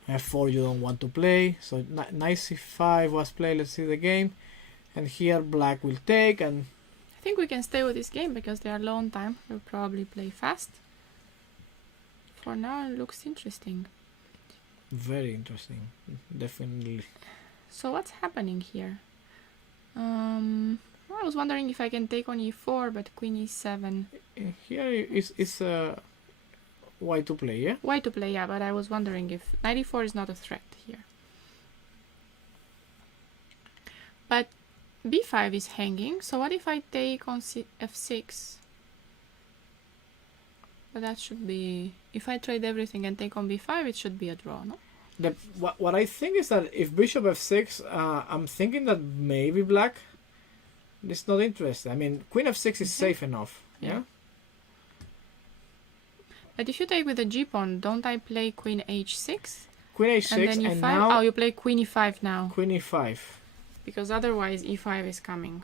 f4 you don't want to play, so knight c5 was played. Let's see the game, and here black will take, and I think we can stay with this game because they are low on time. We'll probably play fast. For now it looks interesting. very interesting, definitely. So what's happening here? I was wondering if I can take on e4, but queen e7. Here is white to play, yeah? White to play, yeah, but I was wondering if knight e4 is not a threat here. But b5 is hanging, so what if I take on f6? But that should be... If I trade everything and take on b5, it should be a draw, no? What I think is that if bishop f6, I'm thinking that maybe black is not interested. I mean, queen f6 is safe enough, yeah? But if you take with the g-pawn, don't I play queen h6? Queen h6 And then e5? now Oh, you play queen e5 now. queen e5. Because otherwise e5 is coming.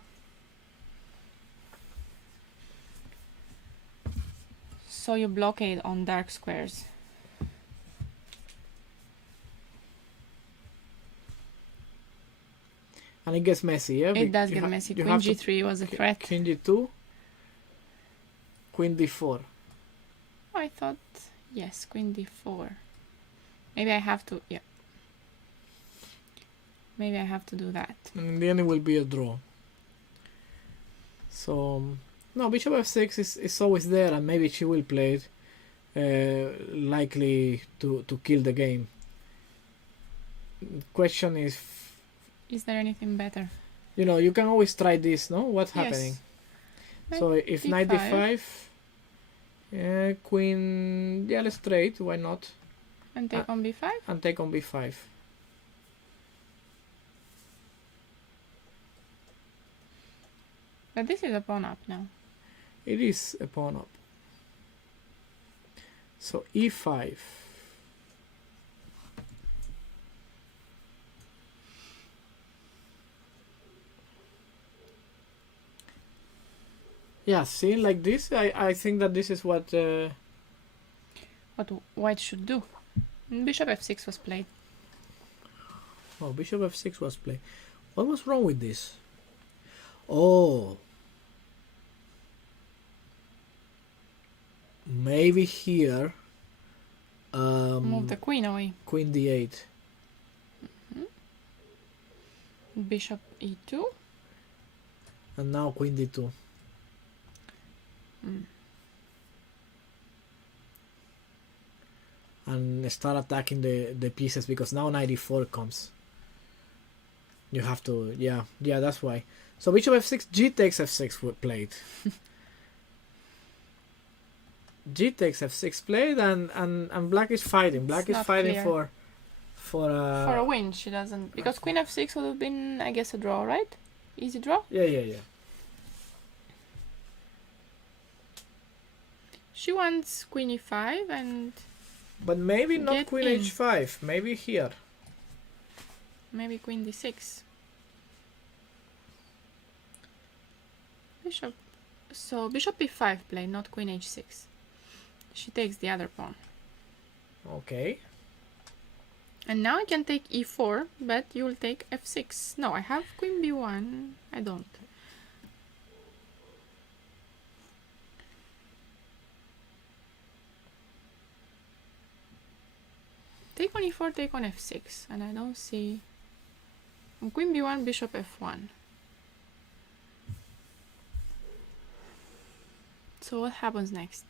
So you blockade on dark squares. And it gets messy, yeah? It does get messy. Queen g3 was a threat. King g2, queen d4. I thought, yes, queen d4. Maybe I have to, yeah. Maybe I have to do that. And in the end it will be a draw. So, no, bishop f6 is always there, and maybe she will play it, likely to kill the game. Question is there anything better? You know, you can always try this, no? What's Yes. happening? So if knight d5, queen, yeah, let's trade, why not? And take on b5? And take on b5. But this is a pawn up now. It is a pawn up. So e5. Yeah, seeing like this, I think that this is what white should do. Bishop f6 was played. Oh, bishop f6 was played. What was wrong with this? Oh, maybe here Move the queen away. queen d8. Bishop e2. And now queen d2. and start attacking the pieces, because now knight e4 comes. You have to, yeah, that's why. So bishop f6, g takes f6 played. G takes f6 played, and black is fighting. Black is fighting clear. for a win. She doesn't, because queen f6 would have been, I guess, a draw, right? Easy draw. Yeah. She wants queen e5 and But maybe not get queen in. h5. Maybe here. Maybe queen d6. Bishop. So bishop e5 play, not queen h6. She takes the other pawn. Okay. And now I can take e4, but you will take f6. No, I have queen b1. I don't. Take on e4, take on f6. And I don't see... On queen b1, bishop f1. So what happens next?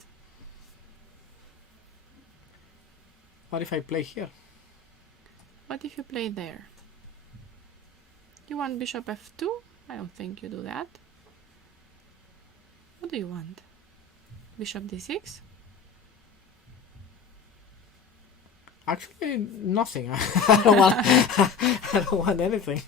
What if I play here? What if you play there? You want bishop f2? I don't think you do that. What do you want? Bishop d6? Actually, nothing. I don't want. I don't want anything.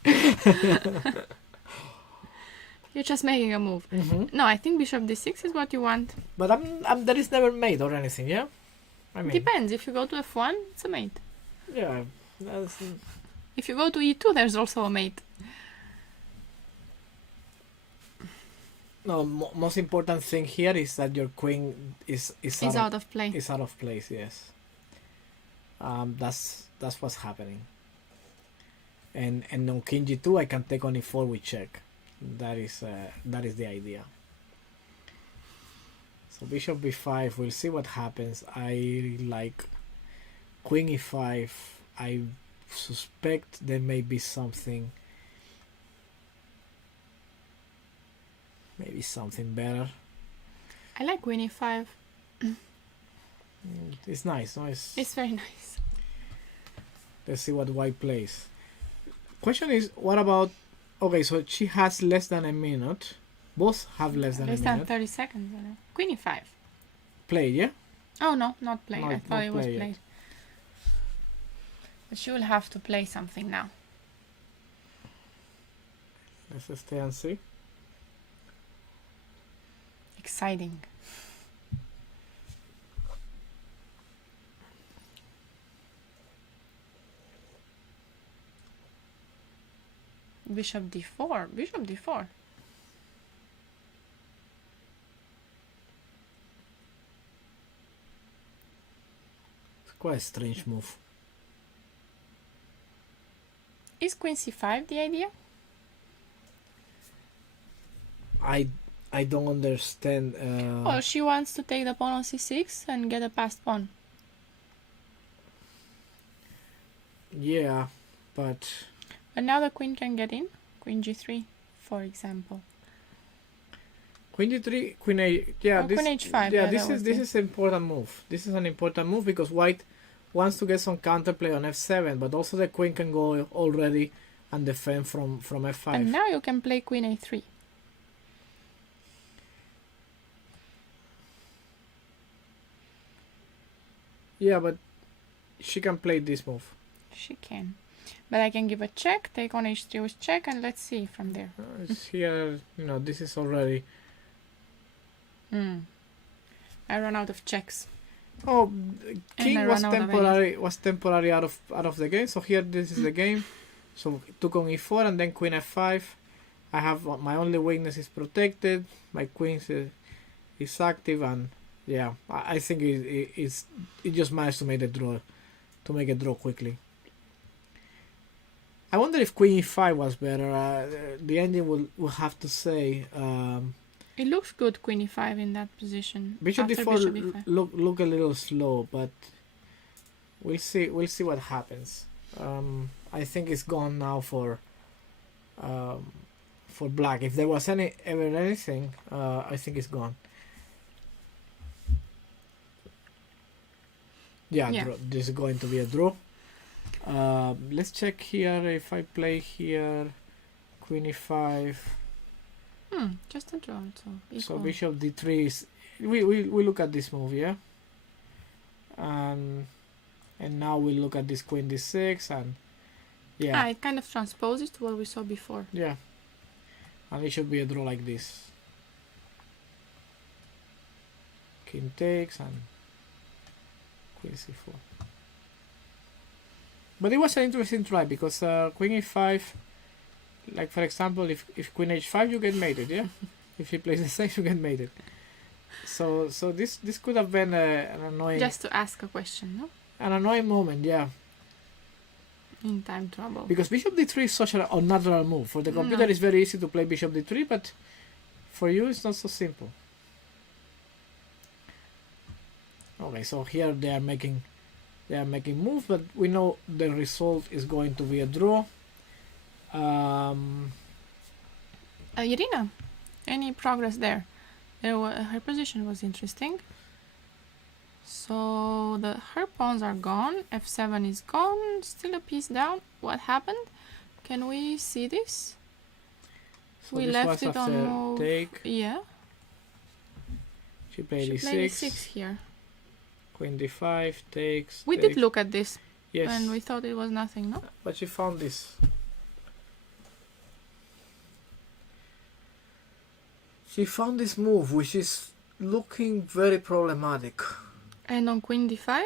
You're just making a move. No, I think bishop d6 is what you want. But there is never mate or anything, yeah? I mean, Depends. If you go to f1, it's a mate. yeah. That's, If you go to e2, there's also a mate. no, most important thing here is that your queen is Out of play. Is out of place. Yes. That's what's happening. And on king g2, I can take on e4 with check. That is the idea. So bishop b5. We'll see what happens. I like queen e5. I suspect there may be something. Maybe something better. I like queen e5. It's nice, no? It's very nice. Let's see what white plays. Question is, what about... Okay, so she has less than a minute. Both have less than a minute. Less than 30 seconds. Queen e5. Play, yeah? Oh, no, not play. I Not thought it was play yet. played. But she will have to play something now. Let's stay and see. Exciting. Bishop d4. Bishop d4. It's quite a strange move. Is queen c5 the idea? I don't understand. Well, she wants to take the pawn on c6 and get a passed pawn. Yeah, but now the queen can get in. Queen g3, for example. queen d3, queen a. Yeah, queen h5. Yeah, that this is an important move. This is an important move because white wants to get some counterplay on f7, but also the queen can go already and defend from f5. And now you can play queen a3. Yeah, but she can play this move. She can. But I can give a check, take on h3 with check, and let's see from there. Here, this is already... I run out of checks. Oh, king was temporary out of the game. So here, this is the game. So took on e4 and then queen f5. I have my only weakness is protected. My queen is active, and yeah, I think it just managed to make a draw quickly. I wonder if queen e5 was better. The ending will have to say. It looks good, queen e5 in that position. Bishop After d4 look a little slow, but we'll see what happens. I think it's gone now for black. If there was anything, I think it's gone. Yeah, Yeah. Draw. This is going to be a draw. Let's check here if I play here queen e5. Just a draw. So So equal. bishop d3 is we look at this move, yeah, and now we look at this queen d6, and yeah, It kind of transposes to what we saw before. yeah, and it should be a draw like this. King takes and queen c4. But it was an interesting try because queen e5, like for example, if queen h5 you get mated, yeah. If he plays the same, you get mated. So this could have been an annoying. Just to ask a question, no? An annoying moment, yeah. In time trouble. Because bishop d3 is such an unnatural move. For the computer, No. it's very easy to play bishop d3, but for you, it's not so simple. Okay, so here they are making moves, but we know the result is going to be a draw. Irina, any progress there? Her position was interesting. So her pawns are gone. f7 is gone. Still a piece down. What happened? Can we see this? So We this left was it on after move. take. Yeah. She played She e6. played e6 here. Queen d5 takes. We takes. did look at this, Yes, and we thought it was nothing, no? but she found this. She found this move, which is looking very problematic. And on queen d5?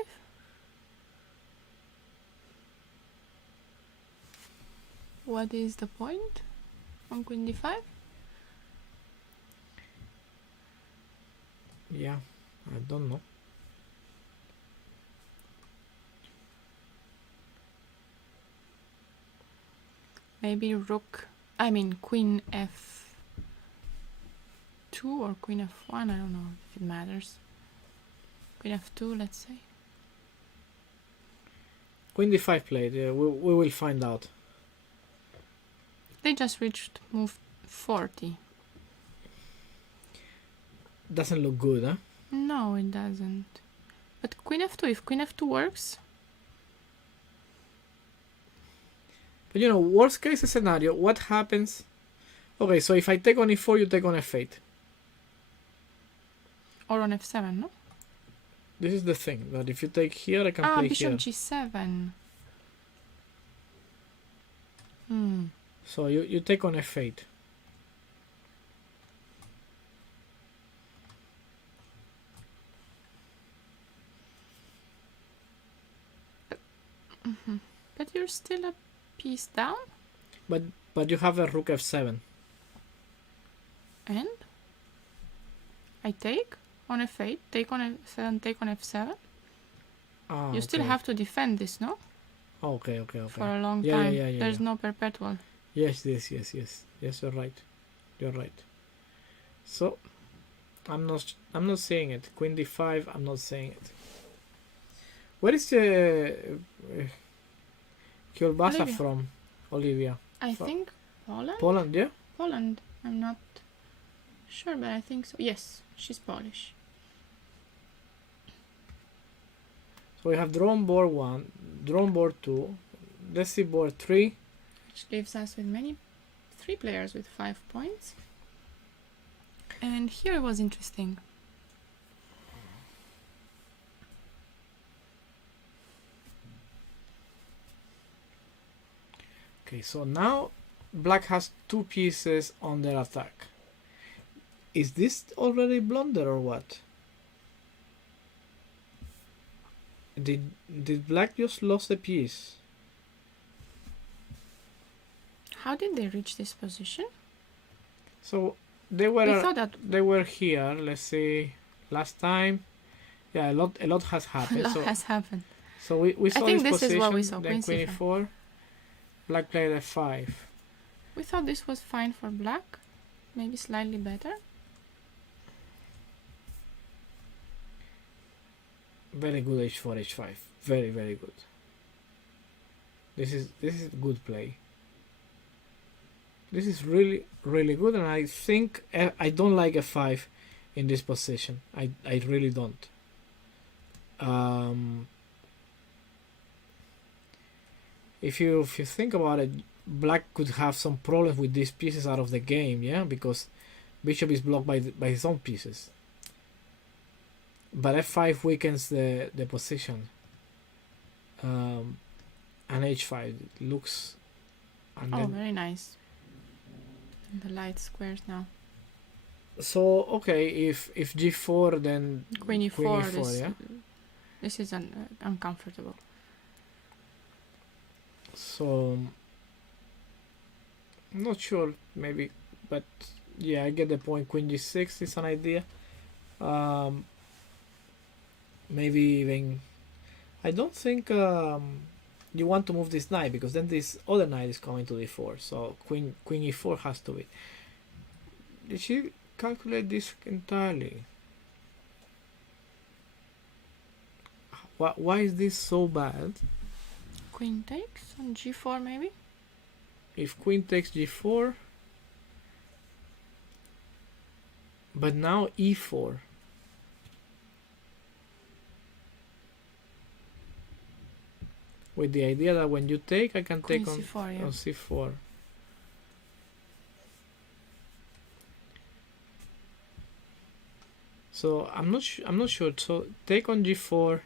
What is the point on queen d5? Yeah, I don't know. Maybe queen f2 or queen f1, I don't know if it matters. Queen f2, let's say. Queen d5 played. We will find out. They just reached move 40. Doesn't look good, huh? No, it doesn't. But queen f2, if queen f2 works, But you know, worst case scenario, what happens? Okay, so if I take on e4, you take on f8. or on f7, no? This is the thing, that if you take here, I can play bishop here. g7. So you take on f8. But you're still a piece down. But you have a rook f7. And I take on f8, take on f7, take on f7. Ah, You still okay. have to defend this, no? Okay. For a long Yeah, time. yeah, There's yeah. no perpetual. Yes, you're right. You're right. So I'm not saying it. Queen d5, I'm not saying it. Where is Kielbasa Olivia. from, Olivia? I think Poland? Poland, yeah? Poland. I'm not sure, but I think so. Yes, she's Polish. So we have drawn board 1, drawn board 2. Let's see board 3. Which leaves us with three players with 5 points. And here it was interesting. Okay, so now black has 2 pieces on their attack. Is this already blunder or what? Did black just lost a piece? How did they reach this position? So they We were thought that they were here. Let's see, last time. Yeah, a lot has a happened. lot so has happened. so we saw think this this is position. what we saw, Then queen queen c5. e4. Black played f5. We thought this was fine for black. Maybe slightly better. Very good h4 h5. Very good. This is good play. This is really good, and I think I don't like f5 in this position. I really don't. if you think about it, black could have some problems with these pieces out of the game, yeah, because bishop is blocked by his own pieces. But f5 weakens the position. And h5 looks. And Oh, then, very nice. The light squares now. so okay, if g4, then Queen e4. queen e4, yeah. This is uncomfortable. So I'm not sure, maybe, but yeah, I get the point. Queen g6 is an idea. Maybe even I don't think you want to move this knight, because then this other knight is coming to d4. So queen e4 has to be. Did she calculate this entirely? Why is this so bad? Queen takes on g4 maybe? If queen takes g4, but now e4. With the idea that when you take, I can Queen take on c4, yeah. on c4. So I'm not sure. So take on g4,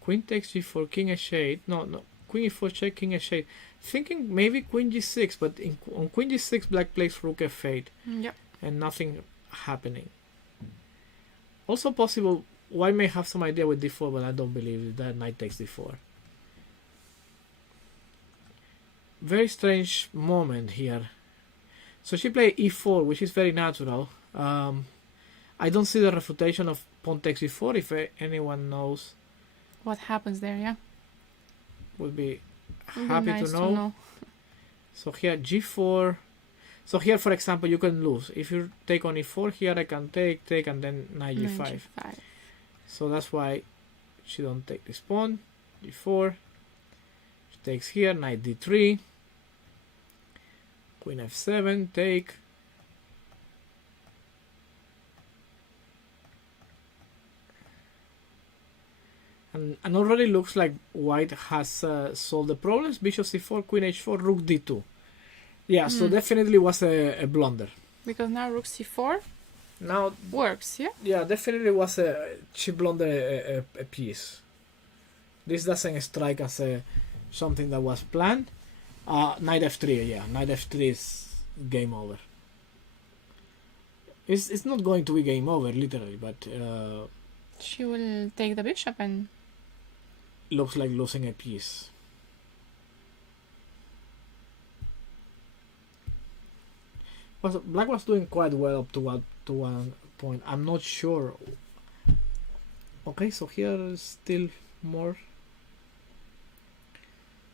queen takes g4, king h8. No, queen e4 check, king h8. Thinking maybe queen g6, but on queen g6, black plays rook f8. Yep. And nothing happening. Also possible, white may have some idea with d4, but I don't believe that knight takes d4. Very strange moment here. So she played e4, which is very natural. I don't see the refutation of pawn takes e4. If anyone knows, What happens there, yeah? would be Would be happy nice to know. So here g4. So here, for example, you can lose. If you take on e4, here I can take, and then knight g5. Knight g5. So that's why she don't take this pawn. g4. She takes here, knight d3. Queen f7, take. And already looks like white has solved the problems. Bishop c4, queen h4, rook d2. Yeah, so definitely was a blunder. Because now rook c4 Now, works, yeah? yeah, definitely was she blundered a piece. This doesn't strike as something that was planned. Knight f3, yeah, knight f3 is game over. It's not going to be game over, literally, but She will take the bishop and... looks like losing a piece. Black was doing quite well up to one point. I'm not sure. Okay, so here is still more.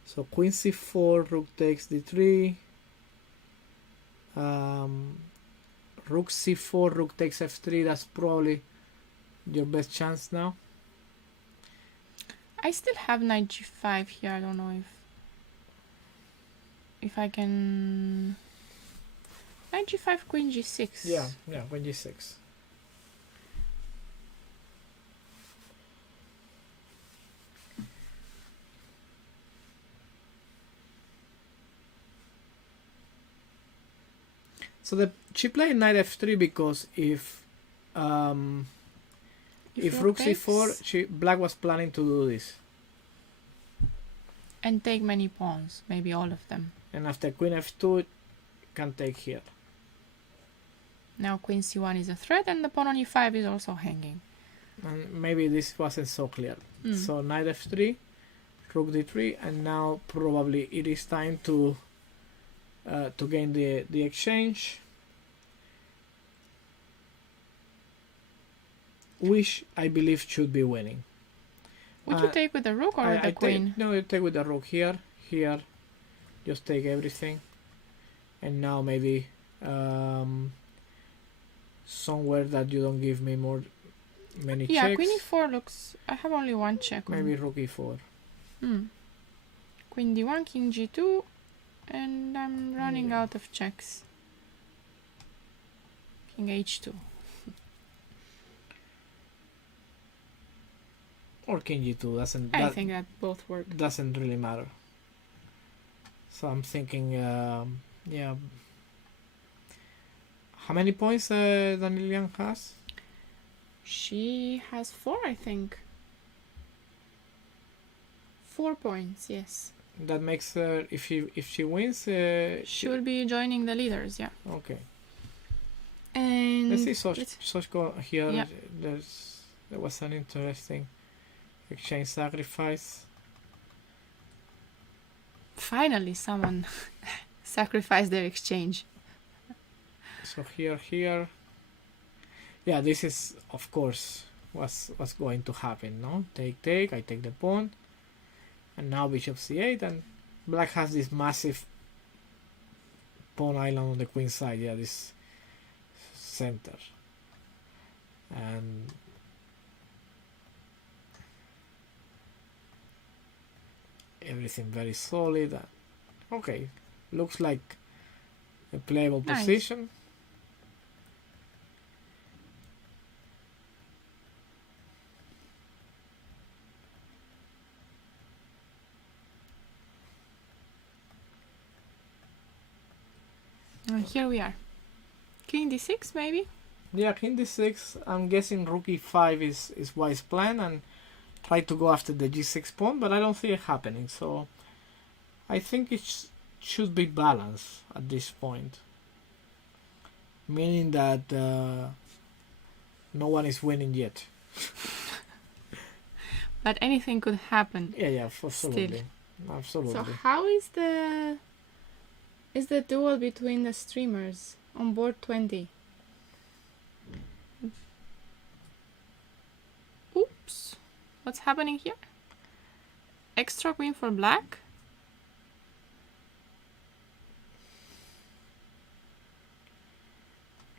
So queen c4, rook takes d3. Rook c4, rook takes f3. That's probably your best chance now. I still have knight g5 here. I don't know if I can... Knight g5, queen g6. Yeah, queen g6. So she played knight f3 because if rook c4, black was planning to do this. And take many pawns, maybe all of them. And after queen f2, can take here. Now queen c1 is a threat, and the pawn on e5 is also hanging. And maybe this wasn't so clear. So knight f3, rook d3, and now probably it is time to gain the exchange, which I believe should be winning. Would you take with the rook or the queen? No, you take with the rook here, just take everything, and now maybe somewhere that you don't give me many checks. Yeah, queen e4 looks... I have only one check. Maybe rook e4. Queen d1, king g2, and I'm running out of checks. King h2. Or king g2 doesn't. I think that both work. Doesn't really matter. So I'm thinking, yeah. How many points Danielian has? She has 4, I think. 4 points, yes. That makes her, if she wins, She will be joining the leaders, yeah. okay. And Let's see Sochko here. Yeah. There was an interesting exchange sacrifice. Finally, someone sacrificed their exchange. So here. Yeah, this is of course what's going to happen, no? Take, I take the pawn. And now bishop c8, and black has this massive pawn island on the queen side, yeah, this center. And everything very solid. Okay, looks like a playable Nice. position. And here we are. King d6, maybe? Yeah, king d6. I'm guessing rook e5 is wise plan, and try to go after the g6 pawn, but I don't see it happening. So I think it should be balanced at this point, meaning that no one is winning yet. But anything could happen. Yeah, absolutely, absolutely. So how is the duel between the streamers on board 20? Oops. What's happening here? Extra queen for black?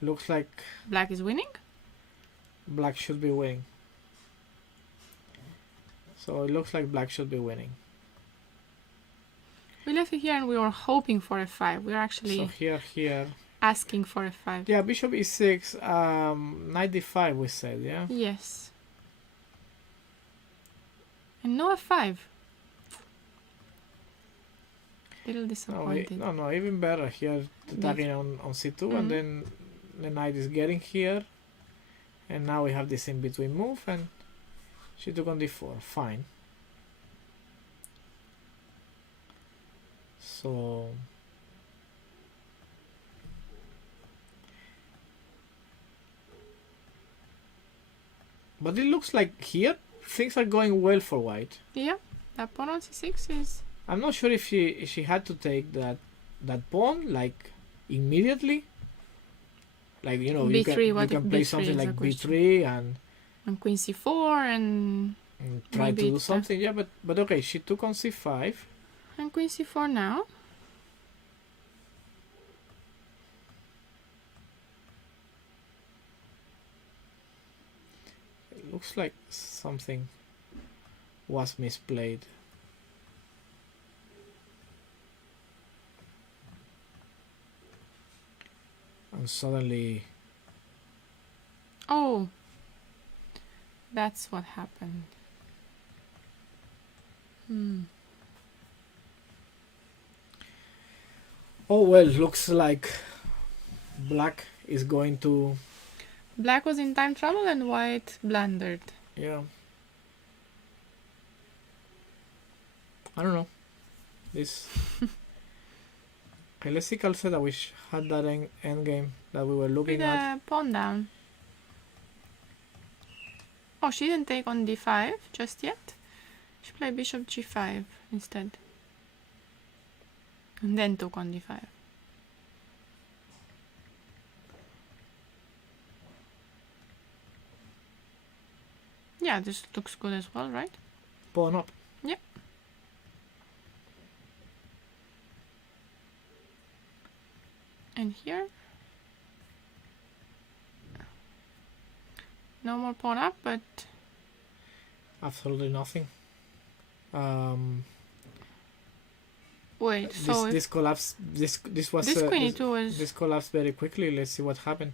Looks like Black is winning? black should be winning. So it looks like black should be winning. We left it here and we were hoping for a 5. We were actually So here. asking for a 5. Yeah, bishop e6, knight d5 we said, yeah? Yes. And no f5. Little disappointed. No, even better here, attacking on c2, and then the knight is getting here, and now we have this in between move, and she took on d4, fine. So but it looks like here things are going well for white. Yeah, that pawn on c6 is... I'm not sure if she had to take that pawn like immediately. Like, you know, B3, you can play B3 something is like a question. b3 And queen c4 and try to maybe do it's something. Yeah, but okay, she took on c5. and queen c4 now. It looks like something was misplayed. And suddenly, Oh, that's what happened. oh well, looks like black is going to, Black was in time trouble and white blundered. yeah. I don't know. This. Okay, let's see Calceta, which had that end game that we were looking With at. a pawn down. Oh, she didn't take on d5 just yet. She played bishop g5 instead. And then took on d5. Yeah, this looks good as well, right? Pawn up. Yep. And here, no more pawn up, but Absolutely nothing. wait. So if This collapsed. This was this queen e2 was this collapsed very quickly. Let's see what happened.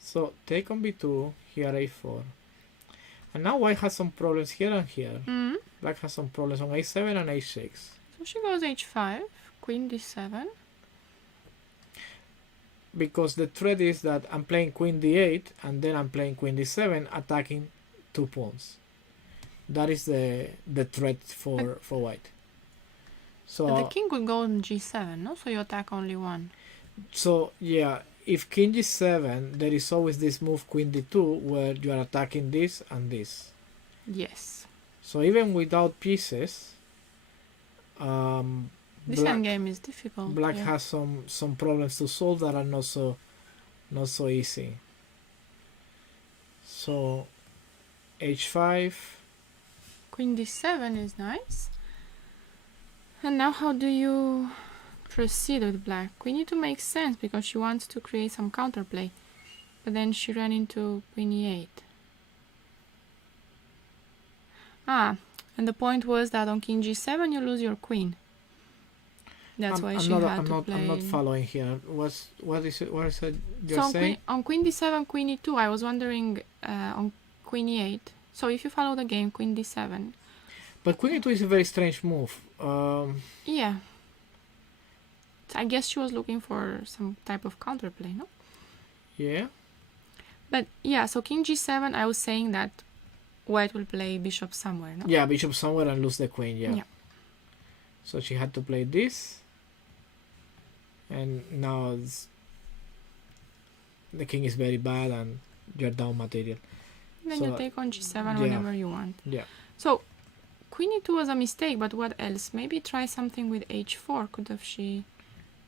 So take on b2, here a4, and now white has some problems here and here. mm, Black has some problems on a7 and a6. so she goes h5, queen d7. Because the threat is that I'm playing queen d8 and then I'm playing queen d7, attacking 2 pawns. That is the threat for white. So But the king would go on g7, no? So you attack only one. So yeah, if king g7, there is always this move queen d2 where you are attacking this and this. Yes. So even without pieces, This endgame is difficult. Black has some problems to solve that are not so easy. So h5. Queen d7 is nice. And now how do you proceed with black? Queen e2 makes sense because she wants to create some counterplay. But then she ran into queen e8. Ah, and the point was that on king g7 you lose your queen. That's why she had to play. I'm not following here. What is it you're so saying? On queen d7, queen e2, I was wondering on queen e8. So if you follow the game, queen d7. But queen e2 is a very strange move. Yeah. I guess she was looking for some type of counterplay, no? Yeah. But yeah, so king g7, I was saying that white will play bishop somewhere, no? Yeah, bishop somewhere and lose the queen, yeah. Yeah. So she had to play this. And now the king is very bad and you're down material. Then so, you take on g7 whenever you want. Yeah. So queen e2 was a mistake, but what else? Maybe try something with h4.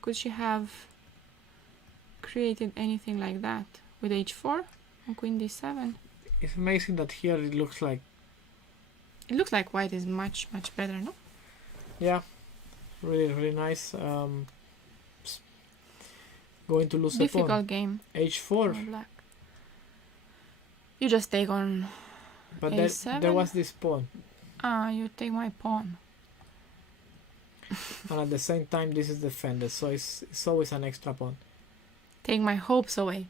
Could she have created anything like that with h4 on queen d7? It's amazing that here it looks like white is much better, no? Yeah, really nice. Going to lose a pawn. Difficult game. h4. For black. You just take on But a7. there was this pawn. Ah, you take my pawn. And at the same time this is defended, so it's always an extra pawn. Take my hopes away.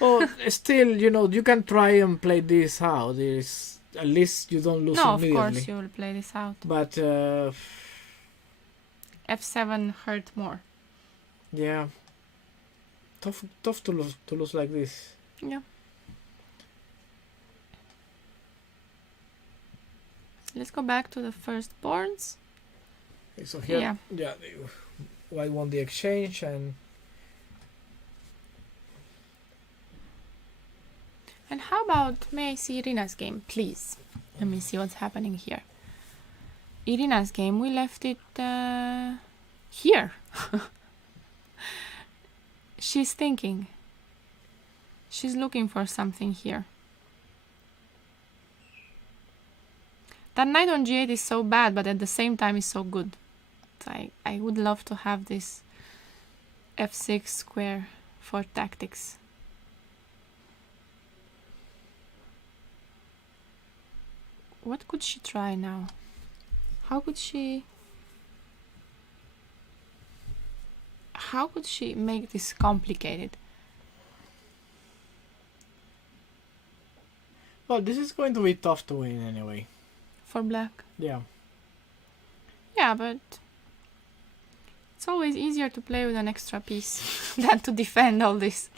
Oh, still, you can try and play this out. At least you don't lose immediately. No, of course you will play this out. But f7 hurt more. Yeah, tough to lose like this. Yeah. Let's go back to the first boards. So here, white won the exchange And how about, may I see Irina's game, please? Let me see what's happening here. Irina's game, we left it here. She's thinking. She's looking for something here. That knight on g8 is so bad, but at the same time is so good. I would love to have this f6 square for tactics. What could she try now? How could she make this complicated? Well, this is going to be tough to win anyway. For black? Yeah. Yeah, but it's always easier to play with an extra piece than to defend all this.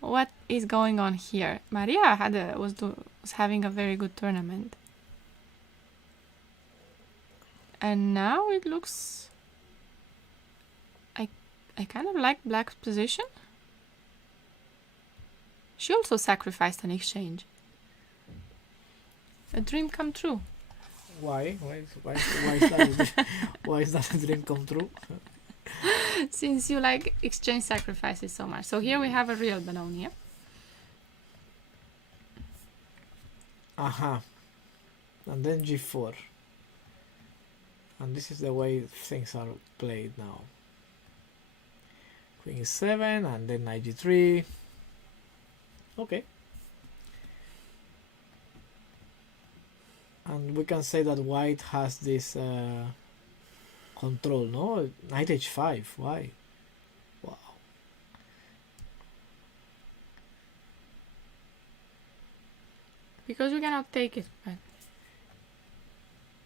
What is going on here? Maria was having a very good tournament. And now it looks... I kind of like black's position. She also sacrificed an exchange. A dream come true. Why? Why is that? Why is that a dream come true? Since you like exchange sacrifices so much. So here we have a real Benoni, yeah? Aha. And then g4. And this is the way things are played now. Queen e7 and then knight g3. Okay. And we can say that white has this control, no? Knight h5, why? Wow. Because you cannot take it back.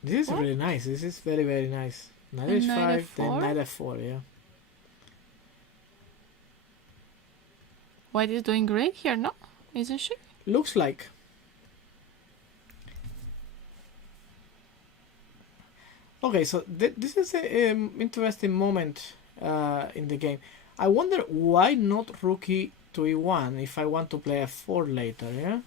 This is really nice. This is very nice. Knight And h5, knight then f4. knight f4, yeah. White is doing great here, no? Isn't she? Looks like. Okay, so this is an interesting moment in the game. I wonder why not rook to e1 if I want to play f4 later, yeah?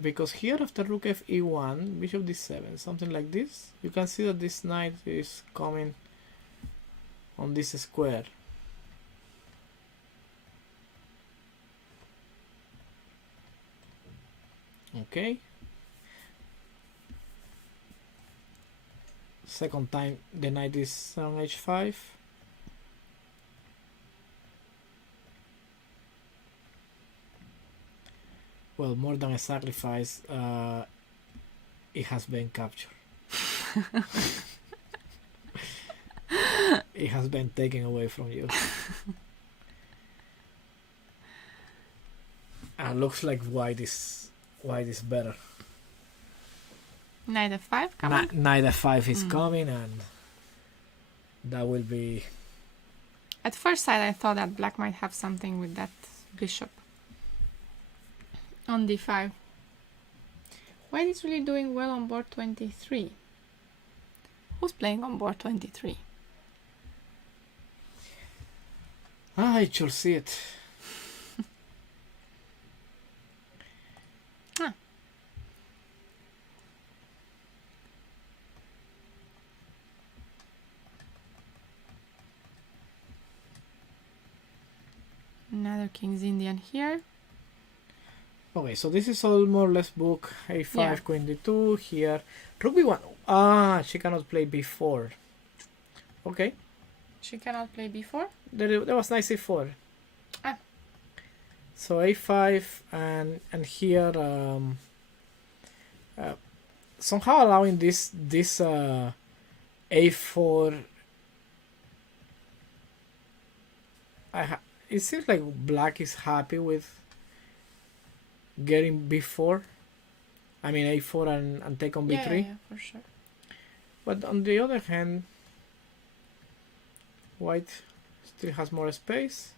Because here after rook f e1, bishop d7, something like this, you can see that this knight is coming on this square. Okay. Second time the knight is on h5. Well, more than a sacrifice, it has been captured. It has been taken away from you. And looks like white is better. Knight f5 coming. Knight f5 is coming, and that will be. At first sight, I thought that black might have something with that bishop on d5. White is really doing well on board 23. Who's playing on board 23? I should see it. Another King's Indian here. Okay, so this is all more or less book. a5, Yeah. queen d2 here. Rook b1. Ah, she cannot play b4. Okay, She cannot play b4. there was nice e4. Ah. So a5 and here somehow allowing this a4. It seems like black is happy with getting b4. I mean a4 and take on b3. Yeah, for sure. But on the other hand, white still has more space,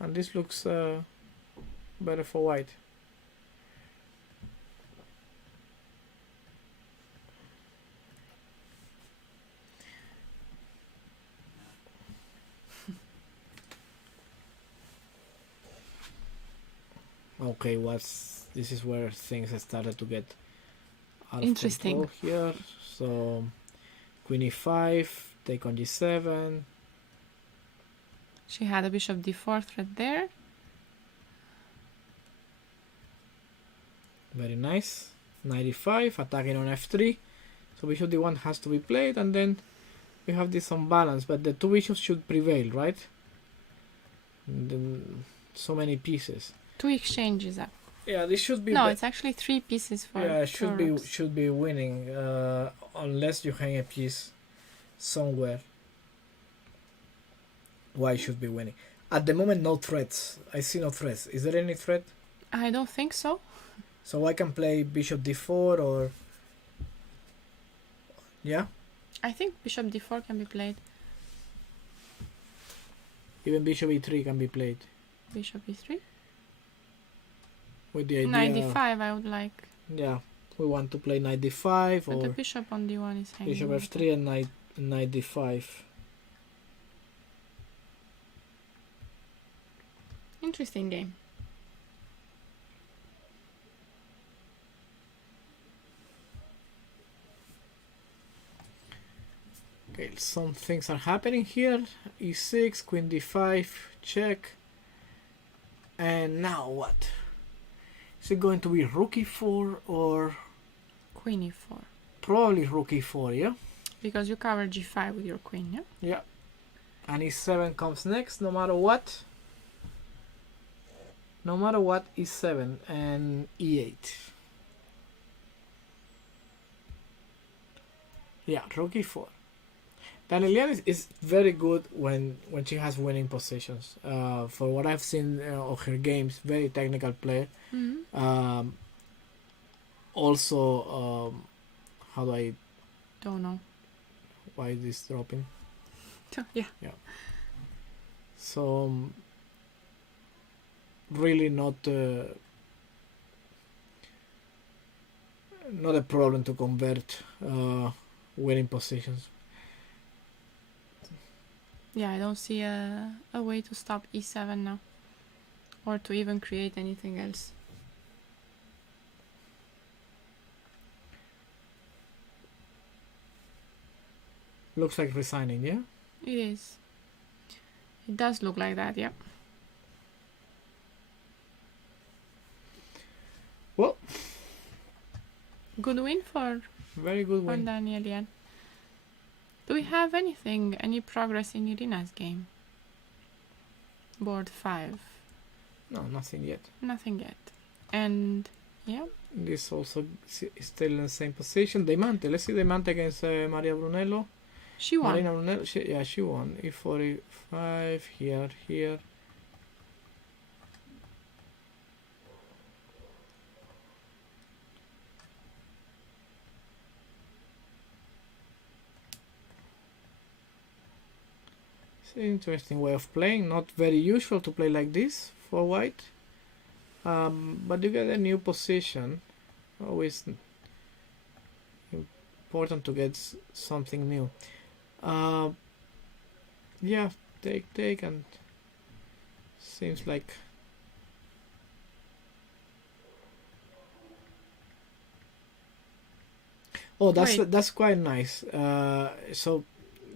and this looks better for white. Okay, this is where things started to get out of Interesting. control here. So queen e5, take on g7. She had a bishop d4 threat there. Very nice. Knight e5, attacking on f3. So bishop d1 has to be played, and then we have this unbalance, but the two bishops should prevail, right? And then so many pieces. 2 exchanges up. Yeah, this should be. No, it's actually 3 pieces for. Yeah, two should be winning, unless you hang a piece somewhere. White should be winning. At the moment, no threats. I see no threats. Is there any threat? I don't think so. So I can play bishop d4 or. Yeah. I think bishop d4 can be played. Even bishop e3 can be played. Bishop e3. With the idea. Knight d5, I would like. Yeah, we want to play knight d5 But the or bishop on d1 is hanging. bishop f3 and knight d5. Interesting game. Okay, some things are happening here. e6, queen d5, check. And now what? Is it going to be rook e4 or Queen e4. probably rook e4, yeah? Because you cover g5 with your queen, yeah? Yeah. And e7 comes next, no matter what. No matter what, e7 and e8. Yeah, rook e4. Danielian is very good when she has winning positions. For what I've seen of her games, very technical player. Mm-hmm. Also, how do I Don't know. Why is this dropping? Yeah. So really not a problem to convert winning positions. Yeah, I don't see a way to stop e7 now. Or to even create anything else. Looks like resigning, yeah? It is. It does look like that, yeah. Well, good win for very good win. Daniel, yeah. Do we have any progress in Irina's game? Board 5. No, nothing yet. Nothing yet. And, yeah. This also is still in the same position. Deimante. Let's see Deimante against Maria Brunello. She won. Marina Brunello. She won. E4, E5, here. It's an interesting way of playing. Not very usual to play like this for white. But you get a new position. Always important to get something new. Yeah, take, and seems like that's quite nice. So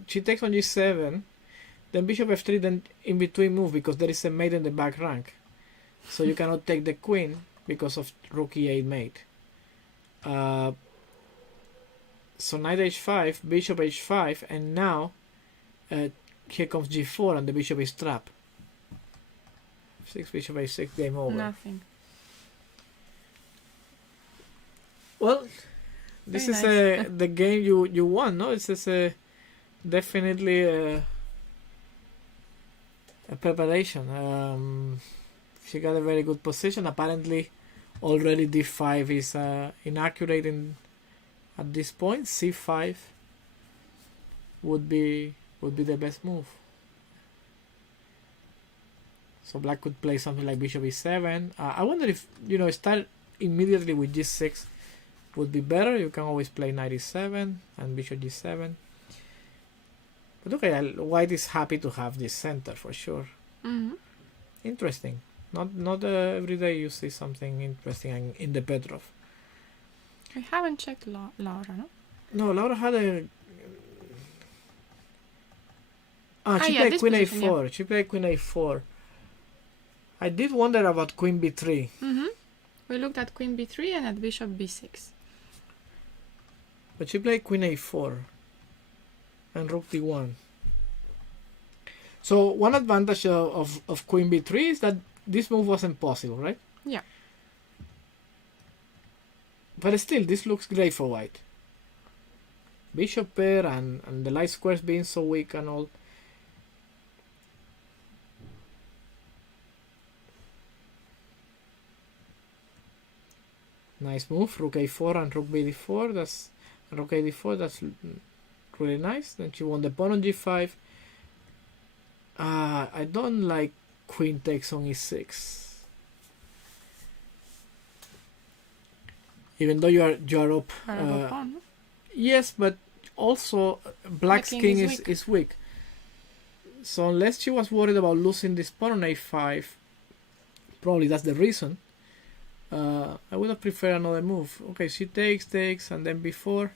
she takes on g7, then bishop f3, then in between move because there is a mate in the back rank, so you cannot take the queen because of rook e8 mate. So knight h5, bishop h5, and now here comes g4 and the bishop is trapped. 6 bishop h6, game over. Nothing. Well, this is the game you won, no? This is definitely a preparation. She got a very good position. Apparently, already d5 is inaccurate at this point. c5 would be the best move. So black could play something like bishop e7. I wonder if start immediately with g6 would be better. You can always play knight e7 and bishop g7. But okay, white is happy to have this center for sure. Mm-hmm. Interesting. Not every day you see something interesting in the Petrov. We haven't checked Laura, no? No, Laura had a. She played queen a4. Yeah. She played queen a4. I did wonder about queen b3. Mm-hmm. We looked at queen b3 and at bishop b6. But she played queen a4 and rook d1. So one advantage of queen b3 is that this move wasn't possible, right? Yeah. But still, this looks great for white. Bishop pair and the light squares being so weak and all. Nice move, rook a4 and rook b4. That's rook a4. That's really nice. Then she won the pawn on g5. I don't like queen takes on e6. Even though you are up. Yes, but also black's king is weak. So unless she was worried about losing this pawn on a5, probably that's the reason. I would have preferred another move. Okay, she takes, and then before.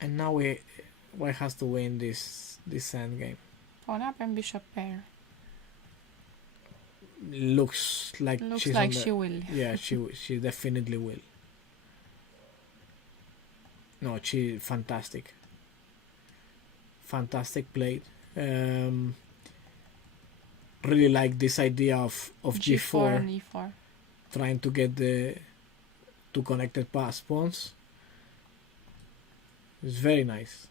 And now white has to win this endgame. Pawn up and bishop pair. Looks like she will. Yeah, she definitely will. No, she fantastic play. Really like this idea of g4 and e4, trying to get the two connected pawns. It's very nice.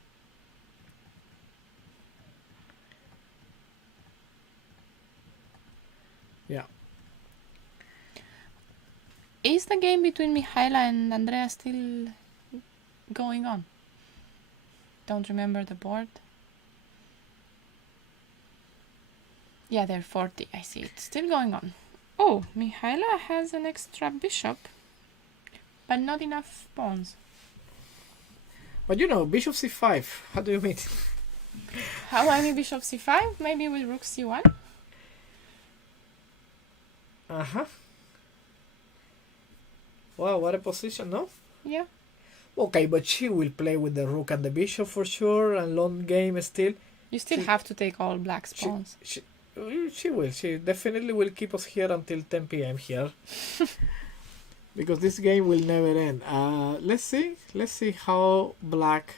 Yeah. Is the game between Mihaela and Andrea still going on? Don't remember the board. Yeah, they're 40. I see it's still going on. Oh, Mihaela has an extra bishop, but not enough pawns. But you know, bishop c5. How do you mean? How many bishop c5? Maybe with rook c1? Uh-huh. Wow, what a position, no? Yeah. Okay, but she will play with the rook and the bishop for sure, and long game still. You still have to take all black pawns. She will. She definitely will keep us here until 10 p.m. here. Because this game will never end. Let's see how black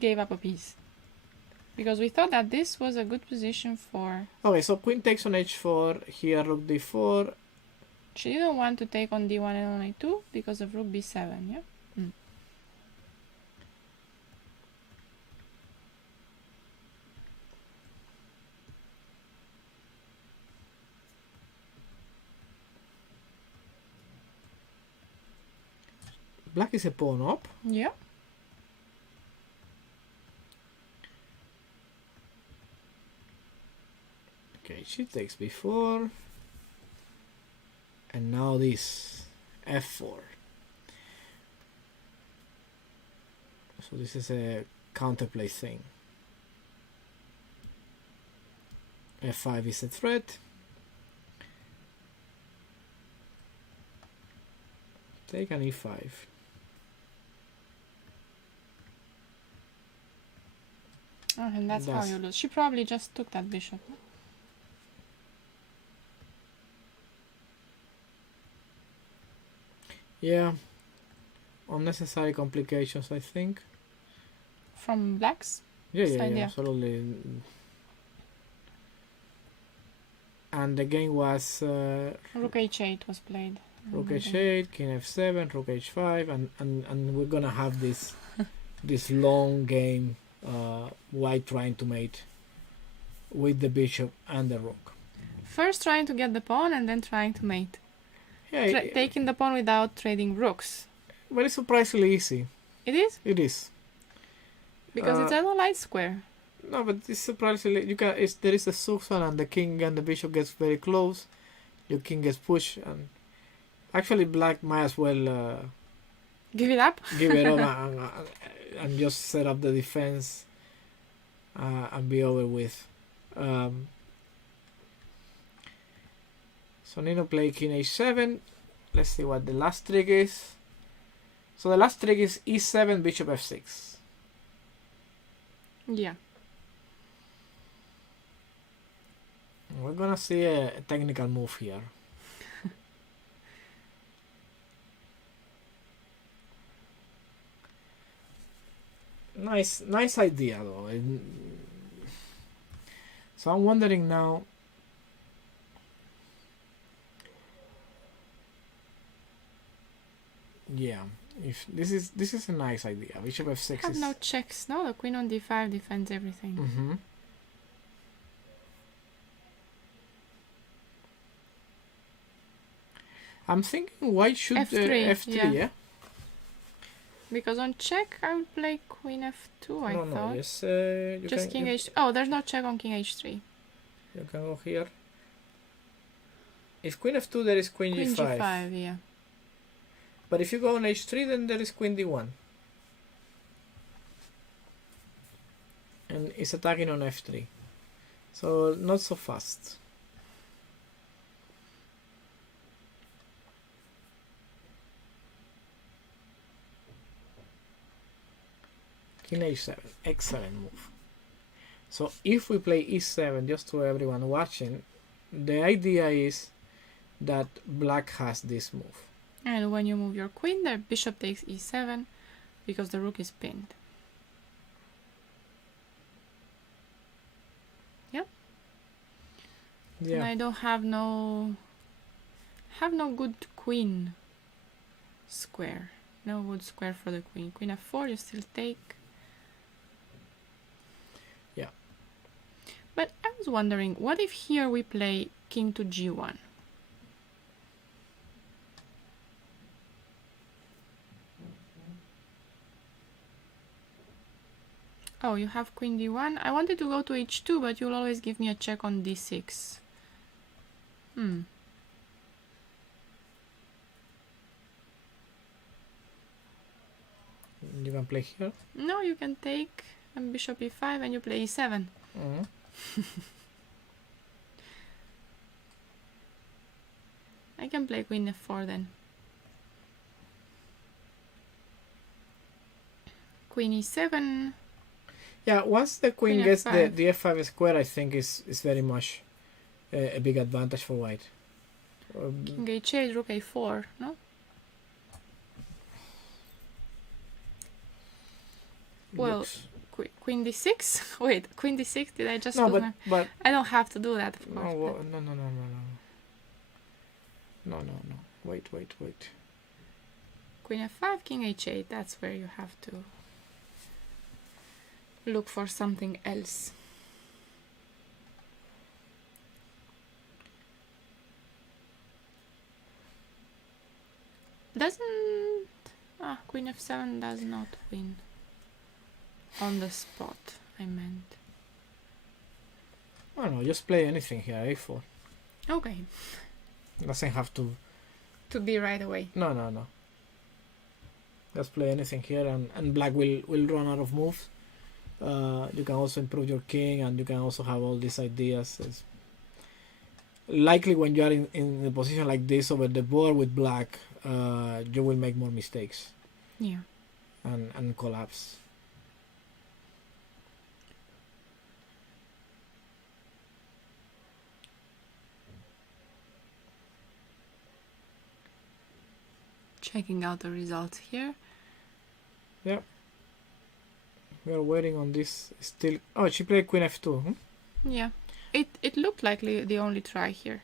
Gave up a piece. Because we thought that this was a good position for... Okay, so queen takes on h4, here rook d4. She didn't want to take on d1 and on a2 because of rook b7, yeah? Black is a pawn up. Yeah. Okay, she takes b4. And now this f4. So this is a counterplay thing. f5 is a threat. Take an e5. Oh, and that's how you lose. She probably just took that bishop. Yeah. Unnecessary complications, I think. From blacks? Yeah, absolutely. And the game was... rook h8 was played. Rook h8, king f7, rook h5, and we're gonna have this this long game, white trying to mate with the bishop and the rook. First trying to get the pawn and then trying to mate. Yeah, taking the pawn without trading rooks. But it's surprisingly easy. It is? It is. Because it's a light square. No, but it's surprisingly... there is a succession and the king and the bishop gets very close. Your king gets pushed and... Actually, black might as well... give it up? Give it up and just set up the defense and be over with. So Nino play king h7. Let's see what the last trick is. So the last trick is e7, bishop f6. Yeah. We're gonna see a technical move here. Nice idea though. So I'm wondering now. Yeah, if this is a nice idea. Bishop f6 have no checks. No, the queen on d5 defends everything. Mm-hmm. I'm thinking white should f3, yeah? Because on check, I would play queen f2, I thought. No, yes, just king h3. Oh, there's no check on king h3. You can go here. If queen f2, there is queen g5. Queen g5, yeah. But if you go on h3, then there is queen d1. And it's attacking on f3. So, not so fast. King h7, excellent move. So if we play e7, just to everyone watching, the idea is that black has this move. And when you move your queen, the bishop takes e7 because the rook is pinned. Yeah. Yeah. And I don't have no good queen square. No good square for the queen. Queen f4, you still take. But I was wondering, what if here we play king to g1? Oh, you have queen d1. I wanted to go to h2, but you'll always give me a check on d6. Hmm. You can play here. No, you can take bishop e5 and you play e7. Mm. I can play queen f4 then. Queen e7. Yeah, once the queen Queen gets f5. the f5 square, I think is very much a big advantage for white. King h8, rook a4, no? Well, Looks- queen d6? Wait, queen d6? Did I just no, lose but my... but I don't have to do that, of no, course. but- no. Wait. Queen f5, king h8. That's where you have to look for something else. Doesn't... queen f7 does not win. On the spot, I meant. I don't know. Just play anything here. A4 Okay, doesn't have to. to be right away. No. Just play anything here, and black will run out of moves. You can also improve your king, and you can also have all these ideas. It's likely when you are in a position like this over the board with black, you will make more mistakes Yeah. and collapse. Checking out the results here. We are waiting on this still. Oh, she played queen f2. Yeah, it looked like the only try here.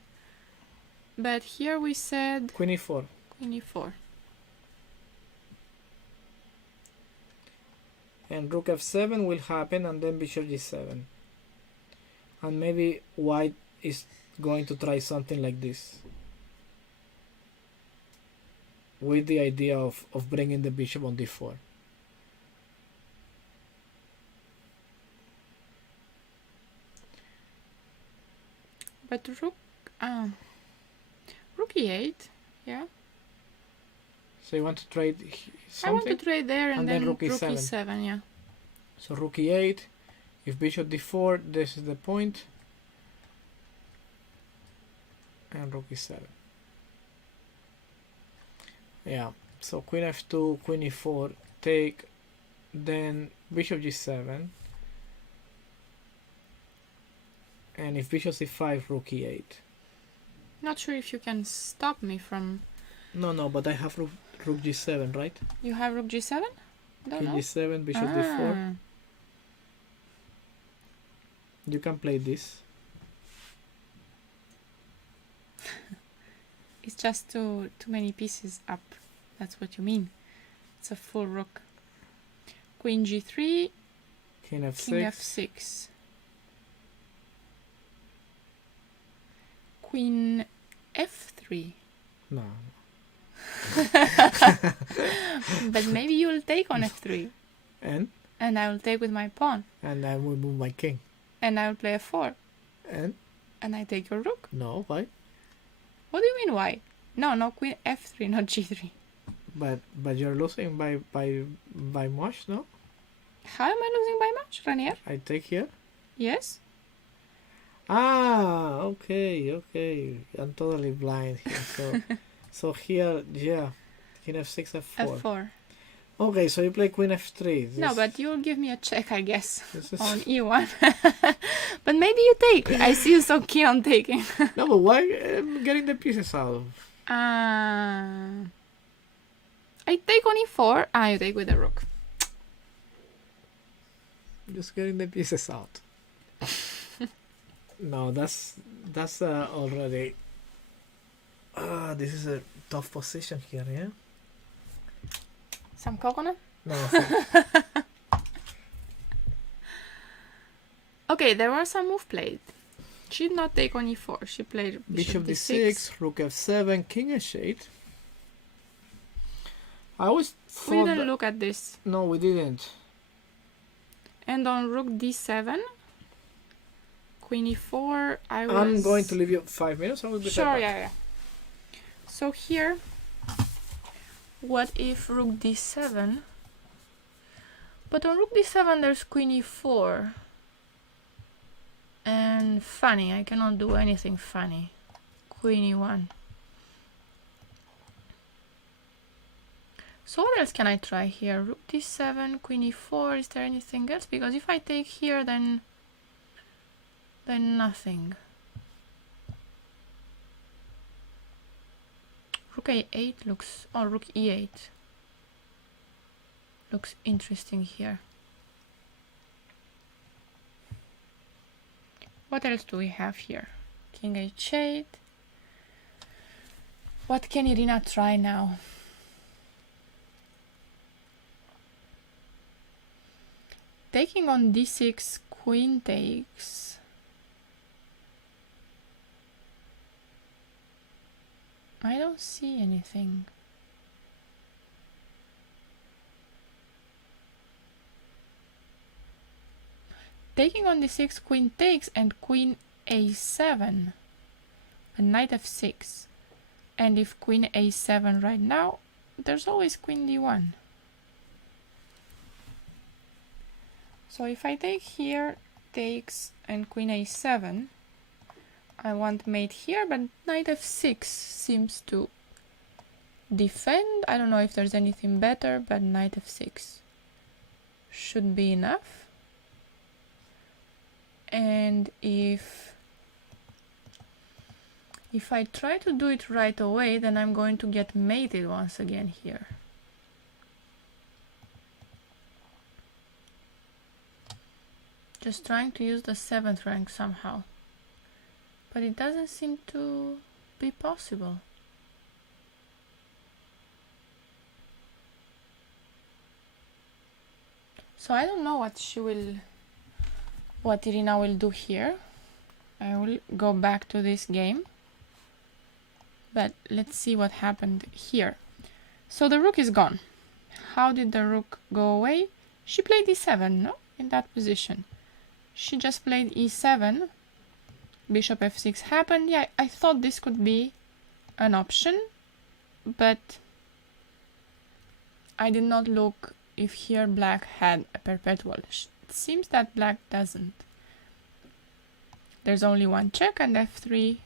But here we said Queen e4. queen e4. And rook f7 will happen, and then bishop g7. And maybe white is going to try something like this, with the idea of bringing the bishop on d4. But rook e8, yeah. So you want to trade I want something? to trade there and then rook e7. e7, yeah. So rook e8. If bishop d4, this is the point. And rook e7. Yeah. So queen f2, queen e4, take, then bishop g7. And if bishop c5, rook e8. Not sure if you can stop me from... No, but I have rook g7, right? You have rook g7? Don't King know. g7, bishop d4. You can play this. It's just too many pieces up. That's what you mean. It's a full rook. Queen g3, King f6. king f6. Queen f3. No. But maybe you will take on f3. And And I will take with my pawn. I will move my king. And I will play f4. And And I take your rook. no, why? What do you mean why? No, queen f3, not g3. But you're losing by much, no? How am I losing by much, Renier? I take here. Yes? Ah, okay. I'm totally blind here. So, so here, yeah, king f6, f4. f4. Okay, so you play queen f3. No, but you'll give me a check, I guess, This is, on e1. But maybe you take. I see you so keen on taking. no, but why getting the pieces out? I take on e4. You take with the rook. Just getting the pieces out. No, that's already. This is a tough position here, yeah. Some coconut? No. Okay, there were some move played. She did not take on e4. She played Bishop d6, rook f7, king h8. I always We thought. didn't look at this. No, we didn't. And on rook d7, queen e4, I'm going to leave you 5 minutes. I will be sure, right back. yeah. So here, what if rook d7? But on rook d7 there's queen e4. And funny, I cannot do anything funny. Queen e1. So what else can I try here? Rook d7, queen e4, is there anything else? Because if I take here, then nothing. Rook a8 looks, oh, rook e8 looks interesting here. What else do we have here? King h8. What can Irina try now? Taking on d6, queen takes. I don't see anything. Taking on d6, queen takes, and queen a7, and knight f6. And if queen a7 right now, there's always queen d1. So if I take here, takes, and queen a7, I want mate here, but knight f6 seems to defend. I don't know if there's anything better, but knight f6 should be enough. And if I try to do it right away, then I'm going to get mated once again here. Just trying to use the 7th rank somehow. But it doesn't seem to be possible. So I don't know what Irina will do here. I will go back to this game. But let's see what happened here. So the rook is gone. How did the rook go away? She played e7, no? In that position. She just played e7. Bishop f6 happened. Yeah, I thought this could be an option, but I did not look if here black had a perpetual. It seems that black doesn't. There's only one check and f3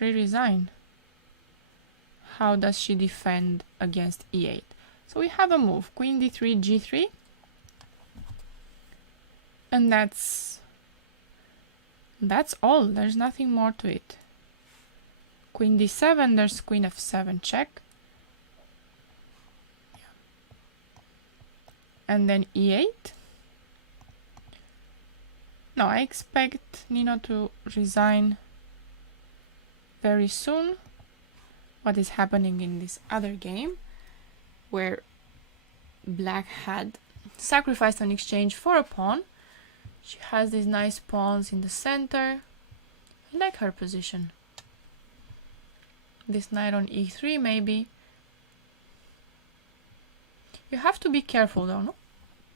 resign. How does she defend against e8? So we have a move, queen d3, g3, and that's all. There's nothing more to it. Queen d7, there's queen f7 check. And then e8. No, I expect Nino to resign very soon. What is happening in this other game, where black had sacrificed an exchange for a pawn. She has these nice pawns in the center. I like her position. This knight on e3 maybe. You have to be careful though, no?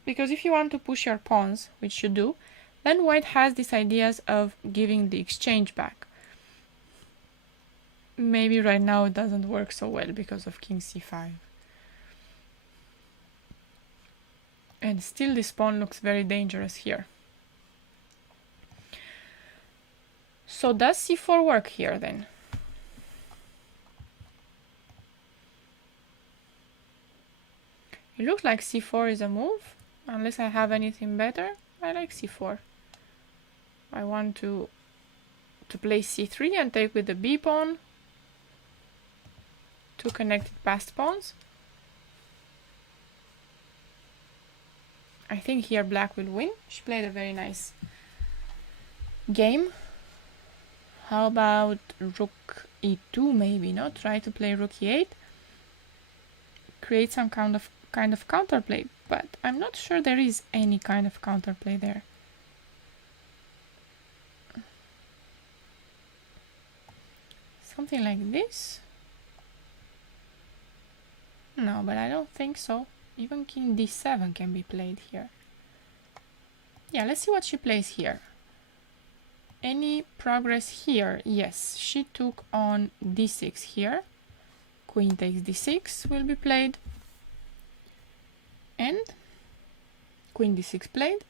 Because if you want to push your pawns, which you do, then white has these ideas of giving the exchange back. Maybe right now it doesn't work so well because of king c5. And still this pawn looks very dangerous here. So does c4 work here then? It looks like c4 is a move. Unless I have anything better, I like c4. I want to play c3 and take with the b pawn. Two connected passed pawns. I think here black will win. She played a very nice game. How about rook e2 maybe, no? Try to play rook e8. Create some kind of counterplay, but I'm not sure there is any kind of counterplay there. Something like this? No, but I don't think so. Even king d7 can be played here. Yeah, let's see what she plays here. Any progress here? Yes, she took on d6 here. Queen takes d6 will be played. And queen d6 played.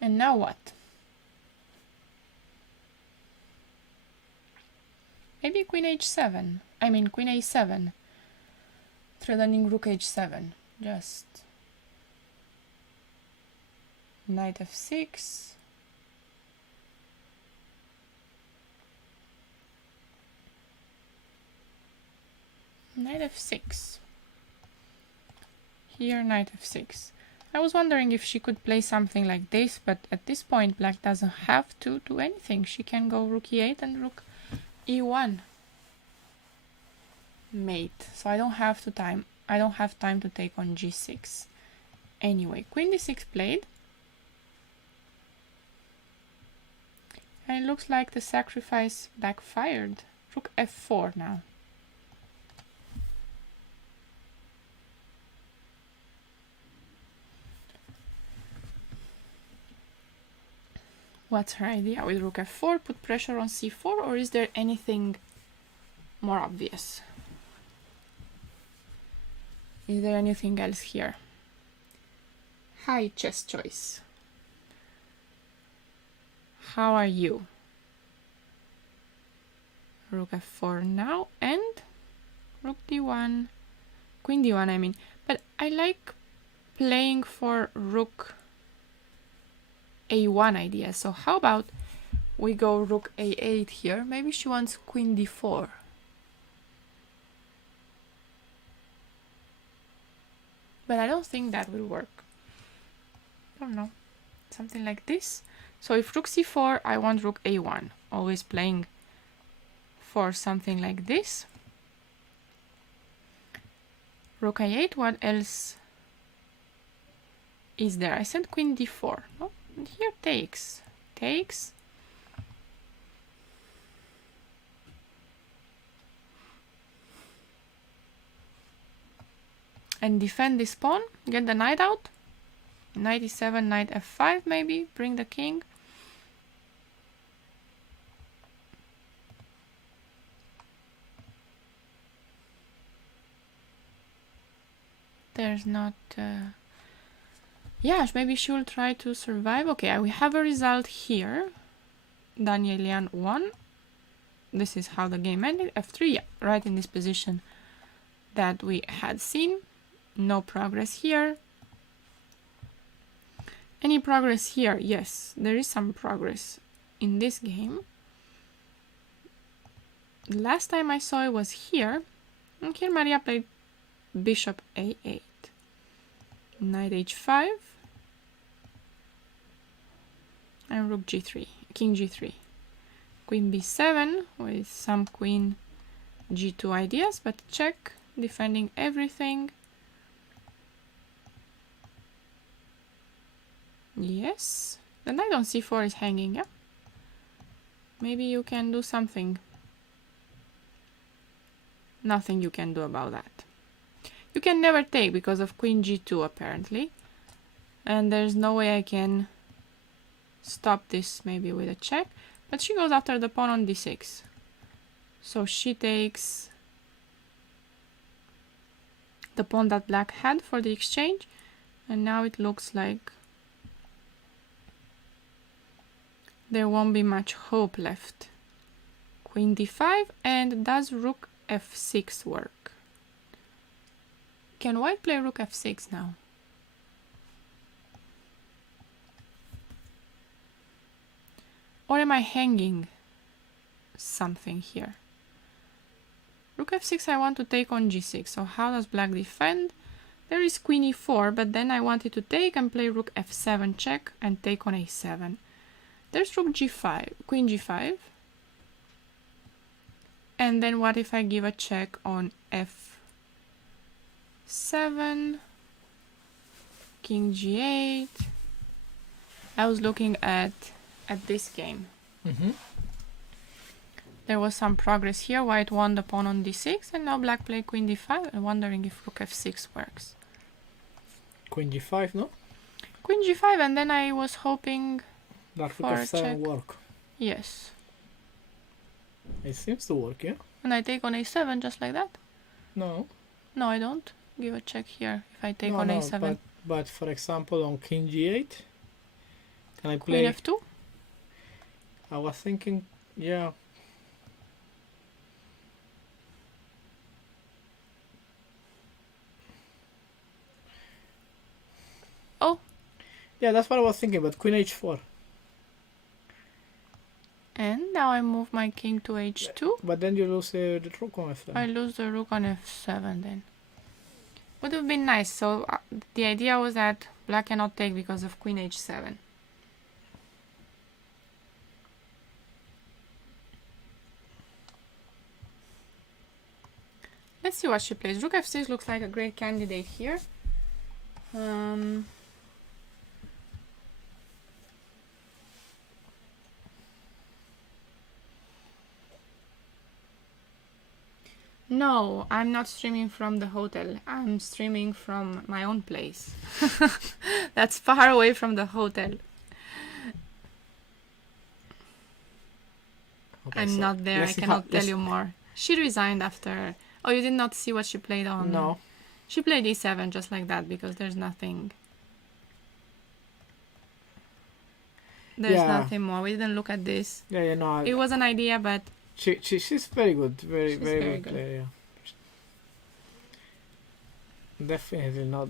And now what? Maybe queen h7. I mean queen a7. Threatening rook h7. Just knight f6. Knight f6. Here knight f6. I was wondering if she could play something like this, but at this point black doesn't have to do anything. She can go rook e8 and rook e1 mate. So I don't have time to take on g6. Anyway, queen d6 played. And it looks like the sacrifice backfired. Rook f4 now. What's her idea with rook f4? Put pressure on c4, or is there anything more obvious? Is there anything else here? Hi, chess choice. How are you? Rook f4 now, and rook d1, queen d1 I mean. But I like playing for rook a1 idea. So how about we go rook a8 here? Maybe she wants queen d4. But I don't think that will work. I don't know. Something like this. So if rook c4, I want rook a1. Always playing for something like this. Rook a8, what else is there? I said queen d4. No? And here takes. Takes. And defend this pawn. Get the knight out. Knight e7, knight f5 maybe. Bring the king. There's not... Yeah, maybe she will try to survive. Okay, we have a result here. Danielian won. This is how the game ended. f3, yeah, right in this position that we had seen. No progress here. Any progress here? Yes, there is some progress in this game. Last time I saw it was here. And here Maria played bishop a8. Knight h5. And rook g3. King g3. Queen b7 with some queen g2 ideas, but check, defending everything. Yes, the knight on c4 is hanging, yeah? Maybe you can do something. Nothing you can do about that. You can never take because of queen g2 apparently. And there's no way I can stop this maybe with a check. But she goes after the pawn on d6. So she takes the pawn that black had for the exchange. And now it looks like there won't be much hope left. Queen d5, and does rook f6 work? Can white play rook f6 now? Or am I hanging something here? Rook f6 I want to take on g6, so how does black defend? There is queen e4, but then I wanted to take and play rook f7 check and take on a7. There's rook g5, queen g5. And then what if I give a check on f7, king g8. I was looking at this game. There was some progress here. White won the pawn on d6, and now black played queen d5. I'm wondering if rook f6 works. Queen g5, no? Queen g5, and then I was hoping That for rook a f7 check. work. Yes. It seems to work, yeah? And I take on a7 just like that? No. No, I don't. Give a check here if I take No, on no, a7. but for example on king g8, can I Queen play? f2? I was thinking, yeah. Oh. Yeah, that's what I was thinking, but queen h4. And now I move my king to h2. But then you lose the rook on f7. I lose the rook on f7 then. Would have been nice. So the idea was that black cannot take because of queen h7. Let's see what she plays. Rook f6 looks like a great candidate here. No, I'm not streaming from the hotel. I'm streaming from my own place. That's far away from the hotel. Okay, I'm so not there. I let's see cannot how- tell you more. She resigned after... Oh, you did not see what she played on... No. She played e7 just like that because there's nothing... There's Yeah. nothing more. We didn't look at this. Yeah, no. It was an idea, but She's very good. Very, She's very, very good good. player, yeah. Definitely not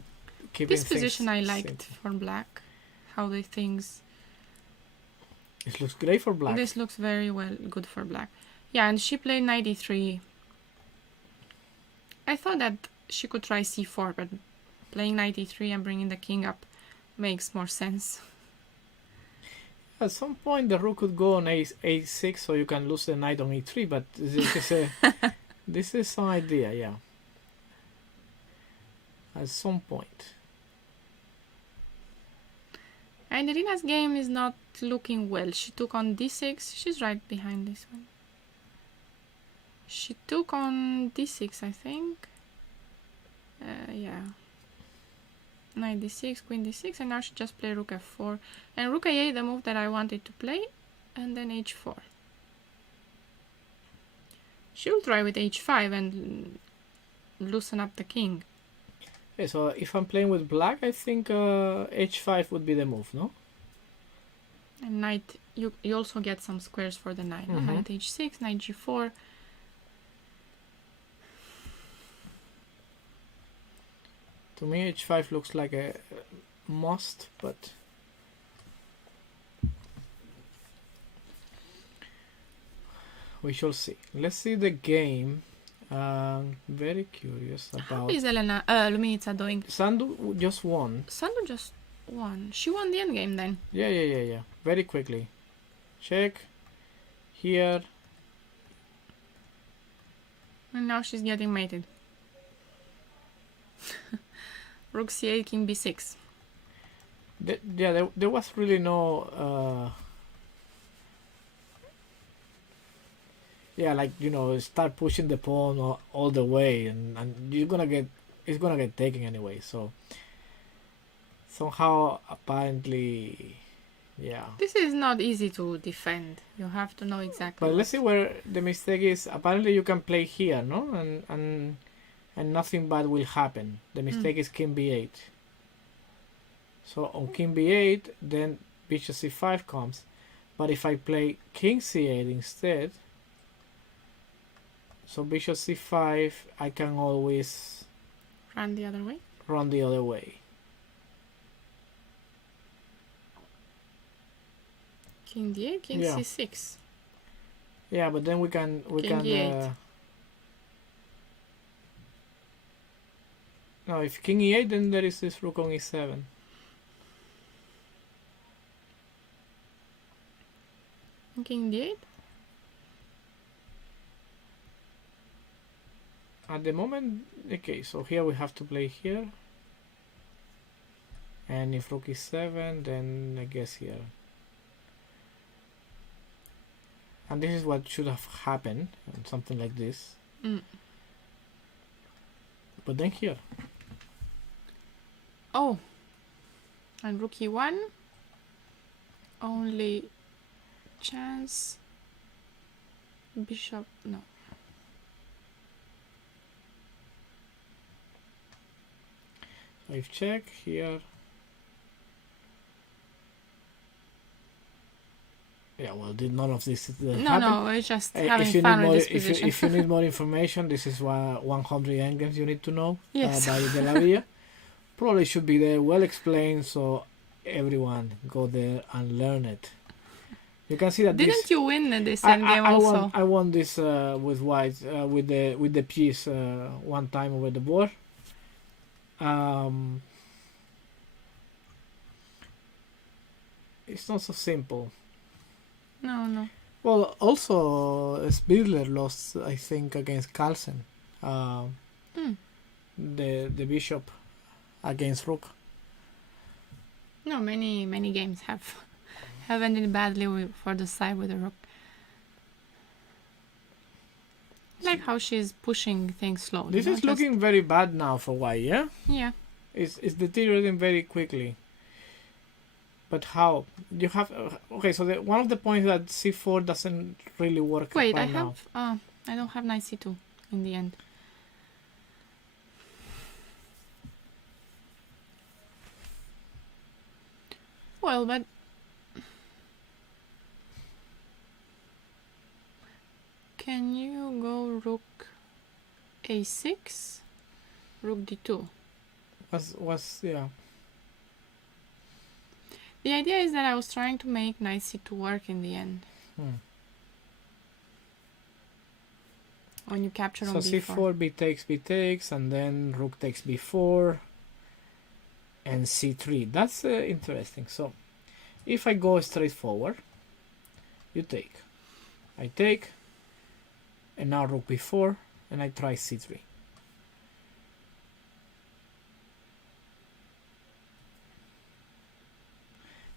keeping this position I things liked simple. for black. How the things... It looks great for black. This looks very well good for black. Yeah, and she played knight e3. I thought that she could try c4, but playing knight e3 and bringing the king up makes more sense. At some point, the rook could go on a6, so you can lose the knight on e3. But this is a this is an idea, yeah. At some point. And Irina's game is not looking well. She took on d6. She's right behind this one. She took on d6, I think. Yeah. Knight d6, queen d6, and now she just played rook f4. And rook a8, the move that I wanted to play, and then h4. She'll try with h5 and loosen up the king. Okay, so if I'm playing with black, I think h5 would be the move, no? And knight, you also get some squares for the knight. Mhm. Knight h6, knight g4. To me, h5 looks like a must, but we shall see. Let's see the game. Very curious How about. is Luminița doing? Sandu just won. Sandu just won. She won the endgame then. Yeah. Very quickly. Check. Here. And now she's getting mated. Rook c8, king b6. There was really no. Like start pushing the pawn all the way, and it's gonna get taken anyway. So somehow apparently, yeah. This is not easy to defend. You have to know exactly. But let's see where the mistake is. Apparently, you can play here, no, and nothing bad will happen. The mistake is king b8. So on king b8, then bishop c5 comes. But if I play king c8 instead, so bishop c5, I can always Run the other way. run the other way. King d8, king Yeah. c6. Yeah, but then we King can. e8. No, if king e8, then there is this rook on e7. King d8. At the moment, okay, so here we have to play here. And if rook is 7, then I guess here. And this is what should have happened, something like this. But then here. Oh, And rook e1. Only chance. Bishop, no. I've checked here. Yeah, well, none of this happened. No, we're just having fun with this position. If you need more information, this is 100 endgames you need to know. Yes. By De La Villa. Probably should be there, well explained, so everyone go there and learn it. You can see that Didn't you win this endgame also? I won this with white with the piece one time over the board. It's not so simple. No. Well, also Sbirler lost, I think, against Carlsen. The bishop against rook. No, many games have ended badly for the side with the rook. Like how she's pushing things slowly. This is looking very bad now for white, yeah? Yeah. It's deteriorating very quickly. But how? You have... okay, so one of the points that c4 doesn't really work Wait, right now. I don't have knight c2 in the end. Well, but... can you go rook a6? Rook d2? Yeah. The idea is that I was trying to make knight c2 work in the end. When you capture on b4. So c4, b takes, and then rook takes b4, and c3. That's interesting. So, if I go straight forward, you take. I take, and now rook b4, and I try c3.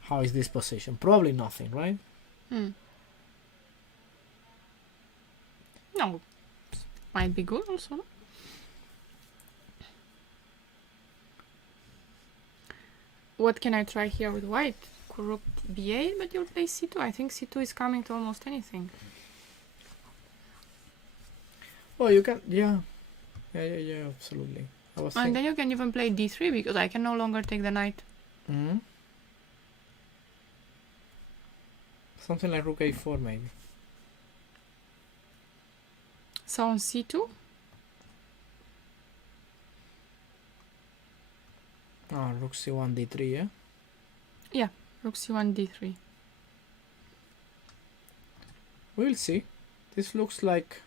How is this position? Probably nothing, right? No. Might be good also. What can I try here with white? Rook b8, but you'll play c2. I think c2 is coming to almost anything. Well, you can... Yeah, absolutely. And then you can even play d3, because I can no longer take the knight. Something like rook a4, maybe. So on c2? Oh, rook c1, d3, yeah? Yeah, rook c1, d3. We'll see. This looks like...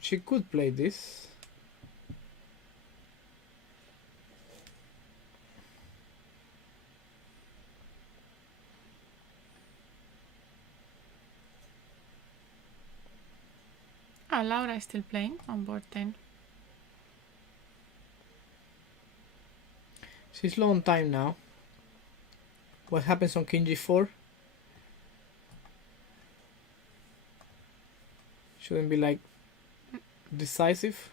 she could play this. Laura is still playing on board 10. She's low on time now. What happens on king g4? Shouldn't be like decisive.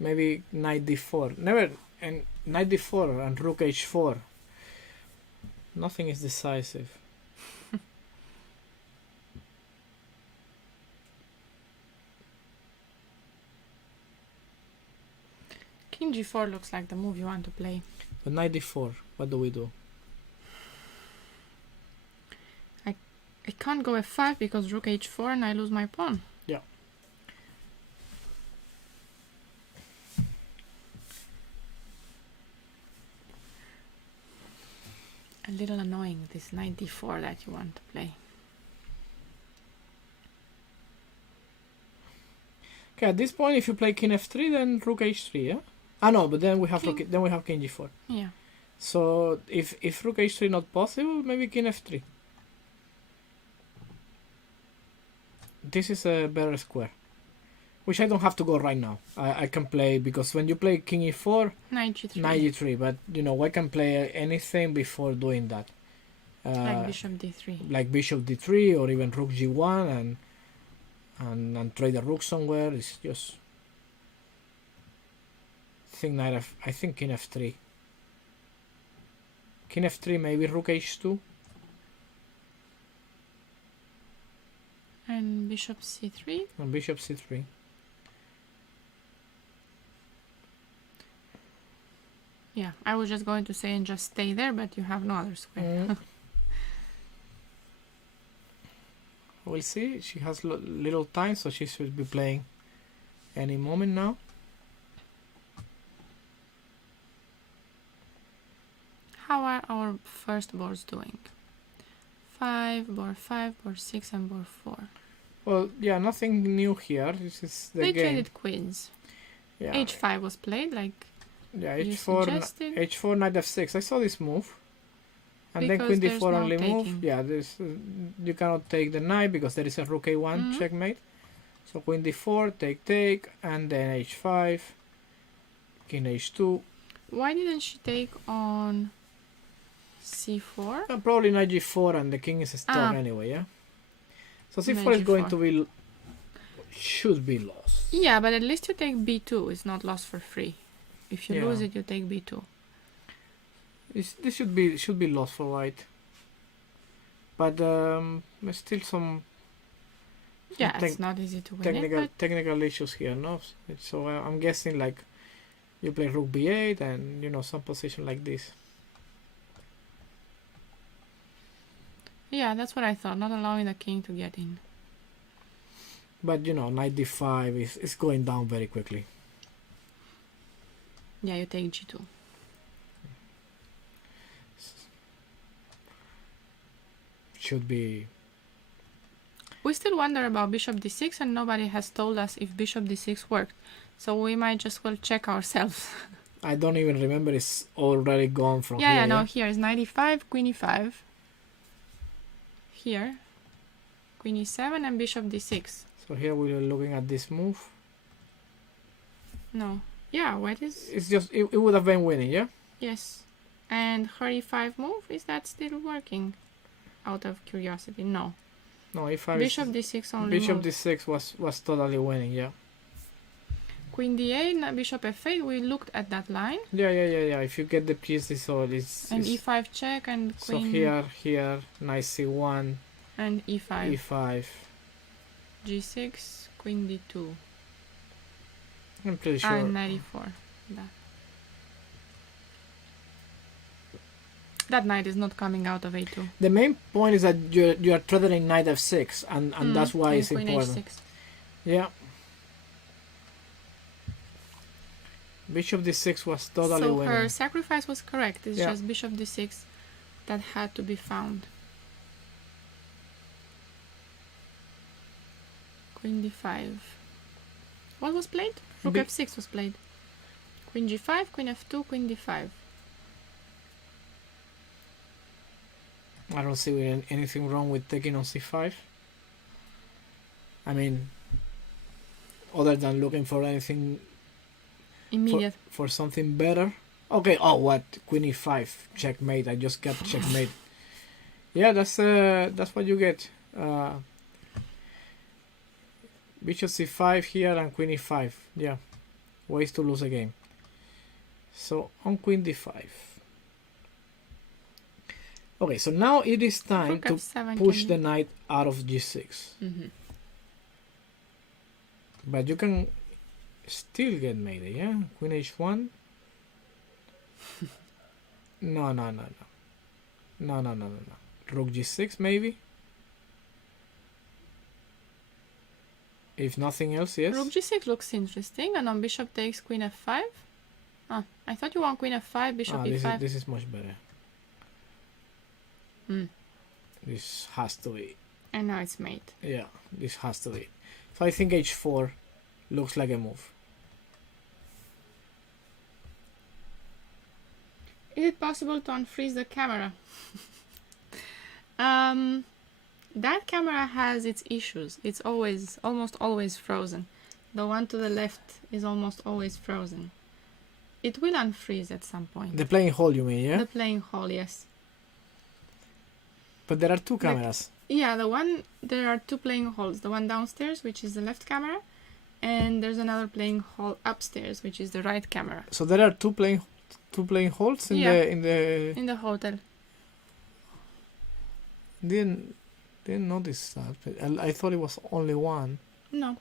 Maybe knight d4. Never. And knight d4 and rook h4. Nothing is decisive. King g4 looks like the move you want to play. But knight d4, what do we do? I can't go f5 because rook h4 and I lose my pawn. Yeah. A little annoying, this knight d4 that you want to play. Okay, at this point, if you play king f3, then rook h3, yeah? Ah no, but then we have king g4. Yeah. So if rook h3 not possible, maybe king f3. This is a better square, which I don't have to go right now. I can play, because when you play king e4, knight g3. Knight g3, but you know I can play anything before doing that. Like bishop d3. Like bishop d3 or even rook g1 and trade the rook somewhere. It's just I think king f3. King f3, maybe rook h2. And bishop c3. And bishop c3. Yeah, I was just going to say and just stay there, but you have no other square. We'll see. She has little time, so she should be playing any moment now. How are our first boards doing? 5, board 5, board 6, and board 4. Well, yeah, nothing new here. This is the They game. traded queens. Yeah. H5 was played, like Yeah, you h4, suggested. h4, knight f6. I saw this move. And Because then queen there's d4 no only taking. move. Yeah, this you cannot take the knight because there is a rook a1 checkmate. So queen d4, take, and then h5, king h2. Why didn't she take on c4? Probably knight g4 and the king is stuck anyway, yeah? So c4 Knight is going g4. to be... should be lost. Yeah, but at least you take b2. It's not lost for free. If you Yeah. lose it, you take b2. This should be lost for white. But there's still some Yeah, tec- it's not easy to win it, but technical issues here, no? So I'm guessing like you play rook b8 and, you know, some position like this. yeah, that's what I thought. Not allowing the king to get in. But, you know, knight d5 is going down very quickly. Yeah, you take g2. Should be... We still wonder about bishop d6, and nobody has told us if bishop d6 worked. So we might just well check ourselves. I don't even remember, it's already gone from Yeah, here. yeah, no, here is knight e5, queen e5. Here, queen e7 and bishop d6. So here we are looking at this move. No. Yeah, what is... It's just, it would have been winning, yeah? Yes. And her e5 move, is that still working? Out of curiosity, no. No, e5 Bishop is... d6 only Bishop move. d6 was totally winning, yeah. Queen d8, bishop f8, we looked at that line. Yeah. If you get the pieces, so it's... And e5 check and So queen... here, knight c1, and e5. e5. g6, queen d2. I'm pretty sure. And knight e4. That knight is not coming out of a2. The main point is that you are threatening knight f6, and that's why and it's queen important. h6. Yeah. Bishop d6 was totally So winning. her sacrifice was correct. It's Yeah. just bishop d6 that had to be found. Queen d5. What was played? Rook f6 was played. Queen g5, queen f2, queen d5. I don't see anything wrong with taking on c5. I mean, other than looking for anything Immediate. for something better. Okay, oh what? Queen e5, checkmate. I just got checkmate. Yeah, that's what you get. Bishop c5 here and queen e5. Yeah, ways to lose a game. So on queen d5. Okay, so now it is time Rook to f7 push can- the knight out of g6. Mhm. But you can still get mate, yeah? Queen h1. No. Rook g6 maybe. If nothing else, yes. Rook g6 looks interesting, and on bishop takes queen f5. Ah, I thought you want queen f5, bishop e5. This is much better. Hmm. This has to be. And now it's mate. Yeah, this has to be. So I think h4 looks like a move. Is it possible to unfreeze the camera? That camera has its issues. It's almost always frozen. The one to the left is almost always frozen. It will unfreeze at some point. The playing hall, you mean, yeah? The playing hall, yes. But there are two cameras. Yeah, there are two playing halls. The one downstairs, which is the left camera, And there's another playing hall upstairs, which is the right camera. So there are two playing halls in Yeah. the In the hotel. didn't notice that. But I thought it was only one. No.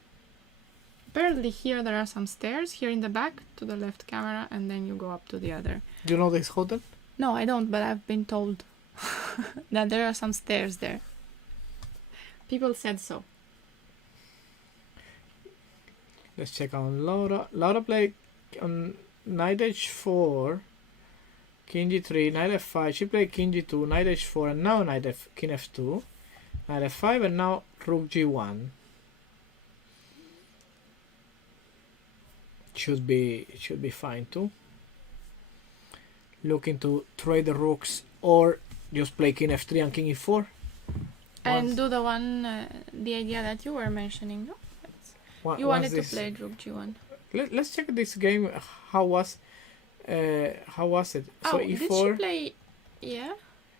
Apparently here there are some stairs here in the back to the left camera, and then you go up to the other. Do you know this hotel? No, I don't, but I've been told that there are some stairs there. People said so. Let's check on Laura. Laura played on knight h4, king g3, knight f5. She played king g2, knight h4, and now king f2, knight f5, and now rook g1. Should be fine too. Looking to trade the rooks or just play king f3 and king e4. And do the one, the idea that you were mentioning, no? You wanted to play rook g1. Let's check this game. How was it? So Oh, e4. did she play? Yeah.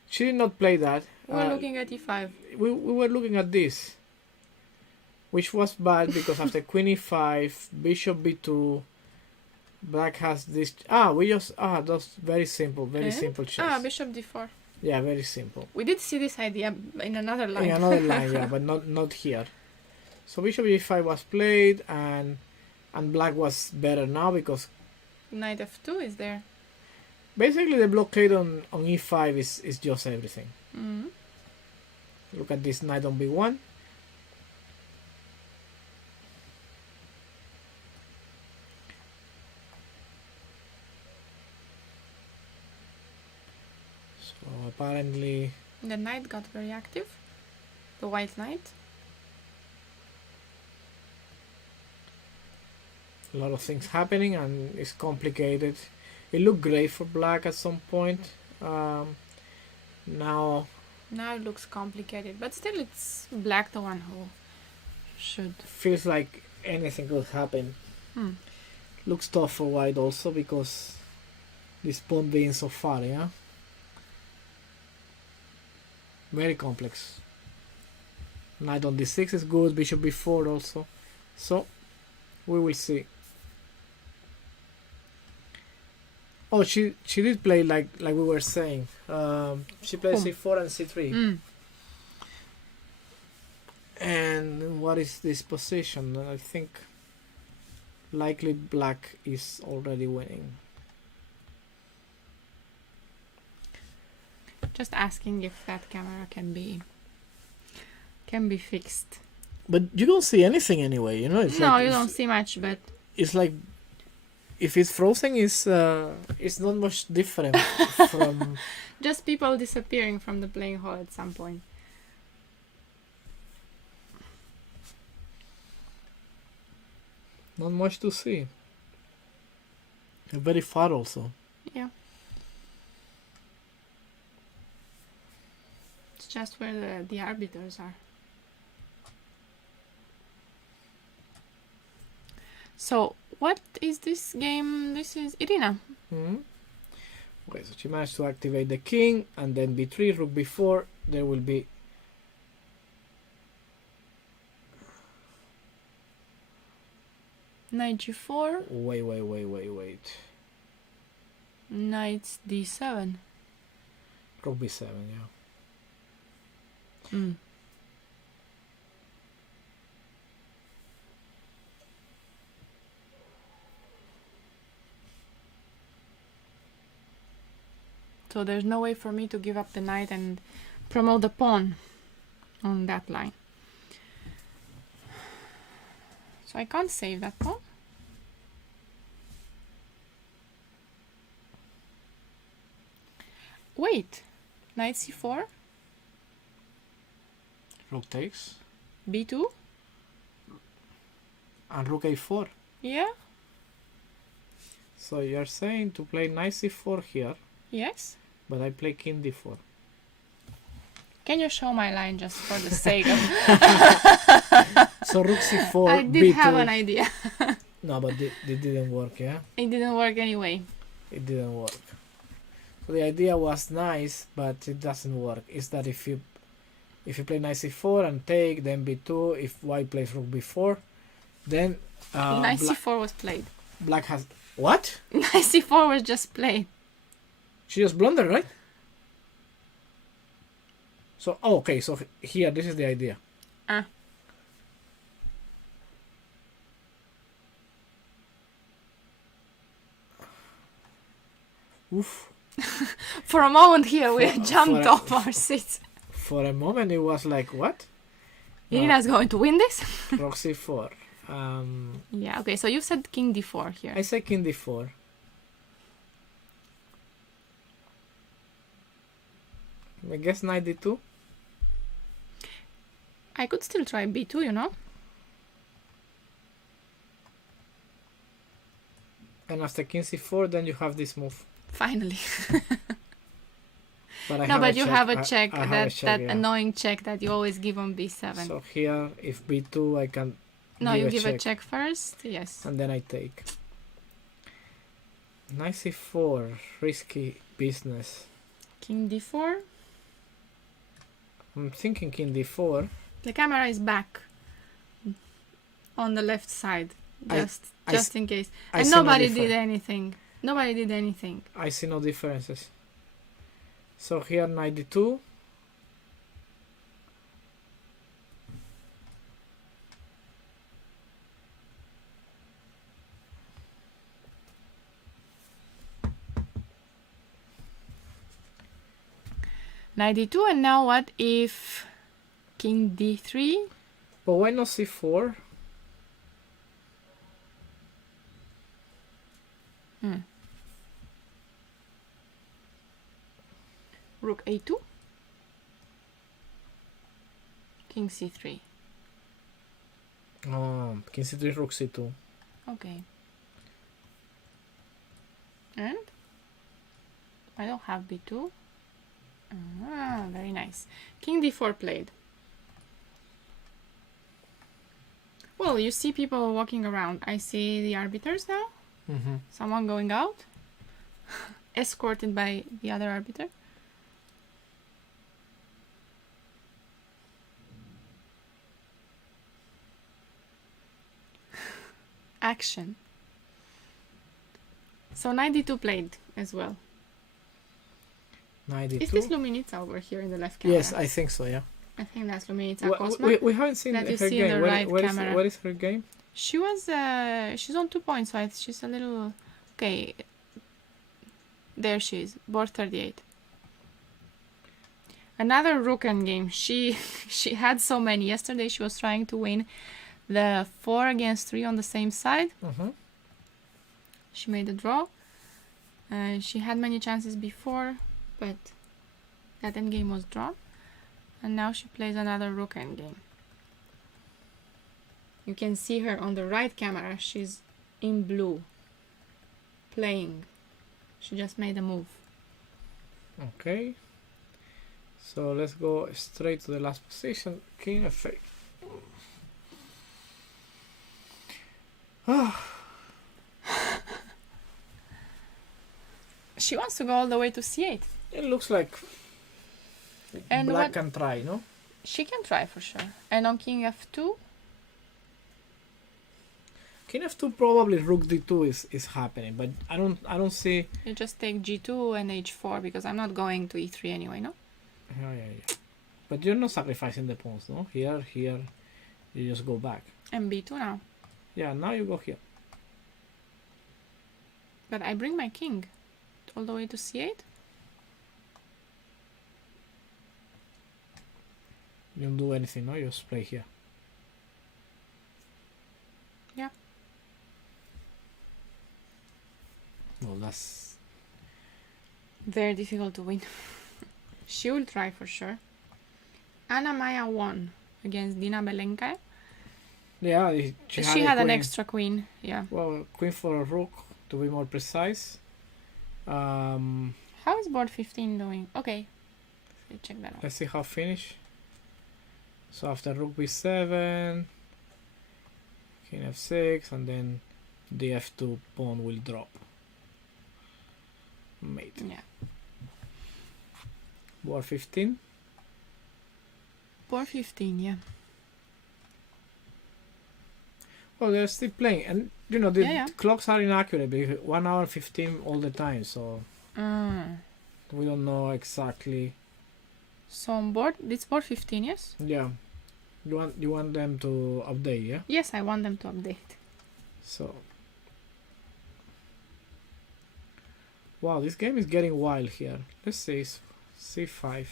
She did not play that. We were looking at e5. We were looking at this, which was bad because after queen e5, bishop b2, black has this. That's very simple, simple chess. Bishop d4. Yeah, very simple. We did see this idea in another line. In another line, yeah, but not here. So bishop e5 was played, and black was better now because Knight f2 is there. basically the blockade on e5 is just everything. Mm-hmm. Look at this knight on b1. So apparently The knight got very active. The white knight. a lot of things happening and it's complicated. It looked great for black at some point. Now it looks complicated, but still it's black the one who should. feels like anything could happen. Looks tough for white also because this pawn being so far, yeah? Very complex. Knight on d6 is good, bishop b4 also. So, we will see. Oh, she did play like we were saying. She played c4 and c3. And what is this position? I think likely black is already winning. Just asking if that camera can be fixed. But you don't see anything anyway, you know. It's No, like, you don't see much, but It's like if it's frozen, it's not much different from. just people disappearing from the playing hall at some point. Not much to see. They're very far also. Yeah. It's just where the arbiters are. So, what is this game? This is Irina. Okay, so she managed to activate the king, and then b3, rook b4. There will be Knight g4. wait. Knight d7. Rook b7, yeah. So there's no way for me to give up the knight and promote the pawn on that line. So I can't save that pawn. Wait, knight c4, Rook takes, b2. and rook a4. Yeah. So you're saying to play knight c4 here, Yes. but I play king d4. Can you show my line just for the sake of? So rook c4, I did b2. have an idea. No, but it didn't work, yeah? It didn't work anyway. It didn't work. So the idea was nice, but it doesn't work. Is that if you play knight c4 and take, then b2, if white plays rook b4, Then Knight c4 was played. black has what? Knight c4 was just played. She just blundered, right? So okay, so here this is the idea. Ah. Oof. For a moment here, we jumped for a- off our seats. For a moment, it was like what? Irina's going to win this? Rook c4. Yeah, okay, so you said king d4 here. I say king d4. I guess knight d2. I could still try b2, you know? And after king c4, then you have this move. Finally. But I No, have but a you check. have a I- check, I have that a check, that yeah. annoying check that you always give on b7. So here, if b2, I can No, give you a give check. a check first, yes. And then I take. Knight c4, risky business. King d4. I'm thinking king d4. The camera is back on the left side, just in case. I And see no nobody difference. did anything. Nobody did anything. I see no differences. So here knight d2. Knight d2, and now what if king d3? But why not c4? Rook a2. King c3. King c3, rook c2. Okay. And I don't have b2. Ah, very nice. King d4 played. Well, you see people walking around. I see the arbiters now. Mm-hmm. Someone going out, escorted by the other arbiter. Action. So knight d2 played as well. Knight d2. Is this Luminitsa over here in the left camera? Yes, I think so, yeah. I think that's Luminitsa Cosma. We haven't seen that her you see in game. the right camera. What is her game? She was, she's on 2 points, so she's a little, okay, there she is, board 38. Another rook endgame. She had so many. Yesterday she was trying to win the 4 against 3 on the same side. Mm-hmm. She made a draw. She had many chances before, but that endgame was drawn. And now she plays another rook endgame. You can see her on the right camera. She's in blue, playing. She just made a move. Okay. So let's go straight to the last position. King f8. She wants to go all the way to c8. It looks like And black what- can try, no? She can try for sure. And on king f2, King f2 probably rook d2 is happening, but I don't see. you just take g2 and h4 because I'm not going to e3 anyway, no? Yeah. But you're not sacrificing the pawns, no? Here, you just go back. And b2 now. Yeah, now you go here. But I bring my king all the way to c8. You don't do anything, no? You just play here. Yeah. Well, that's Very difficult to win. She will try for sure. Anna Maya won against Dina Belenka. yeah. She a had an queen. extra queen, yeah. Well, queen for a rook to be more precise. How is board 15 doing? Okay. Let's check that out. Let's see how finish. So after rook b7, king f6, and then the f2 pawn will drop. Mate. Yeah. Board 15. Board 15, yeah. Oh, they're still playing, and you know the Yeah. clocks are inaccurate because 1 hour 15 all the time, so we don't know exactly. So on board, it's board 15, yes? Yeah, you want them to update, yeah? Yes, I want them to update. So, wow, this game is getting wild here. Let's see, C5.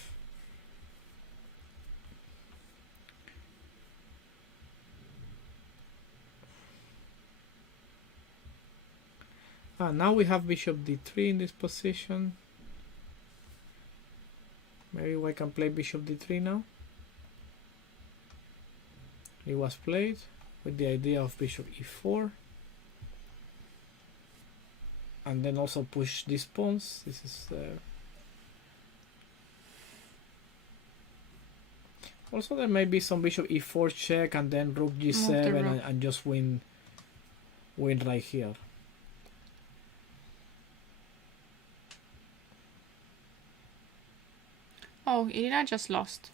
Now we have bishop d3 in this position. Maybe we can play bishop d3 now. It was played with the idea of bishop e4. And then also push these pawns. This is also there may be some bishop e4 check and then rook g7 and just win right here. Oh, Irina just lost.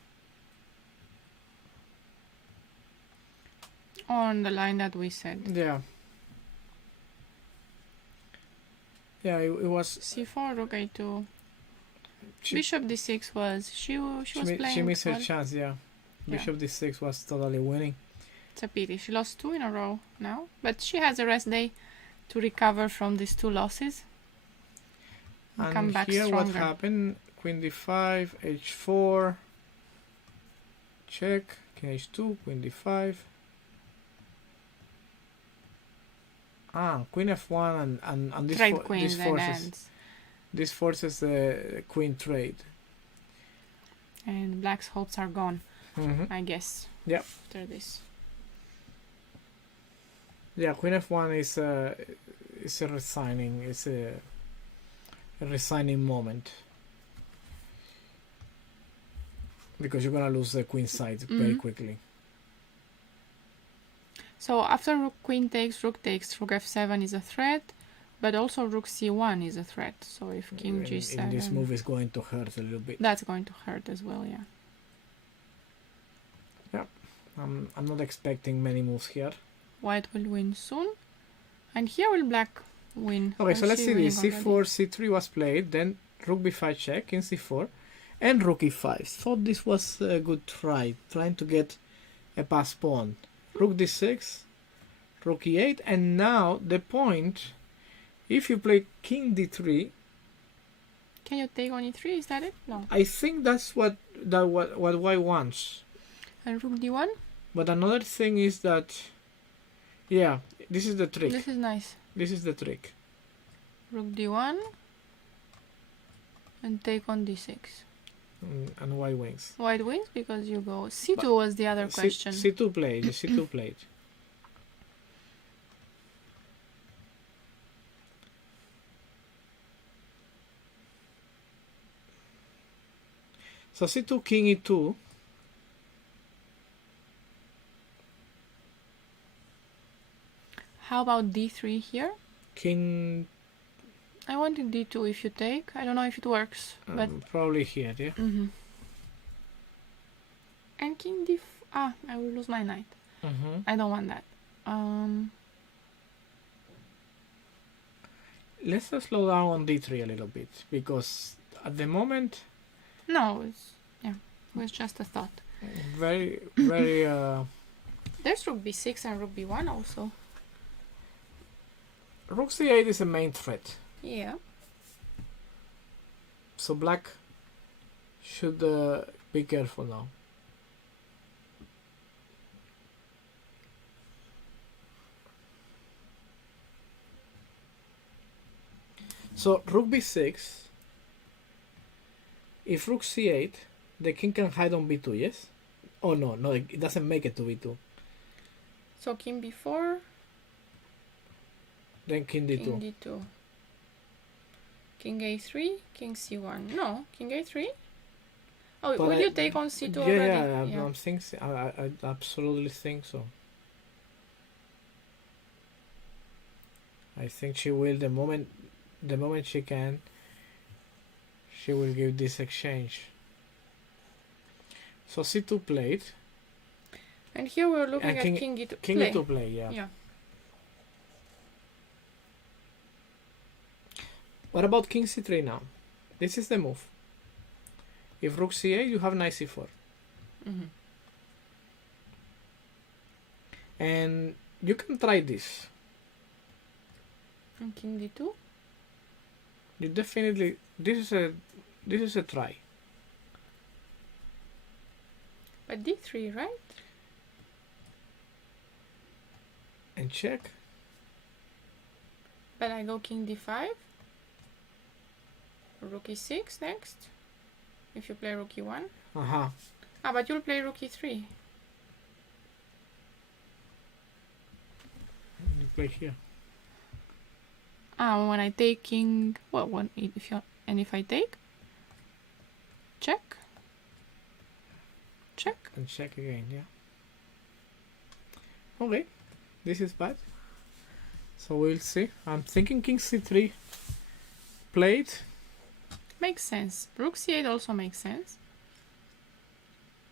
On the line that we said. Yeah. Yeah, it was c4, rook a2. Bishop d6 was she was playing. She missed her chance. Yeah, bishop d6 was totally winning. It's a pity. She lost 2 in a row now, but she has a rest day to recover from these 2 losses. And come back here stronger. What happened? Queen d5, h4, check, king h2, queen d5. Queen f1 and this, this forces the queen trade. And black's hopes are gone, I guess. Yeah. After this. Yeah, queen f1 is a resigning. It's a resigning moment. Because you're gonna lose the queen side very quickly. So after rook queen takes, rook f7 is a threat, but also rook c1 is a threat. So if king g7... In this move is going to hurt a little bit. That's going to hurt as well, yeah. Yeah, I'm not expecting many moves here. White will win soon. And here will black win. Okay, so let's see this. c4, c3 was played, then rook b5 check, king c4, and rook e5. Thought this was a good try, trying to get a pass pawn. Rook d6, rook e8, and now the point, if you play king d3... Can you take on e3? Is that it? No. I think that's what white wants. And rook d1? But another thing is that... Yeah, this is the trick. This is nice. This is the trick. Rook d1 and take on d6. And white wins. White wins because you go. c2 was the other question. c2 played. c2 played. So c2, king e2. How about d3 here? King... I wanted d2 if you take. I don't know if it works, but probably here, yeah. And king d. I will lose my knight. I don't want that. Let's slow down on d3 a little bit because at the moment. No, it was just a thought. Very. There's rook b6 and rook b1 also. Rook c8 is a main threat. Yeah. So black should be careful now. So rook b6. If rook c8, the king can hide on b2, yes? Oh no, it doesn't make it to b2. So king b4. Then king d2. King d2. King a3, king c1. No, king a3. Oh, will you take on c2 already? Yeah, I'm thinking. I absolutely think so. I think she will. The moment she can, she will give this exchange. So c2 played. And here we're looking at king e2 king play. e2 play. Yeah. Yeah. What about king c3 now? This is the move. If rook c8, you have knight c4. Mm-hmm. And you can try this. And king d2? You definitely... This is a try. But d3, right? And check. But I go king d5. Rook e6 next. If you play rook e1. Uh-huh. Ah, but you'll play rook e3. You play here. Ah, when I take king... Well, if I take? Check. Check. And check again, yeah. Okay. This is bad. So we'll see. I'm thinking king c3 played. Makes sense. Rook c8 also makes sense.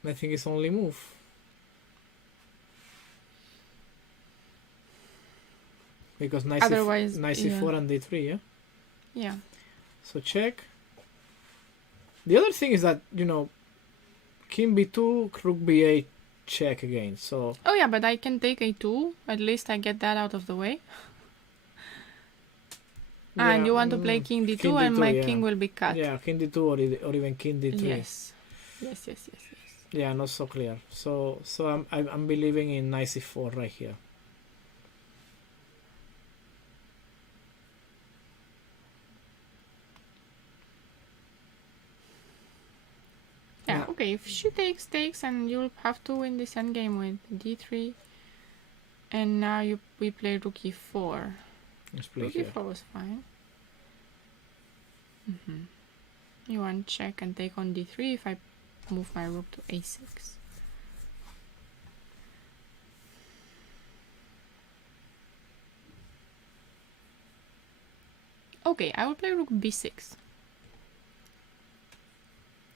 I think it's only move. Because knight Otherwise, c4 and d3, yeah? Yeah. So check. The other thing is that, you know, king b2, rook b8, check again. So Oh yeah, but I can take a2. At least I get that out of the way. And you want to play king d2, king and d2, my yeah. king will be cut. Yeah, king d2 or even king d3. Yes. Yes. Yeah, not so clear. So I'm believing in knight c4 right here. Yeah, okay, if she takes, and you'll have to win this endgame with d3. And now we play rook e4. Let's play Rook here. e4 was fine. You want check and take on d3 if I move my rook to a6. Okay, I will play rook b6.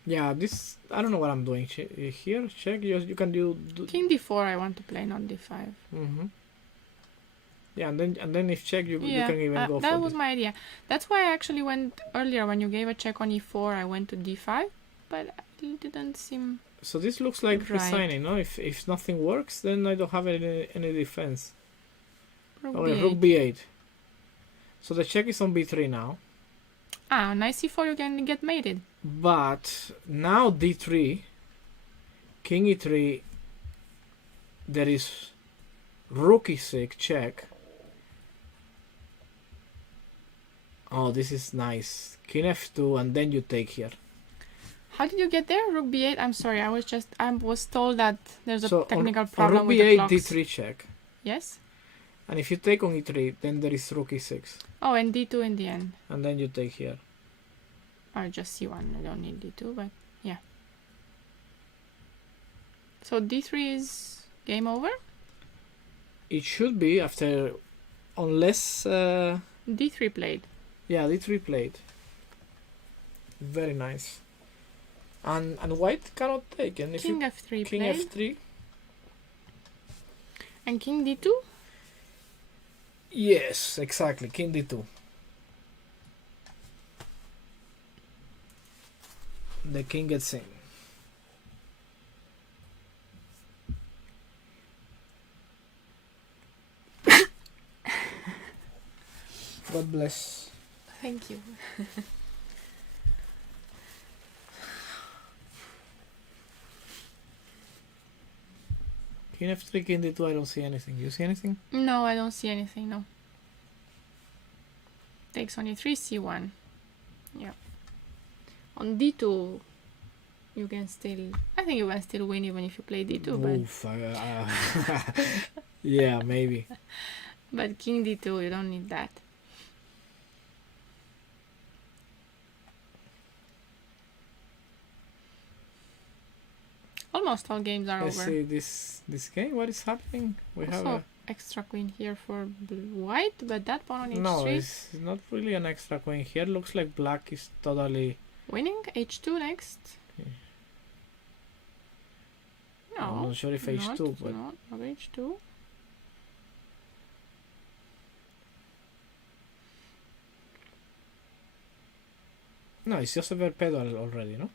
Yeah, this I don't know what I'm doing here. Check. You can do. King d4 I want to play, not d5. Yeah, and then if check, you can even go for that was this. my idea. That's why I actually went earlier when you gave a check on e4. I went to d5, but it didn't seem. So this looks like right. resigning, no? If nothing works, then I don't have any defense. Rook Oh, b8. rook b8. So the check is on b3 now. Ah, on c4 you can get mated. But now d3, king e3, there is rook e6 check. Oh, this is nice. King f2, and then you take here. How did you get there? Rook b8? I'm sorry, I was told that there's a technical on problem rook with b8, the clocks. d3 check. Yes? And if you take on e3, then there is rook e6. Oh, and d2 in the end. And then you take here. Or just c1, I don't need d2, but yeah. So d3 is game over? It should be after, unless... d3 played. Yeah, d3 played. Very nice. And white cannot take. And if King you, f3 king played. f3. And king d2? Yes, exactly. King d2. The king gets in. God bless. Thank you. King f3, king d2, I don't see anything. You see anything? No, I don't see anything, no. Takes on e3, c1. Yeah. On d2, you can still... I think you can still win even if you play d2, Oof, yeah, maybe. but king d2, you don't need that. Almost all games are Let's over. see this game. What is happening? We have Also, a... extra queen here for white, but that pawn on h3. No, it's not really an extra queen here. Looks like black is totally... Winning? h2 next? Okay. No. I'm not sure if h2, but... Not h2. No, it's just over pedal already, no?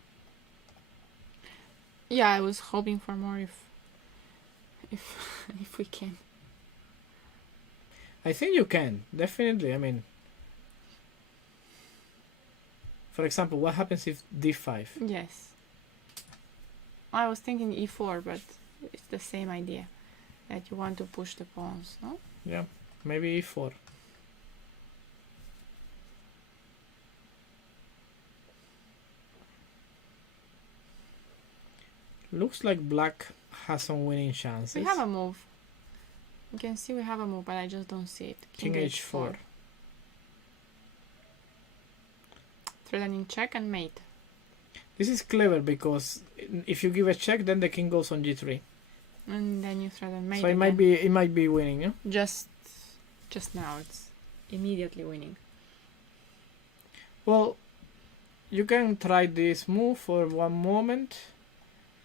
Yeah, I was hoping for more if we can. I think you can, definitely. I mean, for example, what happens if d5? Yes. I was thinking e4, but it's the same idea. That you want to push the pawns, no? Yeah, maybe e4. Looks like black has some winning chances. We have a move. You can see we have a move, but I just don't see it. King h4. Threatening check and mate. This is clever because if you give a check, then the king goes on g3. And then you threaten mate. So it might be winning, yeah? Just now, it's immediately winning. Well, you can try this move for one moment,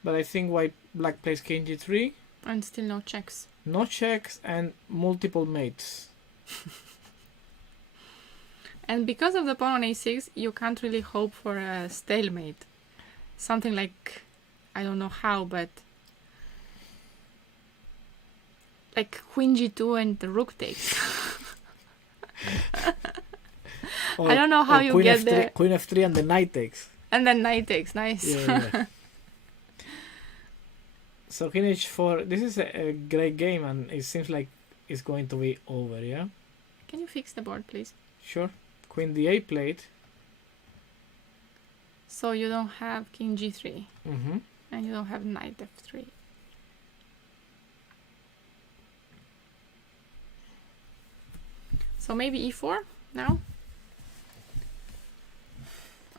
but I think black plays king g3. And still no checks. No checks and multiple mates. And because of the pawn on a6, you can't really hope for a stalemate. Something like, I don't know how, but like queen g2 and the rook takes. I don't know how you get there. Queen f3 and the knight takes. And then knight takes, nice. Yeah. So king h4, this is a great game and it seems like it's going to be over, yeah? Can you fix the board, please? Sure. Queen d8 played. So you don't have king g3. Mm-hmm. And you don't have knight f3. So maybe e4 now?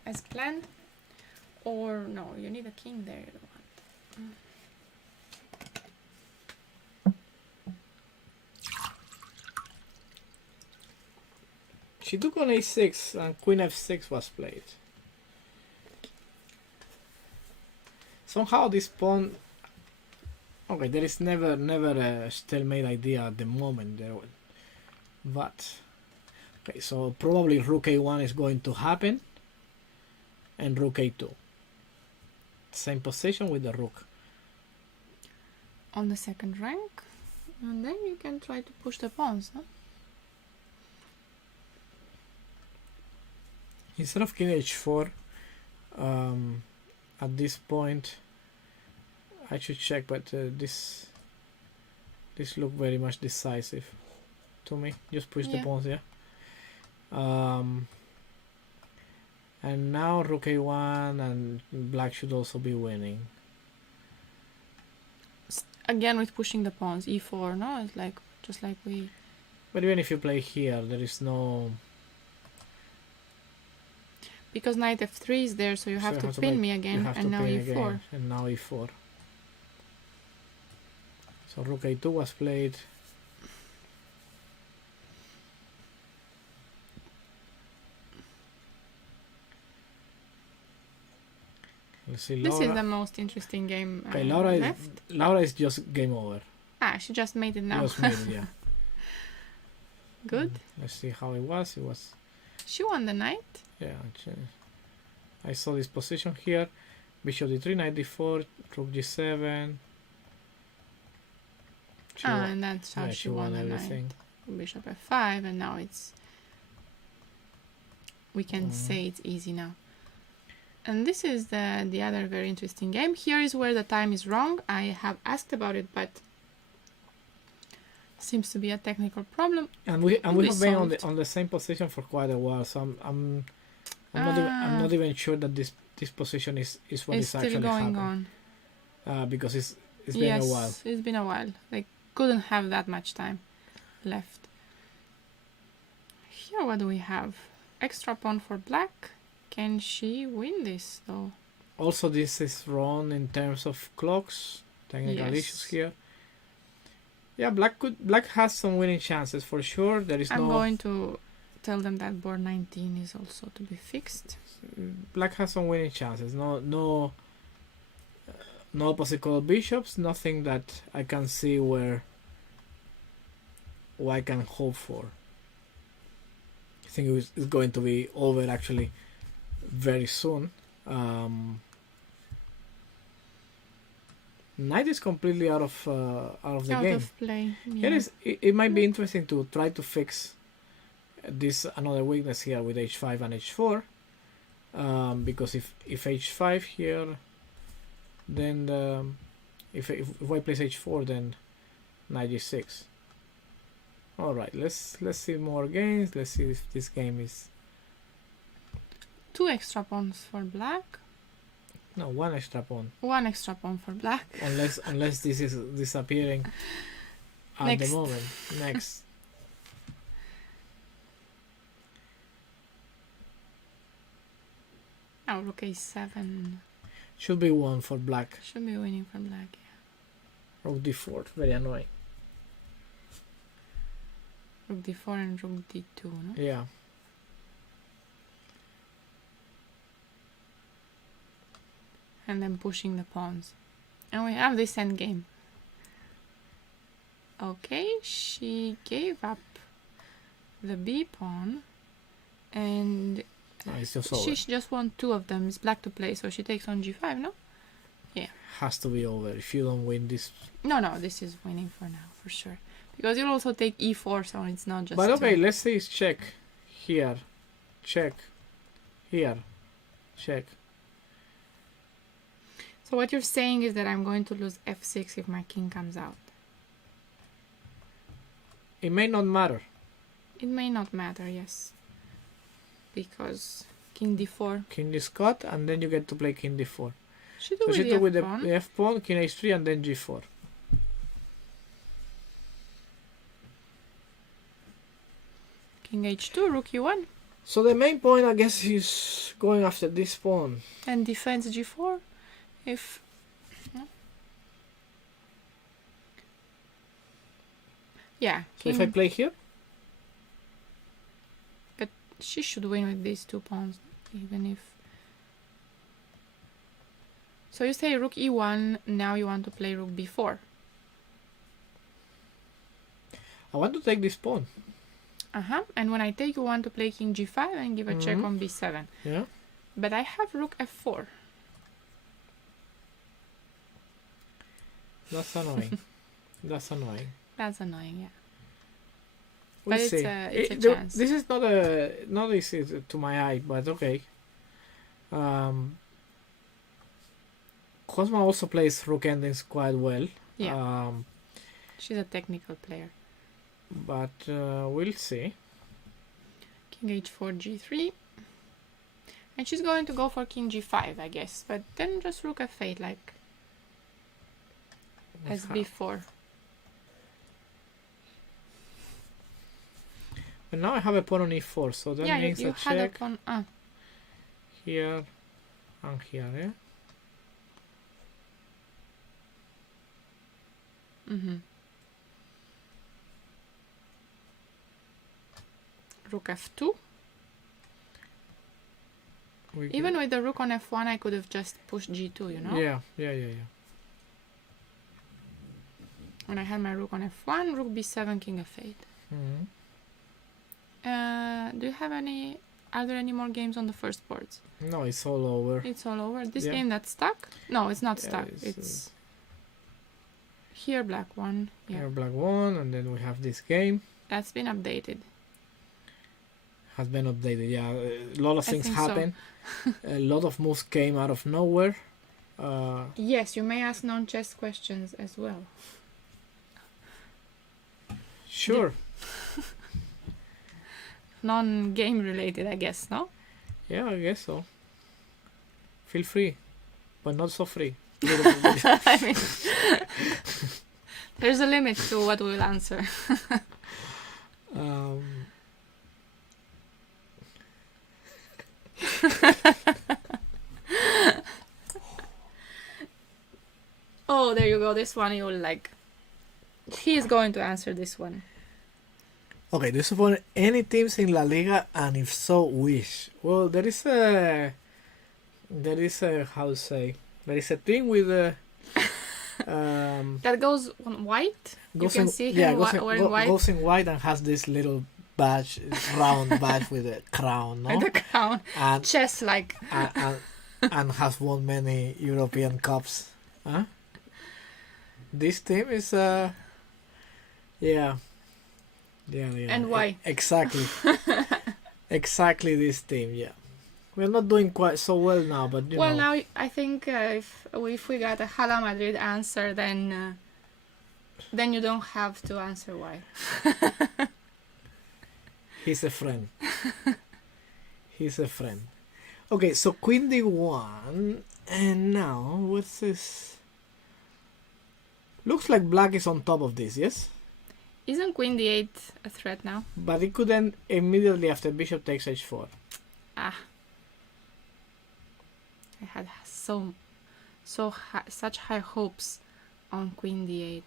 As planned? Or no, you need a king there, you don't want. She took on a6 and queen f6 was played. Somehow this pawn... Okay, there is never a stalemate idea at the moment there. But... Okay, so probably rook a1 is going to happen. And rook a2. Same position with the rook. On the second rank. And then you can try to push the pawns, huh? Instead of king h4, at this point, I should check, but this look very much decisive to me. Just push the pawns, yeah. And now rook a1 and black should also be winning. Again with pushing the pawns, e4, no? It's like just like we... But even if you play here, there is no... Because knight f3 is there, so you have to pin me again, and now e4. Again, and now e4. So rook a2 was played. Let's see, Laura. This is the most interesting game okay, left. Laura is just game over. Ah, she just made it now. Just made it, yeah. Good. Let's see how it was. It was... She won the knight. Yeah, I saw this position here. Bishop d3, knight d4, rook g7. And that's how she won everything. Bishop f5, and now it's... We can say it's easy now. And this is the other very interesting game. Here is where the time is wrong. I have asked about it, but seems to be a technical problem. And we have been on the same position for quite a while, so I'm not even sure that this position is what is actually going happening. On. Because it's been a while. It's been a while. They couldn't have that much time left. Here, what do we have? Extra pawn for black. Can she win this though? Also, this is wrong in terms of clocks. Technical issues here. Yeah, black has some winning chances for sure. I'm going to tell them that board 19 is also to be fixed. Black has some winning chances. No opposite color bishops. Nothing that I can see where I can hope for. I think it's going to be over actually very soon. Knight is completely out of the Out game. of play. Here it might be interesting to try to fix this another weakness here with h5 and h4, because if h5 here, then if I place h4, then knight g6. All right, let's see more games. Let's see if this game is 2 extra pawns for black. no 1 extra pawn. 1 extra pawn for black. Unless this is disappearing at the moment. Next. Oh, rook a7. Should be 1 for black. Should be winning for black, yeah. Rook d4, very annoying. Rook d4 and rook d2, no? Yeah. And then pushing the pawns. And we have this endgame. Okay, she gave up the b pawn, and It's just over. she just won 2 of them. It's black to play, so she takes on g5, no? Yeah. Has to be over if you don't win this. No, this is winning for now, for sure. Because you'll also take e4, so it's not just... But okay, let's say it's check. Here. Check. Here. Check. So what you're saying is that I'm going to lose f6 if my king comes out. It may not matter. It may not matter, yes. Because king d4. King is cut, and then you get to play king d4. She So she took with the pawn. f pawn, king h3, and then g4. King h2, rook e1. So the main point, I guess, is going after this pawn. And defends g4. If... No. Yeah. So if I play here, But she should win with these 2 pawns, even if... So you say rook e1, now you want to play rook b4. I want to take this pawn. And when I take, you want to play king g5 and give a check Mhm. on b7. Yeah. But I have rook f4. That's annoying. That's annoying. That's annoying, yeah. We'll But it's see. a It- chance. This is not easy to my eye, but okay. Cosma also plays rook endings quite well. Yeah. She's a technical player. But we'll see. King h4, g3. And she's going to go for king g5, I guess. But then just rook f8, like as before. But now I have a pawn on e4, so that Yeah, means you a had a check pawn. here and here, yeah? Rook f2. Even with the rook on f1, I could have just pushed g2, you know? Yeah. When I had my rook on f1, rook b7, king f8. Mhm. Do you have any... Are there any more games on the first boards? No, it's all over. It's all over. This Yeah. game that's stuck? No, it's not Yeah, stuck. It's here, black one. Yeah, Here, black one, and then we have this game. that's been updated. Has been updated, yeah. A lot of I things think so. happen. A lot of moves came out of nowhere. Yes, you may ask non-chess questions as well. Sure. Non-game related, I guess, no? Yeah, I guess so. Feel free, but not so free. I mean, there's a limit to what we'll answer. Oh, there you go. This one you'll like. He's going to answer this one. Okay, do you support any teams in La Liga, and if so, which? Well, there is a how to say, there is a thing with That goes on white. You goes can in, see yeah, him goes wearing white. goes in white and has this little badge, round badge with a crown, no? With the crown. And, Chess like. and has won many European Cups. Huh? This team is yeah. And why? Exactly. Exactly this team, yeah. We're not doing quite so well now, but you well, know. now I think if we got a Hala Madrid answer, then you don't have to answer why. He's a friend. He's a friend. Okay, so Queen D1, and now what's this? Looks like black is on top of this, yes? Isn't Queen D8 a threat now? But it could end immediately after bishop takes h4. Ah. I had such high hopes on Queen D8.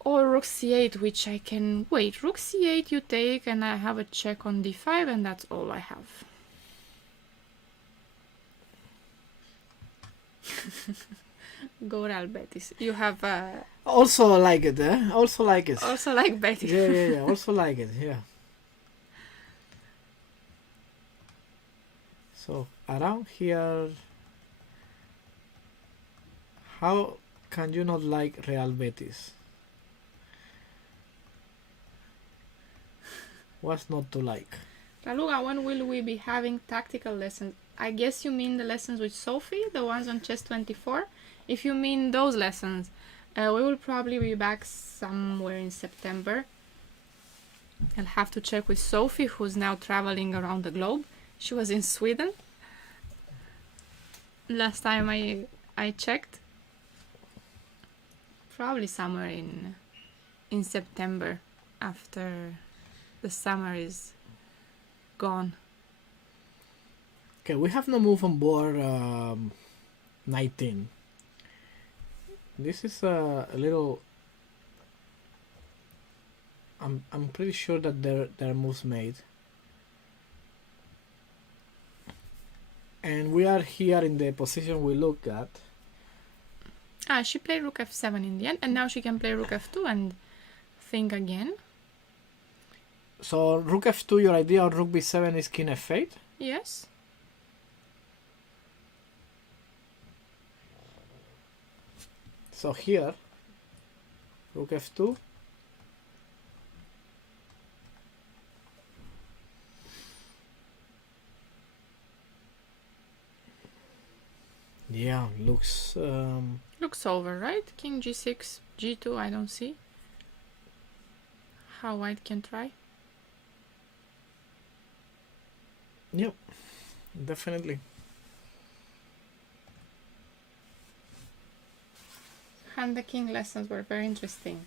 Or Rook C8, which I can... Wait, Rook C8 you take and I have a check on D5 and that's all I have. Go Real Betis. You have... Also like it, eh? Also like it. Also like Betis. Yeah. Also like it, yeah. So around here, how can you not like Real Betis? What's not to like? Raluca, when will we be having tactical lessons? I guess you mean the lessons with Sophie, the ones on Chess24. If you mean those lessons, we will probably be back somewhere in September. I'll have to check with Sophie, who's now traveling around the globe. She was in Sweden last time I checked. Probably somewhere in September, after the summer is gone. Okay, we have no move on board 19. This is a little... I'm pretty sure that there are moves made. And we are here in the position we looked at. Ah, she played Rook F7 in the end, and now she can play Rook F2 and think again. So Rook F2, your idea on Rook B7 is King F8? Yes. So here, Rook F2. Yeah, looks... Looks over, right? King G6, G2, I don't see how white can try. Yep, definitely. And the king lessons were very interesting.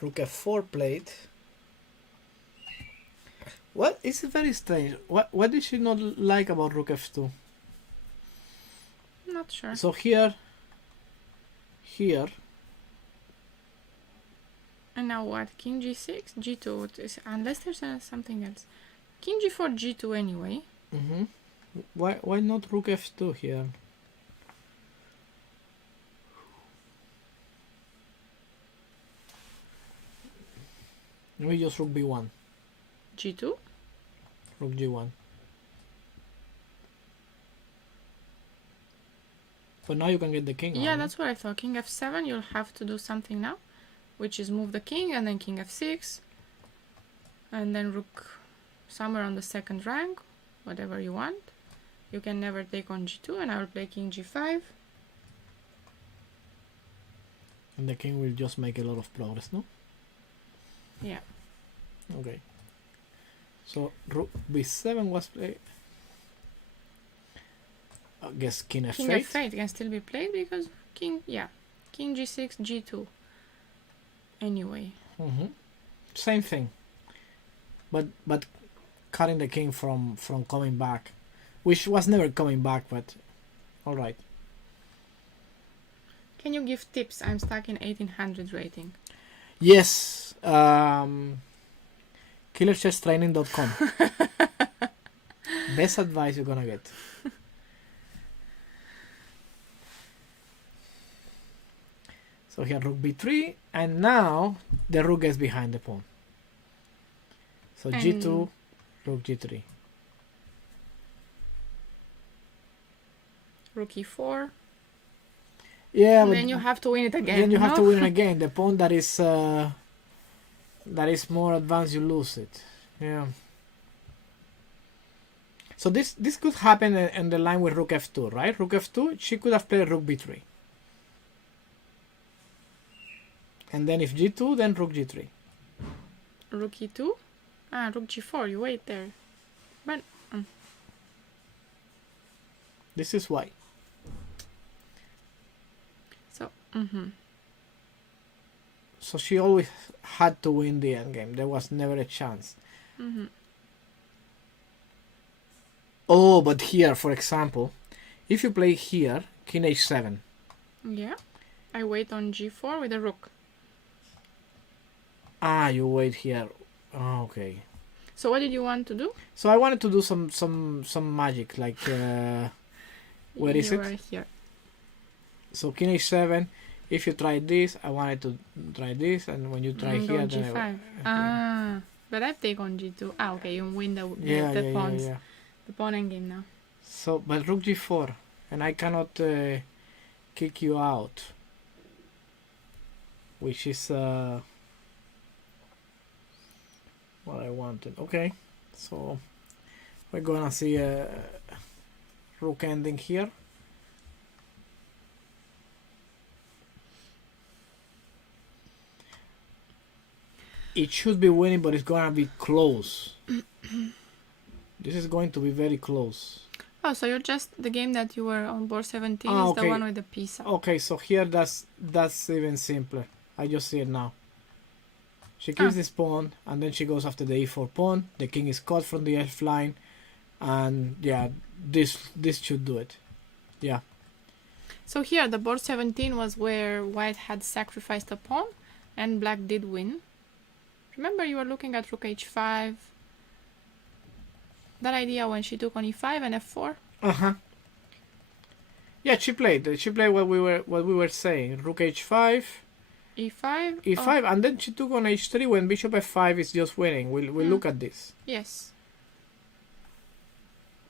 Rook F4 played. What is very strange. What did she not like about Rook F2? Not sure. So here. And now what? King G6, G2, unless there's something else. King G4, G2 anyway. Mm-hmm. Why not Rook F2 here? Maybe just Rook B1. G2? Rook G1. But now you can get the king. Yeah, on, that's what I thought. King F7, you'll have to do something now, which is move the king, and then King F6, and then Rook somewhere on the second rank, whatever you want. You can never take on G2, and I will play King G5. And the king will just make a lot of progress, no? Yeah. Okay. So Rook B7 was played. I guess King F8. King F8 can still be played because King G6, G2. Anyway. Mm-hmm. Same thing. But cutting the king from coming back, which was never coming back, but all right. Can you give tips? I'm stuck in 1800 rating. Yes. KillerChessTraining.com. Best advice you're gonna get. So here rook b3, and now the rook gets behind the pawn. So And g2, rook g3. rook e4. Yeah, And but then you have to win it again. then you have no? to win again. The pawn that is more advanced, you lose it. Yeah. So this could happen in the line with rook f2, right? Rook f2, she could have played rook b3. And then if g2, then rook g3. Rook e2? Ah, rook g4, you wait there. But, This is why. so, So she always had to win the endgame. There was never a chance. Oh, but here, for example, if you play here, king h7. yeah. I wait on g4 with a rook. Ah, you wait here. Oh, okay. So what did you want to do? So I wanted to do some magic, like where is You it? are here. So king h7. If you try this, I wanted to try this, and when you try Go here, g5. then Ah, but I've taken g2. Ah, okay, you win the pawns. yeah. The pawn endgame now. So, but rook g4, and I cannot kick you out, which is what I wanted. Okay, so we're gonna see a rook ending here. It should be winning, but it's gonna be close. This is going to be very close. Oh, so you're just the game that you were on board 17 Ah, is okay. the one with the piece up. Okay, so here that's even simpler. I just see it now. She keeps this pawn, and then she goes after the e4 pawn. The king is cut from the f line, and yeah, this should do it. Yeah. So here, the board 17 was where white had sacrificed a pawn, and black did win. Remember, you were looking at rook h5. That idea when she took on e5 and f4. Yeah, she played what we were saying. Rook h5, e5. e5, and then she took on h3 when bishop f5 is just winning. We'll look at this. Yes.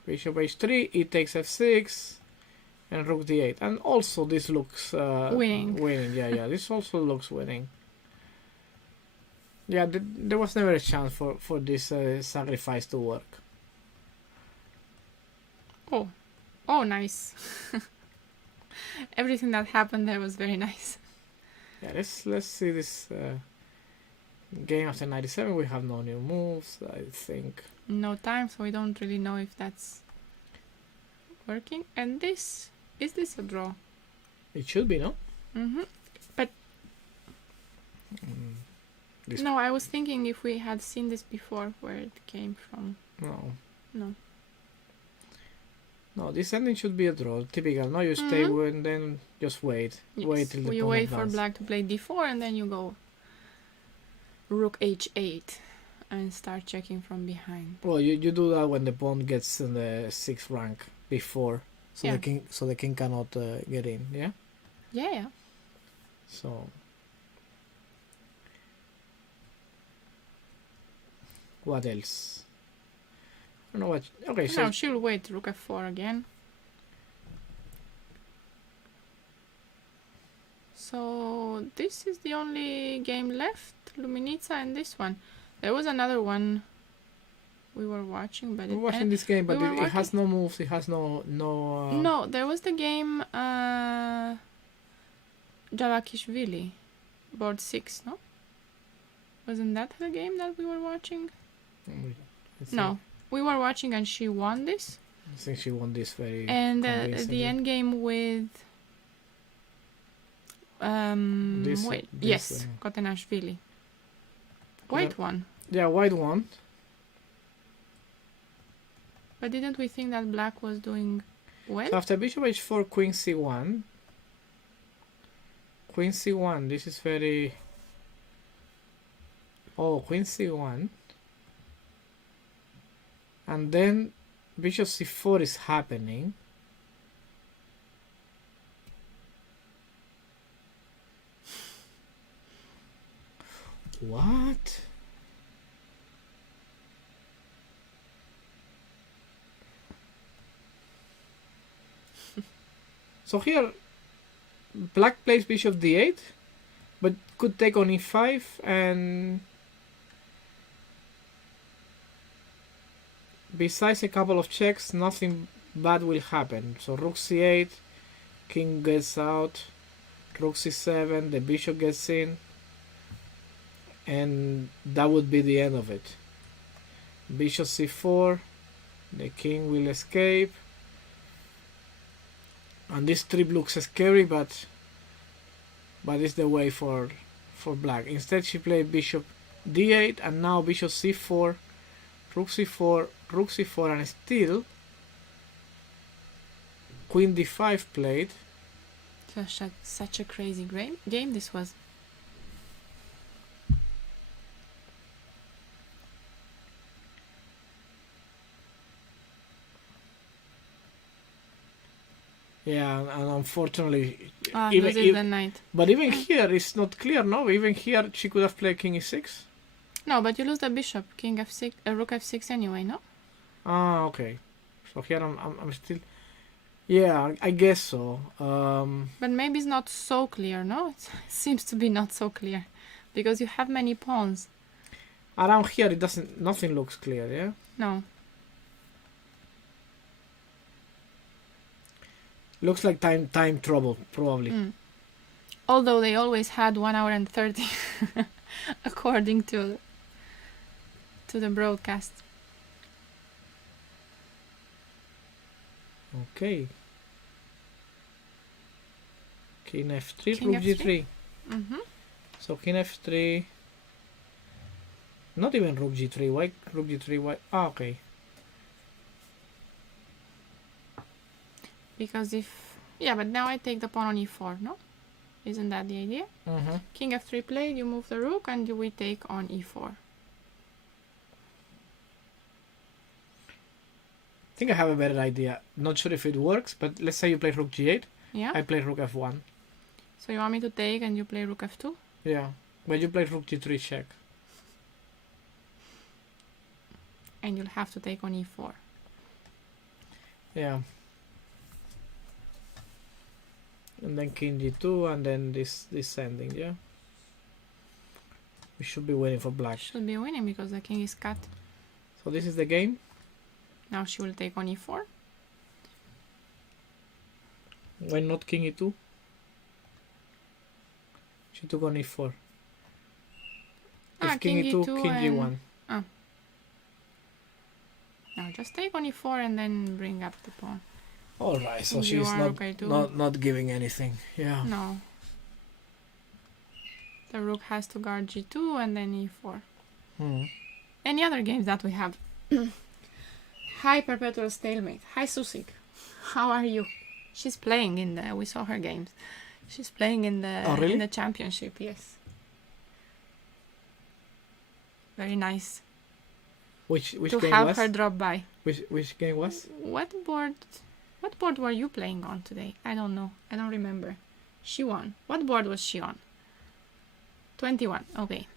Bishop h3, e takes f6, and rook d8. And also this looks Winning. Winning, yeah. This also looks winning. Yeah, there was never a chance for this sacrifice to work. Oh, nice. Everything that happened there was very nice. Yeah, let's see this game after 97. We have no new moves, I think. No time, so we don't really know if that's working. And is this a draw? It should be, no? But This- no, I was thinking if we had seen this before, where it came from. No. No. This ending should be a draw. Typical. No, you stay and then just wait. Yes. Wait till the You pawn wait for advance. black to play d4 and then you go rook h8 and start checking from behind. Well, you do that when the pawn gets in the 6th rank before, so Yeah. the king cannot get in. Yeah. Yeah. So. What else? I don't know what. Okay, so No, she'll wait rook f4 again. So this is the only game left, Luminica and this one. There was another one we were watching, but we're watching this game, but we were it has no moves. It has no. No, there was the game Javakishvili, board 6, no? Wasn't that the game that we were watching? No, we were watching and she won this. I think she won this very. And the convincingly. end game with This yes, one. Kotenashvili. White one. Yeah, white one. But didn't we think that black was doing well? So after bishop h4, queen c1. Queen c1. This is very. Oh, queen c1. And then bishop c4 is happening. What? So here, black plays bishop d8, but could take on e5 and besides a couple of checks, nothing bad will happen. So rook c8, king gets out, rook c7, the bishop gets in, and that would be the end of it. Bishop c4, the king will escape, and this trip looks scary, but it's the way for black. Instead she played bishop d8, and now bishop c4, rook c4, rook c4, and still queen d5 played. Such a crazy game this was. Yeah, and unfortunately, This is the knight. But even here, it's not clear, no? Even here, she could have played king e6. No, but you lose the bishop, king f6, rook f6 anyway, no? Ah, okay. So here I'm still... Yeah, I guess so. But maybe it's not so clear, no? It seems to be not so clear. Because you have many pawns. Around here, nothing looks clear, yeah? No. Looks like time trouble, probably. Although they always had 1 hour and 30, according to the broadcast. Okay. King f3, King rook f3. g3. So king f3. Not even rook g3. Why rook g3? Why? Ah, okay. Because yeah, but now I take the pawn on e4, no? Isn't that the idea? King f3 played, you move the rook, and we take on e4. I think I have a better idea. Not sure if it works, but let's say you play rook g8. Yeah? I play rook f1. So you want me to take and you play rook f2? Yeah. But you play rook g3 check. And you'll have to take on e4. Yeah. And then king g2, and then this ending, yeah? We should be waiting for black. Should be winning because the king is cut. So this is the game? Now she will take on e4. Why not king e2? She took on e4. If king e2, king g1. Now just take on e4 and then bring up the pawn. Alright, so You she's are okay too. not giving anything. Yeah. No. The rook has to guard g2 and then e4. Any other games that we have? Hi, Perpetual Stalemate. Hi, Susik. How are you? She's playing in the... We saw her games. She's playing in the... Oh, really? In the championship, yes. Very nice. Which to game have was? her drop by. Which game was? What board were you playing on today? I don't know. I don't remember. She won. What board was she on? 21. Okay.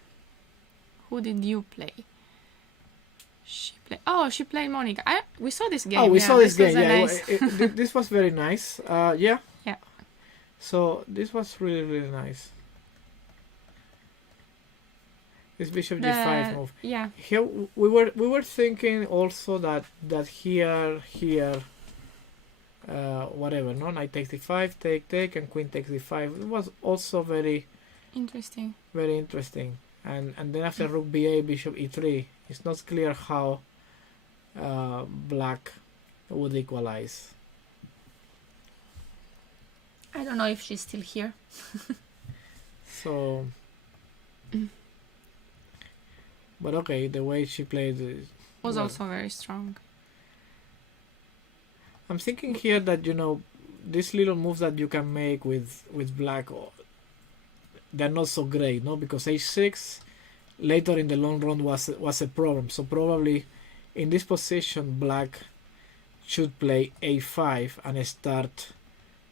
Who did you play? She played Monica. We saw this game. Oh, we saw this game. Yeah, nice... this was very nice. Yeah. Yeah. So this was really nice. This bishop g5 move. Yeah. Here we were thinking also that here whatever, no, knight takes d5, take, and queen takes d5. It was also very interesting. Very interesting. And then after rook b8, bishop e3, it's not clear how black would equalize. I don't know if she's still here. So, but okay, the way she played was also very strong. I'm thinking here that, you know, these little moves that you can make with black, they're not so great, no? Because h6 later in the long run was a problem. So probably in this position, black should play a5 and start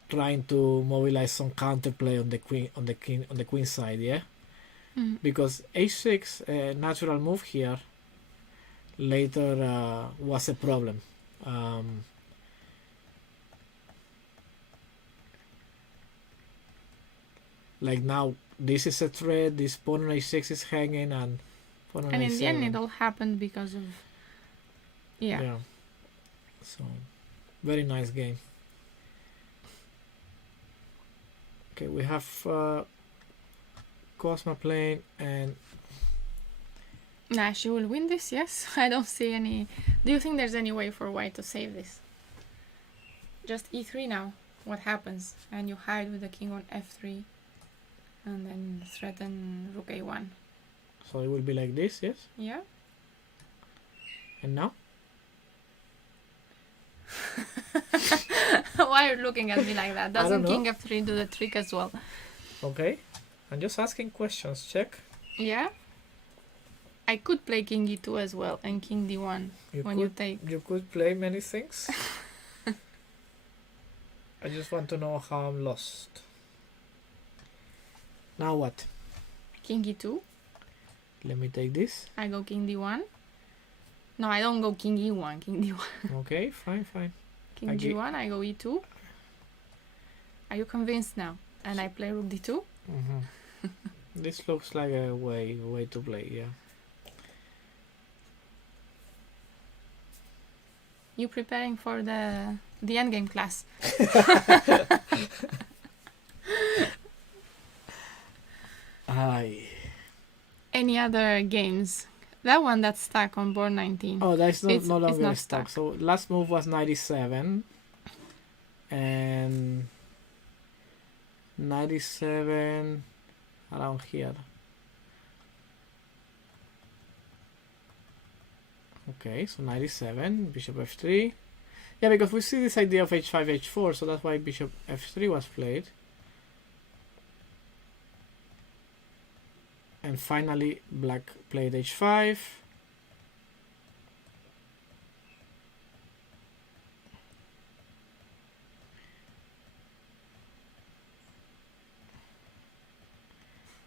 trying to mobilize some counterplay on the queen side, yeah. because h6, natural move here, later was a problem. Like now, this is a threat, this pawn on h6 is hanging, and pawn on And in a7. the end, it all happened because of... Yeah. So, very nice game. Okay, we have Cosma playing, and Nah, she will win this, yes. I don't see any... Do you think there's any way for white to save this? Just e3 now. What happens? And you hide with the king on f3. And then threaten rook a1. so it will be like this, yes? Yeah? And now? Why are you looking at me like that? I don't Doesn't know. king f3 do the trick as well? Okay, I'm just asking questions, check. Yeah? I could play king e2 as well and king d1 you take. You could play many things. I just want to know how I'm lost. Now what? King e2. Let me take this. I go king d1. No, I don't go king e1, king d1. Okay, fine. King I g1, I go e2. Are you convinced now? And I play rook d2? This looks like a way to play, yeah. You preparing for the endgame class? Aye. Any other games? That one that's stuck on board 19. Oh, that's It's no longer not stuck. stuck. So last move was 97. And 97 around here. Okay, so 97, bishop f3. Yeah, because we see this idea of h5, h4, so that's why bishop f3 was played. And finally, black played h5.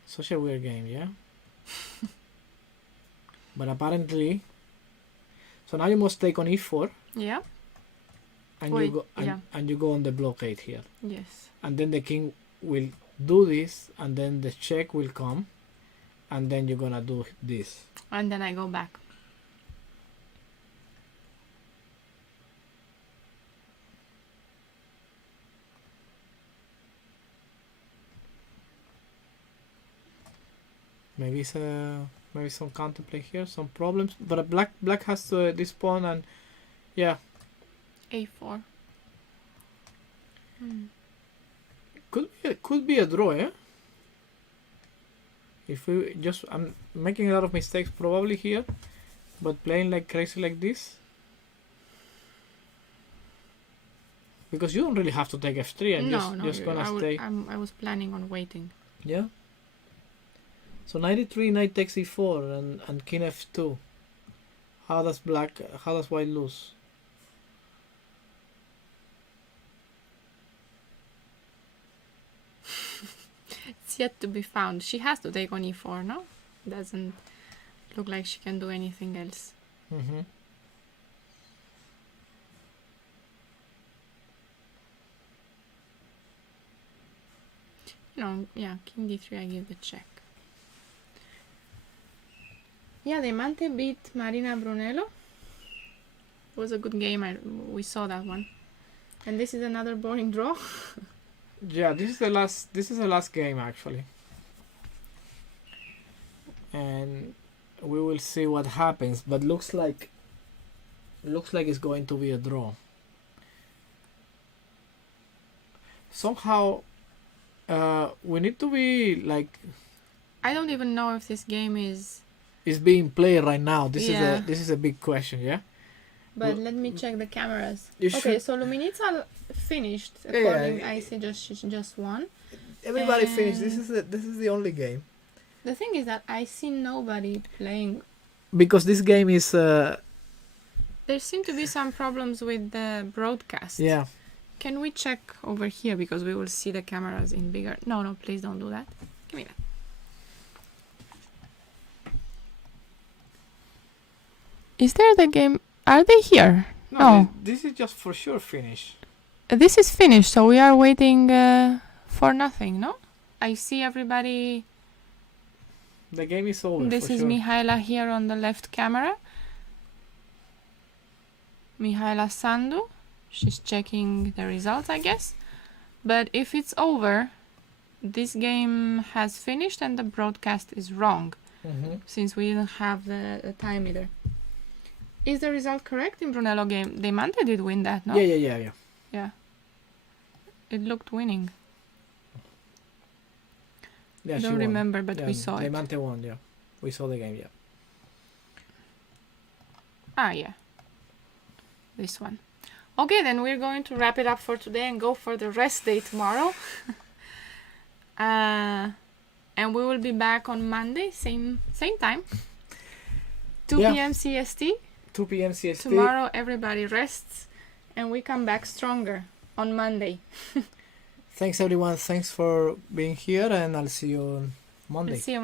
Such a weird game, yeah? But apparently... So now you must take on e4. Yeah? And Wait, you go yeah. and you go on the blockade here. Yes. And then the king will do this, and then the check will come, and then you're gonna do this. And then I go back. Maybe it's maybe some counterplay here, some problems. But black has this pawn, and yeah, a4. could be a draw, yeah. If we just, I'm making a lot of mistakes probably here, but playing like crazy like this, because you don't really have to take f3 and just gonna stay. I was planning on waiting. Yeah. So 93, knight takes e4 and king f2. How does white lose? It's yet to be found. She has to take on e4, no? Doesn't look like she can do anything else. Mm-hmm. No, yeah, king d3, I give the check. Yeah, Diamante beat Marina Brunello. It was a good game. We saw that one. And this is another boring draw. Yeah, this is the last game actually. And we will see what happens, but looks like it's going to be a draw. Somehow we need to be like, I don't even know if this game is being played right now. This Yeah. is a big question, yeah? But let me check the cameras. You Okay, should- so Luminita finished. Yeah, According, yeah. I see she just won. Everybody finished. And- This is the only game. The thing is that I see nobody playing. Because this game is There seem to be some problems with the broadcast. yeah. Can we check over here because we will see the cameras in bigger? No, please don't do that. Give me that. Is there the game? Are they here? No, No. this is just for sure finished. This is finished, so we are waiting for nothing, no? I see everybody. The game is over. This for is sure. Mihaela here on the left camera. Mihaela Sandu. She's checking the results, I guess. But if it's over, this game has finished and the broadcast is wrong, since we didn't have the time either. Is the result correct in Brunello game? Demante did win that, no? Yeah. Yeah. It looked winning. Yeah, Don't remember, but we saw it. Demante won, yeah. We saw the game, yeah. Ah, yeah. This one. Okay, then we're going to wrap it up for today and go for the rest day tomorrow. And we will be back on Monday, same time. 2 p.m. CST. 2 p.m. CST. Tomorrow everybody rests and we come back stronger on Monday. Thanks everyone. Thanks for being here and I'll see you on Monday. See you